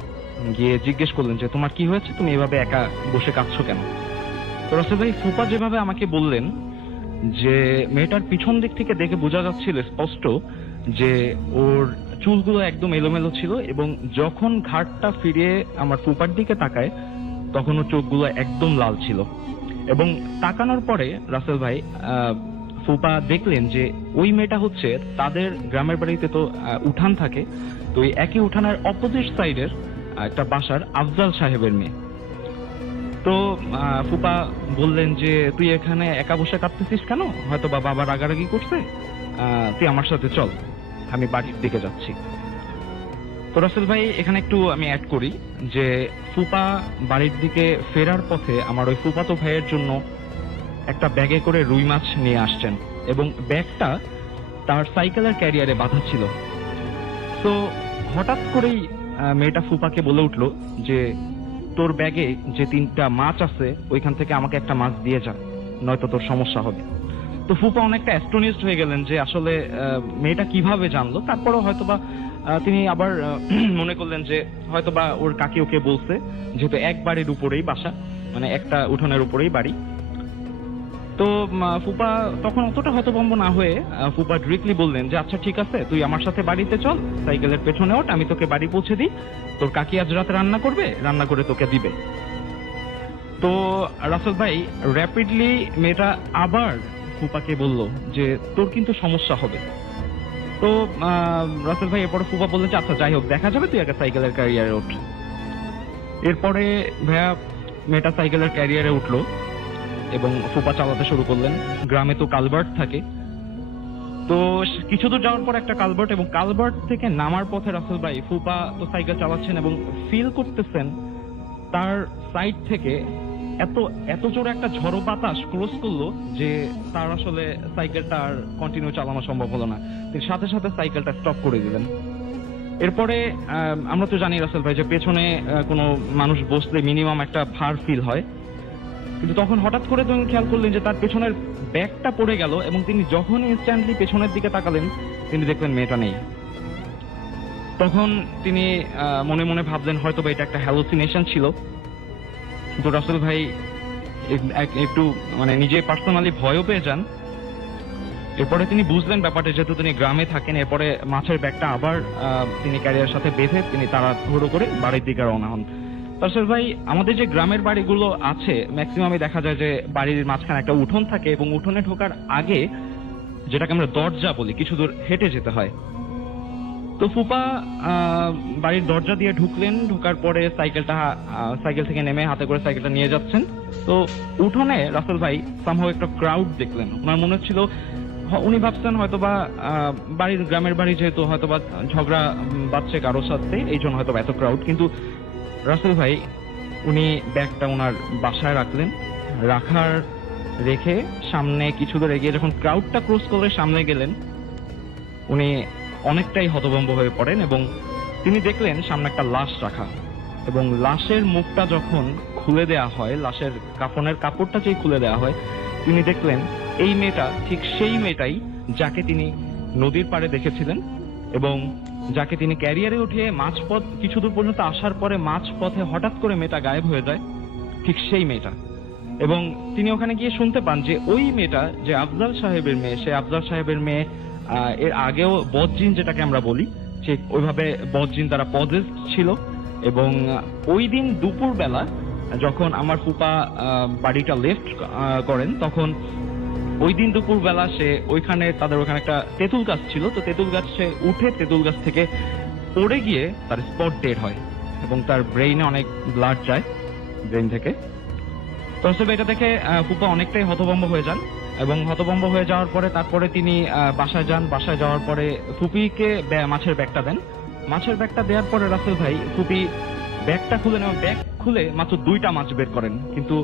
গিয়ে জিজ্ঞেস করলেন যে তোমার কি হয়েছে, তুমি এভাবে একা বসে কাঁদছো কেন? তো রাসেল ভাই ফুপা যেভাবে আমাকে বললেন যে মেয়েটার পিছন দিক থেকে দেখে বোঝা যাচ্ছিল স্পষ্ট যে ওর চুলগুলো একদম এলোমেলো ছিল, এবং যখন ঘাটটা ফিরিয়ে আমার ফুপার দিকে তাকায় তখন ওর চোখগুলো একদম লাল ছিল। এবং তাকানোর পরে রাসেল ভাই ফুপা দেখলেন যে ওই মেয়েটা হচ্ছে তাদের গ্রামের বাড়িতে তো উঠান থাকে, তো ওই একই উঠানের অপোজিট সাইডের একটা বাসার আফজাল সাহেবের মেয়ে। তো ফুপা বললেন যে তুই এখানে একা বসে কাঁদতেছিস কেন, হয়তো বাবা রাগারাগি করছে, তুই আমার সাথে চল, আমি বাড়ির দিকে যাচ্ছি। তো রাসেল ভাই এখানে একটু আমি অ্যাড করি যে ফুপা বাড়ির দিকে ফেরার পথে আমার ওই ফুপাতো ভাইয়ের জন্য একটা ব্যাগে করে রুই মাছ নিয়ে আসছেন, এবং ব্যাগটা তার সাইকেলের ক্যারিয়ারে বাঁধা ছিল। তো হঠাৎ করেই মেয়েটা ফুপাকে বলে উঠলো যে তোর ব্যাগে যে 3টা মাছ আছে ওইখান থেকে আমাকে একটা মাছ দিয়ে যা, নয়তো তোর সমস্যা হবে। তো ফুপা অনেকটা অ্যাস্টনিশড হয়ে গেলেন যে আসলে মেয়েটা কিভাবে জানলো। তারপরেও হয়তোবা তিনি আবার মনে করলেন যে হয়তোবা ওর কাকি ওকে বলছে, যেহেতু এক বাড়ির উপরেই বাসা, মানে একটা উঠোনের উপরেই বাড়ি। তো ফুপা তখন অতটা হতভম্ব না হয়ে ফুপা ডিরেক্টলি বললেন যে আচ্ছা ঠিক আছে, তুই আমার সাথে বাড়িতে চল, সাইকেলের পেছনে ওঠ, আমি তোকে বাড়ি পৌঁছে দিই, তোর কাকি আজ রাতে রান্না করবে, রান্না করে তোকে দিবে। তো রাসেল ভাই র্যাপিডলি মেয়েটা আবার ফুপাকে বলল যে তোর কিন্তু সমস্যা হবে। তো রাসেল ভাই এরপরে ফুপা বললেন যে আচ্ছা যাই হোক দেখা যাবে, তুই একটা সাইকেলের ক্যারিয়ারে ওঠ। এরপরে ভাইয়া মেয়েটা সাইকেলের ক্যারিয়ারে উঠলো এবং ফুপা চালাতে শুরু করলেন। গ্রামে তো কালভার্ট থাকে, তো কিছু দূর যাওয়ার পর একটা কালভার্ট, এবং কালভার্ট থেকে নামার পথে রাসেল ভাই ফুপা তো সাইকেল চালাচ্ছেন এবং ফিল করতেছেন তার সাইড থেকে এত জোরে একটা ঝড়ো বাতাস ক্রস করলো যে তার আসলে সাইকেলটা আর কন্টিনিউ চালানো সম্ভব হলো না। তিনি সাথে সাথে সাইকেলটা স্টপ করে দিলেন। এরপরে আমরা তো জানি রাসেল ভাই যে পেছনে কোনো মানুষ বসলে মিনিমাম একটা ভার ফিল হয়, কিন্তু তখন হঠাৎ করে তিনি খেয়াল করলেন যে তার পেছনের ব্যাগটা পড়ে গেল, এবং তিনি যখন ইনস্ট্যান্টলি পেছনের দিকে তাকালেন তিনি দেখলেন মেয়েটা নেই। তখন তিনি মনে মনে ভাবলেন হয়তো বা এটা একটা হ্যালুসিনেশন ছিল। তো রাসেল ভাই একটু মানে নিজে পার্সোনালি ভয়ও পেয়ে যান। এরপরে তিনি বুঝলেন ব্যাপারটা, যেহেতু তিনি গ্রামে থাকেন। এরপরে মাছের ব্যাগটা আবার তিনি ক্যারিয়ার সাথে বেঁধে তিনি তাড়াহুড়ো করে বাড়ির দিকে রওনা হন। রাসেল ভাই আমাদের যে গ্রামের বাড়িগুলো আছে ম্যাক্সিমামই দেখা যায় যে বাড়ির মাঝখানে একটা উঠোন থাকে, এবং উঠোনে ঢোকার আগে যেটাকে আমরা দরজা বলি, কিছু দূর হেঁটে যেতে হয়। তো ফুপা বাড়ির দরজা দিয়ে ঢুকলেন, ঢোকার পরে সাইকেল থেকে নেমে হাতে করে সাইকেলটা নিয়ে যাচ্ছেন। তো উঠোনে রাসেল ভাই সামহাও একটা ক্রাউড দেখলেন। ওনার মনে হচ্ছিল, উনি ভাবছেন হয়তোবা গ্রামের বাড়ি যেহেতু হয়তোবা ঝগড়া বাঁচছে কারোর সাথে, এই জন্য হয়তো এত ক্রাউড। কিন্তু রাসেল ভাই উনি ব্যাগটা ওনার বাসায় রাখলেন, রেখে সামনে কিছু দূর এগিয়ে যখন ক্রাউডটা ক্রস করে সামনে গেলেন উনি অনেকটাই হতভম্ব হয়ে পড়েন, এবং তিনি দেখলেন সামনে একটা লাশ রাখা, এবং লাশের মুখটা যখন খুলে দেয়া হয়, লাশের কাফনের কাপড়টা যেই খুলে দেয়া হয়, তিনি দেখলেন এই মেয়েটা ঠিক সেই মেয়েটাই যাকে তিনি নদীর পাড়ে দেখেছিলেন, এবং যাকে তিনি ক্যারিয়ারে উঠিয়ে মাঝপথ কিছু দূর পর্যন্ত আসার পরে মাঝপথে হঠাৎ করে মেয়েটা গায়েব হয়ে যায়, ঠিক সেই মেয়েটা। এবং তিনি ওখানে গিয়ে শুনতে পান যে ওই মেয়েটা যে আফজাল সাহেবের মেয়ে, সে আফজাল সাহেবের মেয়ে এর আগেও বদজিন যেটাকে আমরা বলি, ঠিক ওইভাবে বদজিন তারা পজেসড ছিল। এবং ওই দিন দুপুর বেলা যখন আমার ফুপা বাড়িটা লেফট করেন, তখন ওই দিন দুপুর বেলা সে তাদের ওখানে একটা তেঁতুল গাছ ছিল, তো তেঁতুল গাছ সে উঠে তেঁতুল গাছ থেকে পড়ে গিয়ে তার স্পট ডেড হয়, এবং তার ব্রেইনে অনেক ব্লাড যায় ব্রেইন থেকে। তো এটা দেখে ফুপা অনেকটাই হতভম্ব হয়ে যান, এবং হতভম্ব হয়ে যাওয়ার পরে তারপরে তিনি বাসায় যান। বাসায় যাওয়ার পরে ফুপিকে মাছের ব্যাগটা দেন। মাছের ব্যাগটা দেওয়ার পরে রাসেল ভাই ফুপি ব্যাগটা খুলে নেওয়া, ব্যাগ খুলে মাত্র 2টা মাছ বের করেন, কিন্তু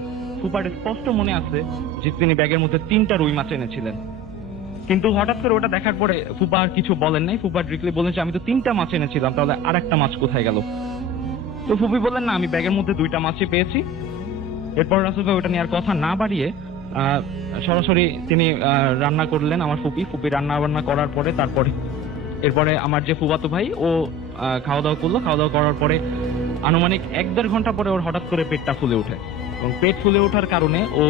ফুপার স্পষ্ট মনে আছে যে তিনি ব্যাগের মধ্যে 3টা রুই মাছ এনেছিলেন। কিন্তু হঠাৎ করে ওটা দেখার পরে ফুপা আর কিছু বলেন নাই। ফুপা ডিরেক্টলি বলেন যে আমি তো 3টা মাছ এনেছিলাম, তাহলে আর একটা মাছ কোথায় গেল? তো ফুপি বললেন না, আমি ব্যাগের মধ্যে 2টা মাছই পেয়েছি। এরপর রাসেল ভাই ওটা নিয়ে আর কথা না বাড়িয়ে সরাসরি তিনি রান্না করলেন। আমার ফুপি রান্না বান্না করার পরে এরপরে আমার যে ফুফাতো ভাই ও খাওয়া দাওয়া করলো। খাওয়া দাওয়া করার পরে আনুমানিক 1-1.5 ঘন্টা পরে ওর হঠাৎ করে পেটটা ফুলে ওঠে, এবং পেট ফুলে ওঠার কারণে ও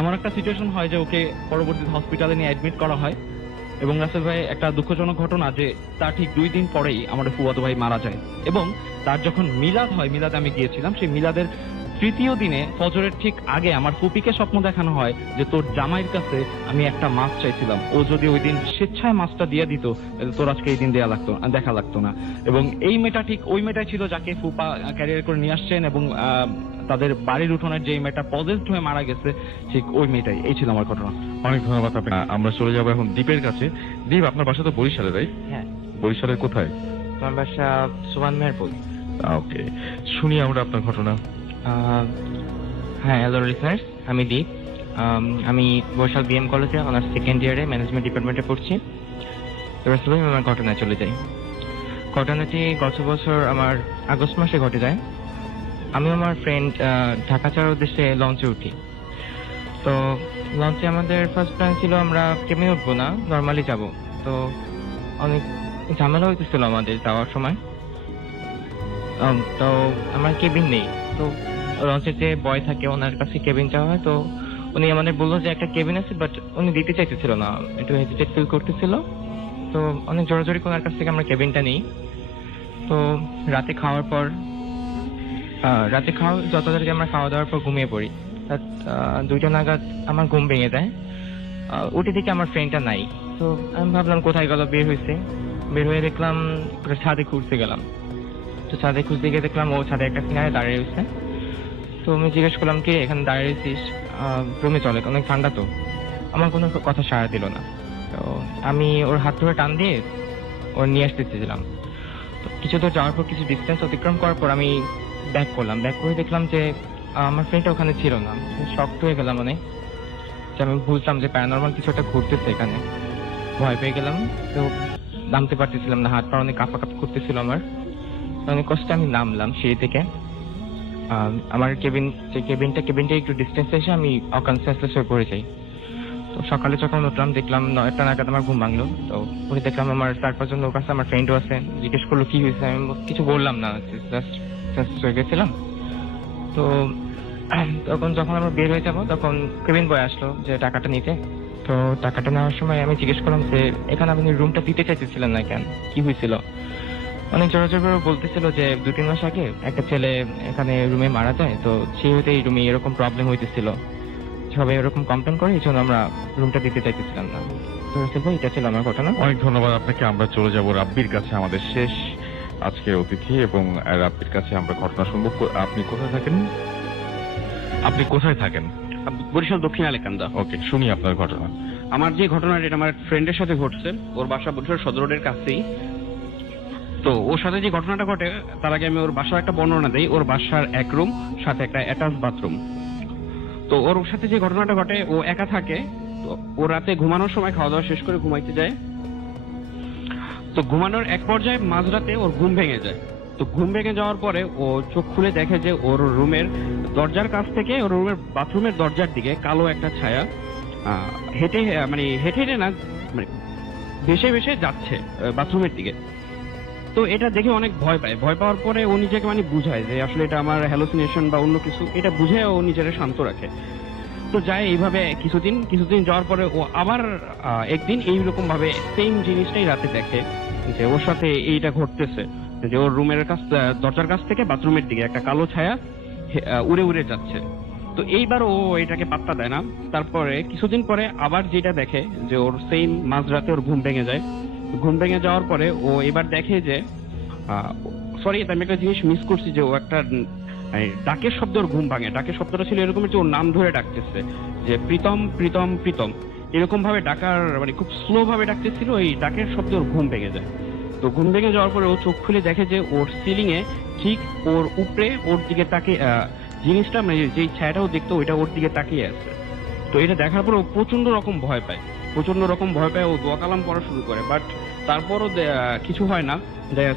এমন একটা সিচুয়েশন হয় যে ওকে পরবর্তীতে হসপিটালে নিয়ে অ্যাডমিট করা হয়। এবং রাসেল ভাই একটা দুঃখজনক ঘটনা যে তার ঠিক 2 দিন পরেই আমাদের ফুফাতো ভাই মারা যায়। এবং তার যখন মিলাদ হয়, মিলাদে আমি গিয়েছিলাম, সেই মিলাদের 3য় দিনে ফজরের ঠিক আগে আমার ফুপিকে স্বপ্ন দেখানো হয় যে তোর জামাইয়ের কাছে আমি একটা মাছ চাইছিলাম, ও যদি ওই দিন স্বেচ্ছায় মাছটা দিয়ে দিত তোর আজকে এই দিন দেখা লাগতো না। এবং এই মেয়েটা ঠিক ওই মেয়েটাই ছিল যাকে ফুপা ক্যারিয়ার করে নিয়ে আসছেন, এবং তাদের বাড়ির উঠোনের যে মেয়েটা পজেসড হয়ে মারা গেছে ঠিক ওই মেয়েটাই। এই ছিল আমার ঘটনা। অনেক ধন্যবাদ আপনাকে। আমরা চলে যাবো এখন দীপের কাছে। দীপ, আপনার বাসা তো বরিশালে, রাইট? হ্যাঁ। বরিশালের কোথায়? আমার বাসা সুবান মেহেরপুর। ওকে, শুনি আমরা আপনার ঘটনা। হ্যাঁ, হ্যালো লিসনার্স, আমি দীপ। আমি বরিশাল বিএম কলেজে অনার্স 2nd ইয়ারে ম্যানেজমেন্ট ডিপার্টমেন্টে পড়ছি। এবার শুধু আমার ঘটনায় চলে যাই। ঘটনাটি গত বছর আমার আগস্ট মাসে ঘটে যায়। আমি আমার ফ্রেন্ড ঢাকা যাওয়ার উদ্দেশ্যে লঞ্চে উঠি। তো লঞ্চে আমাদের ফার্স্ট প্ল্যান ছিল আমরা কেবিনে উঠবো না, নর্মালি যাব। তো অনেক ঝামেলা হইতেছিল আমাদের যাওয়ার সময়। তো আমার কেবিন নেই। তো লঞ্চের যে বয় থাকে ওনার কাছে কেবিন চাওয়া হয়। তো উনি আমাদের বললো যে একটা কেবিন আছে, বাট উনি দিতে চাইতেছিল না, একটু হেজিটেট ফিল করতেছিল। তো অনেক জোরাজোরি ওনার কাছ থেকে আমরা কেবিনটা নিই। তো রাতে যত তারিখে আমরা খাওয়া দাওয়ার পর ঘুমিয়ে পড়ি। 2টা নাগাদ আমার ঘুম ভেঙে যায়। উঠে দিকে আমার ফ্রেন্ডটা নাই। তো আমি ভাবলাম কোথায় গেল, বের হয়ে দেখলাম ছাদে খুঁজতে গেলাম। তো ছাদে খুঁজতে গিয়ে দেখলাম ও ছাদে একটা কিনারে দাঁড়িয়ে রয়েছে। তো আমি জিজ্ঞেস করলাম কি এখানে দাঁড়িয়ে রয়েছিস, রুমে চলে, অনেক ঠান্ডা। তো আমার কোনো কথা সাড়া দিল না। তো আমি ওর হাত ধরে টান দিয়ে ওর নিয়ে আসতে চেয়েছিলাম। তো কিছু দূর যাওয়ার পর, কিছু ডিস্টেন্স অতিক্রম করার পর আমি ব্যাক করে দেখলাম যে আমার ফ্রেন্ডটা ওখানে ছিল না। শকড হয়ে গেলাম অনেক, যে আমি বুঝলাম যে প্যারানরমাল কিছু একটা ঘুরতেছে এখানে। ভয় পেয়ে গেলাম। তো নামতে পারতেছিলাম না, হাত পা অনেক কাঁপা করতেছিল আমার। অনেক কষ্টে আমি নামলাম সিঁড়ি থেকে। আমার কেবিনটা একটু ডিস্টেন্সে এসে আমি অকনসিয়াসলেস হয়ে পড়ে যাই। তো সকালে যখন উঠলাম দেখলাম 9টা নাগাদ আমার ঘুম ভাঙলো। তো উঠে দেখলাম আমার 4-5 লোক আছে, আমার ফ্রেন্ডও আছে। জিজ্ঞেস করলো কি হয়েছে, আমি কিছু বললাম না, জাস্ট হয়ে গেছিলাম। তো তখন যখন আমরা বের হয়ে যাবো তখন কেবিন বয় আসলো যে টাকাটা নিতে। তো টাকাটা নেওয়ার সময় আমি জিজ্ঞেস করলাম যে এখানে আপনি রুমটা দিতে চাইতেছিলেন না কেন, কি হয়েছিল? অনেক জোরাজোর করে বলতেছিল যে 2-3 মাস আগে একটা ছেলে এখানে রুমে মারা যায়, তো সেই হতে এই রুমে এরকম প্রবলেম হইতেছিল, সবাই এরকম কমপ্লেন করে, এই জন্য আমরা রুমটা দিতে চাইতেছিলাম না। তো ভাই, এটা ছিল আমার ঘটনা। অনেক ধন্যবাদ আপনাকে। আমরা চলে যাব রাব্বির কাছে, আমাদের শেষ আজকের অতিথি, এবং রাব্বির কাছে আমরা ঘটনা শুনবো। আপনি কোথায় থাকেন? বরিশাল দক্ষিণ আলেকান্দা। ওকে, শুনি আপনার ঘটনা। আমার যে ঘটনাটা, এটা আমার ফ্রেন্ডের সাথে ঘটছে। ওর বাসা বরিশাল সদর রোডের কাছেই। তো ওর সাথে যে ঘটনাটা ঘটে তার আগে আমি ওর বাসার একটা বর্ণনা দিই। ওর বাসার 1 রুম, সাথে একটা অ্যাটাচ বাথরুম। তো ওর সাথে যে ঘটনাটা ঘটে, ও একা থাকে। তো ও রাতে ঘুমানোর সময় খাওয়া দাওয়া শেষ করে ঘুমাইতে যায়। তো ঘুমানোর এক পর্যায়ে মাঝরাতে ওর ঘুম ভেঙে যায়। তো ঘুম ভেঙে যাওয়ার পরে ও চোখ খুলে দেখে যে ওর রুমের দরজার কাছ থেকে ওর রুমের বাথরুমের দরজার দিকে কালো একটা ছায়া হেঁটে না, মানে ভেসে যাচ্ছে বাথরুমের দিকে। তো এটা দেখে অনেক ভয় পায়। ভয় পাওয়ার পরে ও নিজেকে বুঝায় যে আসলে এটা আমার হ্যালোসিনেশন বা অন্য কিছু, এটা বুঝে ও নিজেকে শান্ত রাখে। তো যায় এইভাবে কিছুদিন যাওয়ার পরে ও আবার একদিন এইরকম ভাবে সেম জিনিসটাই রাতে দেখে যে ওর সাথে এইটা ঘটতেছে, যে ওর রুমের দরজার কাছ থেকে বাথরুমের দিকে একটা কালো ছায়া উড়ে যাচ্ছে। তো এইবার ও এটাকে পাত্তা দেয় না। তারপরে কিছুদিন পরে আবার যেটা দেখে যে ওর সেম মাঝরাতে ওর ঘুম ভেঙে যায়। ঘুম ভেঙে যাওয়ার পরে ও এবার দেখে যে আমি একটা জিনিস মিস করছি, যে ও একটা ডাকের শব্দ ওর ঘুম ভাঙে। ডাকের শব্দটা ছিল এরকম যে ওর নাম ধরে ডাকতেছে, যে প্রীতম প্রীতম প্রীতম, এরকম ভাবে ডাকার খুব স্লো ভাবে ডাকতেছিল। এই ডাকের শব্দে ওর ঘুম ভেঙে যায়। তো ঘুম ভেঙে যাওয়ার পরে ও চোখ খুলে দেখে যে ওর সিলিং এ ঠিক ওর উপরে ওর দিকে তাকিয়ে জিনিসটা মানে যেই ছায়াটা ও দেখতো ওইটা ওর দিকে তাকিয়ে আছে। তো এটা দেখার পর ও প্রচন্ড রকম ভয় পায়, ও দোয়া কালাম পড়া শুরু করে। বাট তারপরও কিছু হয় না,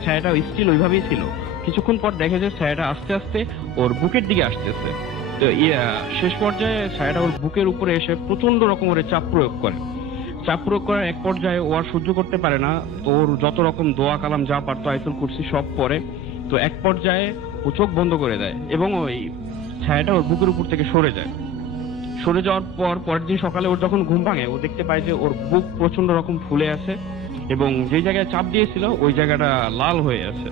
ছায়াটা স্টিল ওইভাবেই ছিল। কিছুক্ষণ পর দেখে যে ছায়াটা আস্তে আস্তে ওর বুকের দিকে আসতেছে। তো শেষ পর্যায়ে ছায়াটা ওর বুকের উপরে এসে প্রচন্ড রকম ওর চাপ প্রয়োগ করার এক পর্যায়ে ও আর সহ্য করতে পারে না। তো ওর যত রকম দোয়া কালাম যা পারতো আয়াতুল কুরসি সব পড়ে। তো এক পর্যায়ে ও চোখ বন্ধ করে দেয় এবং ওই ছায়াটা ওর বুকের উপর থেকে সরে যাওয়ার পর পরের দিন সকালে ওর যখন ঘুম ভাঙে ও দেখতে পায় যে ওর বুক প্রচন্ড রকম ফুলে আছে এবং যে জায়গায় চাপ দিয়েছিল ওই জায়গাটা লাল হয়ে আছে।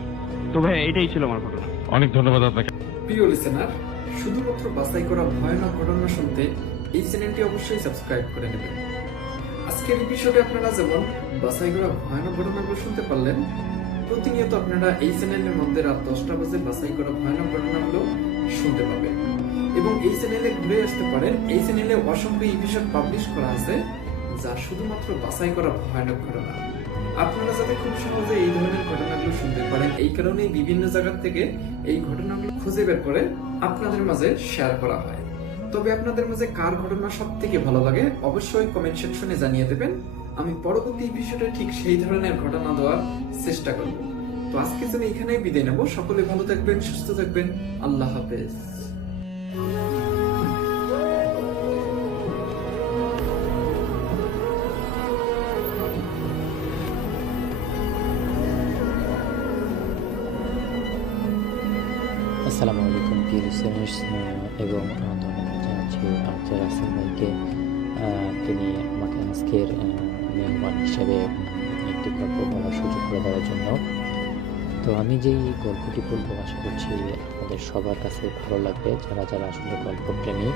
তো ভাই এটাই ছিল আমার ঘটনা। অনেক ধন্যবাদ আপনাকে। প্রিয় লিসেনার, শুধুমাত্র বাছাই করা ভয়ানক ঘটনা শুনতে এই চ্যানেলটি অবশ্যই সাবস্ক্রাইব করে নেবেন। আজকের এপিসোডে আপনারা যেমন বাছাই করা ভয়ানক ঘটনাগুলো শুনতে পারলেন, প্রতিনিয়ত আপনারা এই চ্যানেলের মধ্যে রাত 10টা বাজে বাছাই করা ভয়ানক ঘটনাগুলো শুনতে পাবেন এবং এই চ্যানেলে ঘুরে আসতে পারেন। এই চ্যানেলে অসংখ্য এপিসোড পাবলিশ করা আছে যা শুধুমাত্র বাছাই করা ভয়ানক ঘটনা। আপনারা যাতে খুব সহজে এই ধরনের ঘটনাগুলো শুনতে পারেন, এই কারণেই বিভিন্ন জায়গা থেকে এই ঘটনাগুলো খুঁজে বের করে আপনাদের মাঝে শেয়ার করা হয়। তবে আপনাদের মাঝে কার ঘটনা সব থেকে ভালো লাগে অবশ্যই কমেন্ট সেকশনে জানিয়ে দেবেন। আমি পরবর্তী এপিসোডে ঠিক সেই ধরনের ঘটনা দেওয়ার চেষ্টা করব। তো আজকের জন্য এখানেই বিদায় নেব। সকলে ভালো থাকবেন, সুস্থ থাকবেন। আল্লাহ হাফেজ। আসসালামু আলাইকুম প্রিয় লিসেনার্স, এবং ধন্যবাদ জানাচ্ছি রাসেল ভাইকে। তিনি আমাকে আজকের মেহমান হিসেবে একটি গল্প বলার সুযোগ করে দেওয়ার জন্য। তো আমি যেই গল্পটি বলবো আশা করছি আপনাদের সবার কাছে ভালো লাগবে, যারা যারা আসলে গল্পপ্রেমী।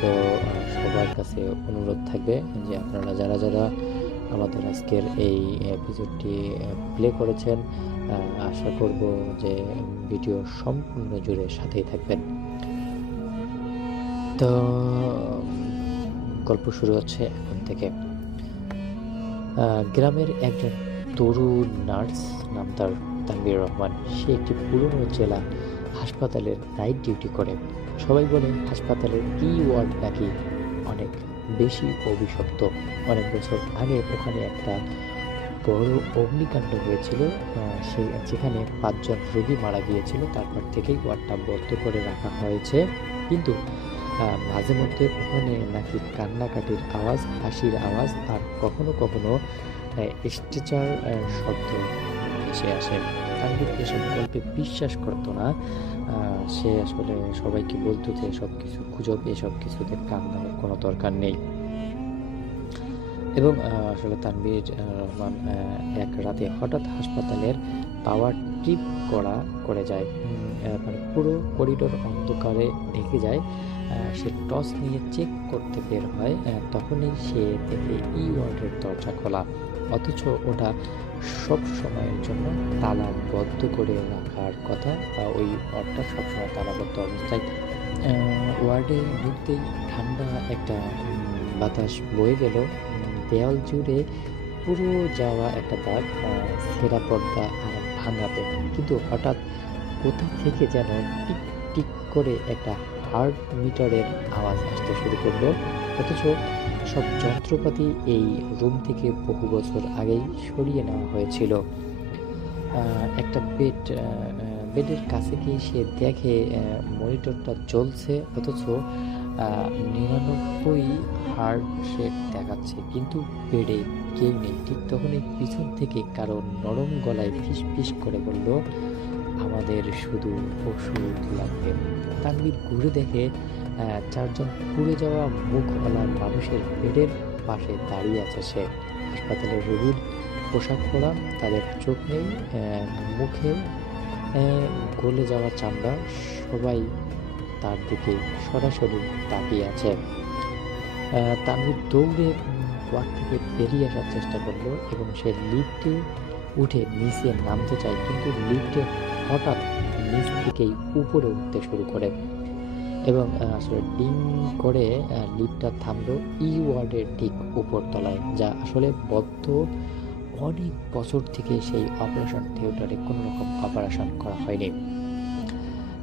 তো সবার কাছে অনুরোধ থাকবে যে আপনারা যারা যারা আমাদের আজকের এই এপিসোডটি প্লে করেছেন, আশা করব যে ভিডিও সম্পূর্ণ জুড়ে সাথেই থাকবেন। তো গল্প শুরু হচ্ছে এখন থেকে। গ্রামের একজন তরুণ নার্স, নাম তার তানভীর রহমান। সে একটি পুরনো জেলা হাসপাতালের নাইট ডিউটি করে। সবাই বলে হাসপাতালের ওয়ার্ড নাকি অনেক বেশি অভিশপ্ত। অনেক বছর আগে ওখানে একটা বড় অগ্নিকাণ্ড হয়েছিল, যেখানে 5 জন রোগী মারা গিয়েছিল। তারপর থেকেই ওয়ার্ডটা বন্ধ করে রাখা হয়েছে। কিন্তু মাঝে মধ্যে ওখানে নাকি কান্নাকাটির আওয়াজ, হাসির আওয়াজ আর কখনো কখনো স্ট্রেচার শব্দ ভেসে আসে। তানভীর এসব গল্পে বিশ্বাস করতো না। সে আসলে সবাইকে বলতো যে এসব কিছু গুজব, এসব কিছুতে কান দেওয়ার কোনো দরকার নেই। এবং আসলে তানভীর রহমান এক রাতে হঠাৎ হাসপাতালের পাওয়ার ট্রিপ করে যায়, মানে পুরো করিডোর অন্ধকারে ঢেকে যায়। সে টর্চ নিয়ে চেক করতে বের হয়, তখনই সে দেখে ওয়ার্ডের দরজা খোলা, অথচ ওটা সব সময়ের জন্য তালাবদ্ধ করে রাখার কথা, বা ওই ওয়ার্ডটা সবসময় তালাবদ্ধ অবস্থায়। ওয়ার্ডে ঢুকতেই ঠান্ডা একটা বাতাস বয়ে গেল। দেয়াল জুড়ে পুরো যাওয়া একটা দাগ, ছেঁড়া পর্দা আর ভাঙা বেড। কিন্তু হঠাৎ কোথা থেকে যেন টিক টিক করে একটা হার্ট মিটারের আওয়াজ আসতে শুরু করলো, অথচ সব যন্ত্রপাতি এই রুম থেকে বহু বছর আগেই সরিয়ে নেওয়া হয়েছিল। একটা বেডের কাছে গিয়ে সে দেখে মনিটরটা জ্বলছে, অথচ 99 হার্ট রেট দেখাচ্ছে, কিন্তু বেডে কেউ নেই। ঠিক তখনই পিছন থেকে কারো নরম গলায় ফিস ফিস করে বলল, আমাদের শুধু ওষুধ লাগবে। তানভীর ঘুরে দেখে 4 জন পুড়ে যাওয়া মুখওয়ালা মানুষের বেডের পাশে দাঁড়িয়ে আছে সে। হাসপাতালের রোগীর পোশাক পরা, তাদের চোখ নেই, মুখে গলে যাওয়া চামড়া, সবাই তার দিকে সরাসরি তাকিয়ে আছে। তানভীর দৌড়ে ওয়ার্ড থেকে বেরিয়ে আসার চেষ্টা করলো এবং সে লিফটে উঠে নিচে নামতে চায়, কিন্তু লিফটে হঠাৎ নিচ থেকেই উপরে উঠতে শুরু করে এবং আসলে ডিং করে লিফটটা থামলো ওয়ার্ডের ঠিক উপর তলায়, যা আসলে বদ্ধ অনেক বছর থেকে সেই অপারেশন থিয়েটারে কোনো রকম অপারেশন করা হয়নি।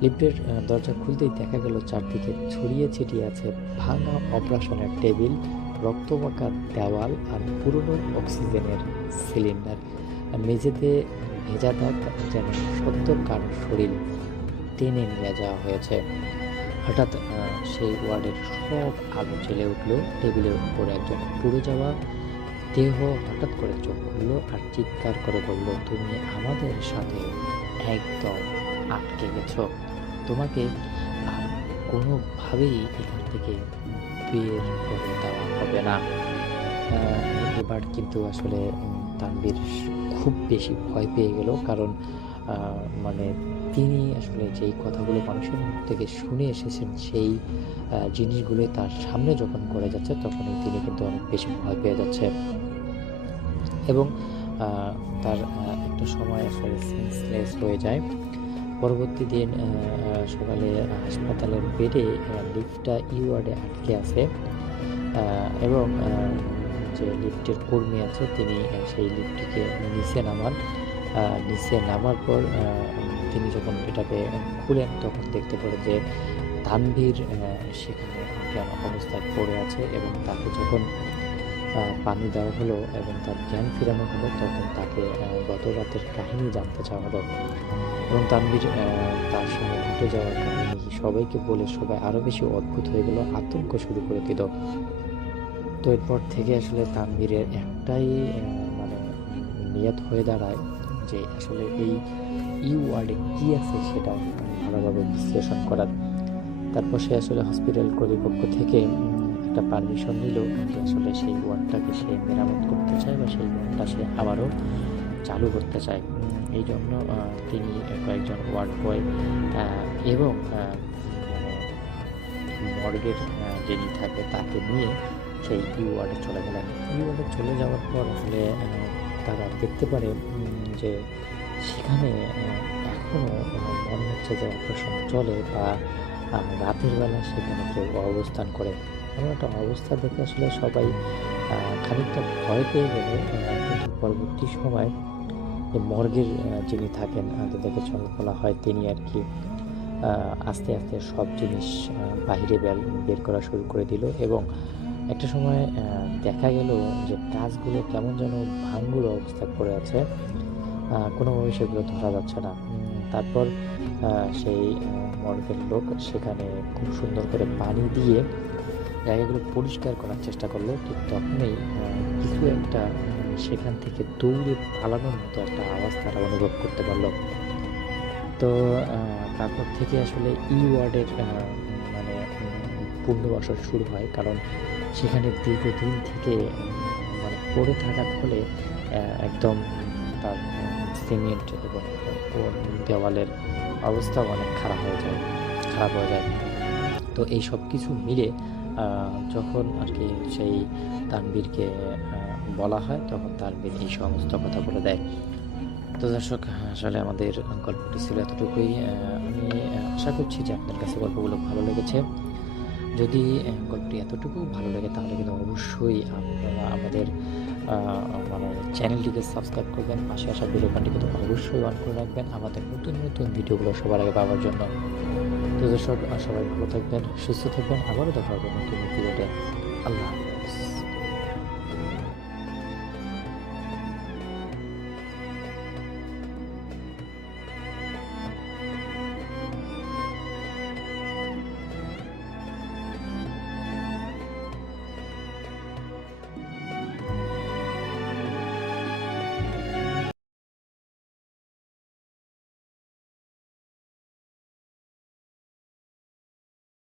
লিফটের দরজা খুলতেই দেখা গেল চারদিকে ছড়িয়ে ছিটিয়ে আছে ভাঙা অপারেশনের টেবিল, রক্তমাখা দেওয়াল আর পুরনো অক্সিজেনের সিলিন্ডার। মেঝেতে ভেজা দাগ, যেন সদ্য কারো শরীর টেনে নিয়ে যাওয়া হয়েছে। হঠাৎ সেই ওয়ার্ডের সব আলো জ্বলে উঠল। টেবিলের উপর একজন পুড়ে যাওয়া দেহ হঠাৎ করে চোখ খুলল আর চিৎকার করে বলল, তুমি আমাদের সাথে একদম আটকে গেছো, তোমাকে আর কোনোভাবেই এখান থেকে বের করে দেওয়া হবে না। এবার কিন্তু আসলে তানভীর খুব বেশি ভয় পেয়ে গেল, কারণ মানে তিনি আসলে যেই কথাগুলো মানুষের মুখ থেকে শুনে এসেছেন সেই জিনিসগুলোই তার সামনে যখন করে যাচ্ছে তখনই তিনি কিন্তু অনেক বেশি ভয় পেয়ে যাচ্ছে এবং তার একটা সময় আসলে সেন্সলেস হয়ে যায়। পরবর্তী দিন সকালে হাসপাতালের বেডে লিফটটা ওয়ার্ডে আটকে আছে এবং যে লিফটের কর্মী আছে তিনি সেই লিফটটিকে নিচে নামার পর তিনি যখন এটাকে খুলেন তখন দেখতে পারে যে তানভীর সেখানে অজ্ঞান অবস্থায় পড়ে আছে এবং তাকে যখন পানি দেওয়া হলো এবং তার জ্ঞান ফেরানো হলো তখন তাকে গত রাতের কাহিনী জানতে চাওয়া হলো এবং তানভীর তার সঙ্গে ঘটে যাওয়ার কাহিনী সবাইকে বলে সবাই আরও বেশি অদ্ভুত হয়ে গেল, আতঙ্ক শুরু করে দিল। তো এরপর থেকে আসলে তানভীরের একটাই মানে নিয়ত হয়ে দাঁড়ায় যে আসলে এই ওয়ার্ডে কী আছে সেটা ভালোভাবে বিশ্লেষণ করার। তারপর সে আসলে হসপিটাল কর্তৃপক্ষ থেকে একটা পারমিশন নিল যে আসলে সেই ওয়ার্ডটাকে সে মেরামত করতে চায় বা সেই ওয়ার্ডটা সে আবারও চালু করতে চায়। এই জন্য তিনি কয়েকজন ওয়ার্ড বয় এবং মর্গের যিনি থাকে তাকে নিয়ে সেই ওয়ার্ডে চলে গেলেন। ওয়ার্ডে চলে যাওয়ার পর আসলে তারা দেখতে পারে যে সেখানে এখনও মনে হচ্ছে যে অপারেশন চলে বা রাতের বেলা সেখানে কেউ অবস্থান করে। এমন একটা অবস্থা দেখে আসলে সবাই খানিকটা ভয় পেয়ে গেল, কিন্তু পরবর্তী সময় মর্গের যিনি থাকেন যাদেরকে বলা হয় তিনি আর কি আস্তে আস্তে সব জিনিস বাহিরে বের করা শুরু করে দিল এবং একটা সময় দেখা গেল যে কাজগুলো কেমন যেন ভাঙ্গুর অবস্থায় পড়ে আছে, কোনোভাবে সেগুলো ধরা যাচ্ছে না। তারপর সেই মর্গের লোক সেখানে খুব সুন্দর করে পানি দিয়ে জায়গাগুলো পরিষ্কার করার চেষ্টা করলো। ঠিক তখনই কিছু একটা সেখান থেকে দৌড়ে পালানোর মতো একটা আওয়াজ তারা অনুভব করতে পারলো। তো তারপর থেকে আসলে ওয়ার্ডের মানে পুনর্বাসন শুরু হয়, কারণ সেখানে দীর্ঘদিন থেকে মানে পড়ে থাকার ফলে একদম তার সিমেন্ট এবং দেওয়ালের অবস্থাও অনেক খারাপ হয়ে যায়। তো এই সব কিছু মিলে যখন আর কি সেই তানভীরকে বলা হয় তখন তানভীর এই সমস্ত কথা বলে দেয়। তো দর্শক, আসলে আমাদের গল্পটি ছিল এতটুকুই। আমি আশা করছি যে আপনার কাছে গল্পগুলো ভালো লেগেছে। যদি গল্পটি এতটুকু ভালো লাগে তাহলে কিন্তু অবশ্যই আপনারা আমাদের মানে চ্যানেলটিকে সাবস্ক্রাইব করবেন, পাশে আসা বেল আইকনটি কিন্তু অবশ্যই অন করে রাখবেন আমাদের নতুন নতুন ভিডিওগুলো সবার আগে পাওয়ার জন্য। তো দর্শক, সবাই ভালো থাকবেন, সুস্থ থাকবেন, আবারও দেখা হবে নতুন ভিডিওতে। আল্লাহ হাফেজ।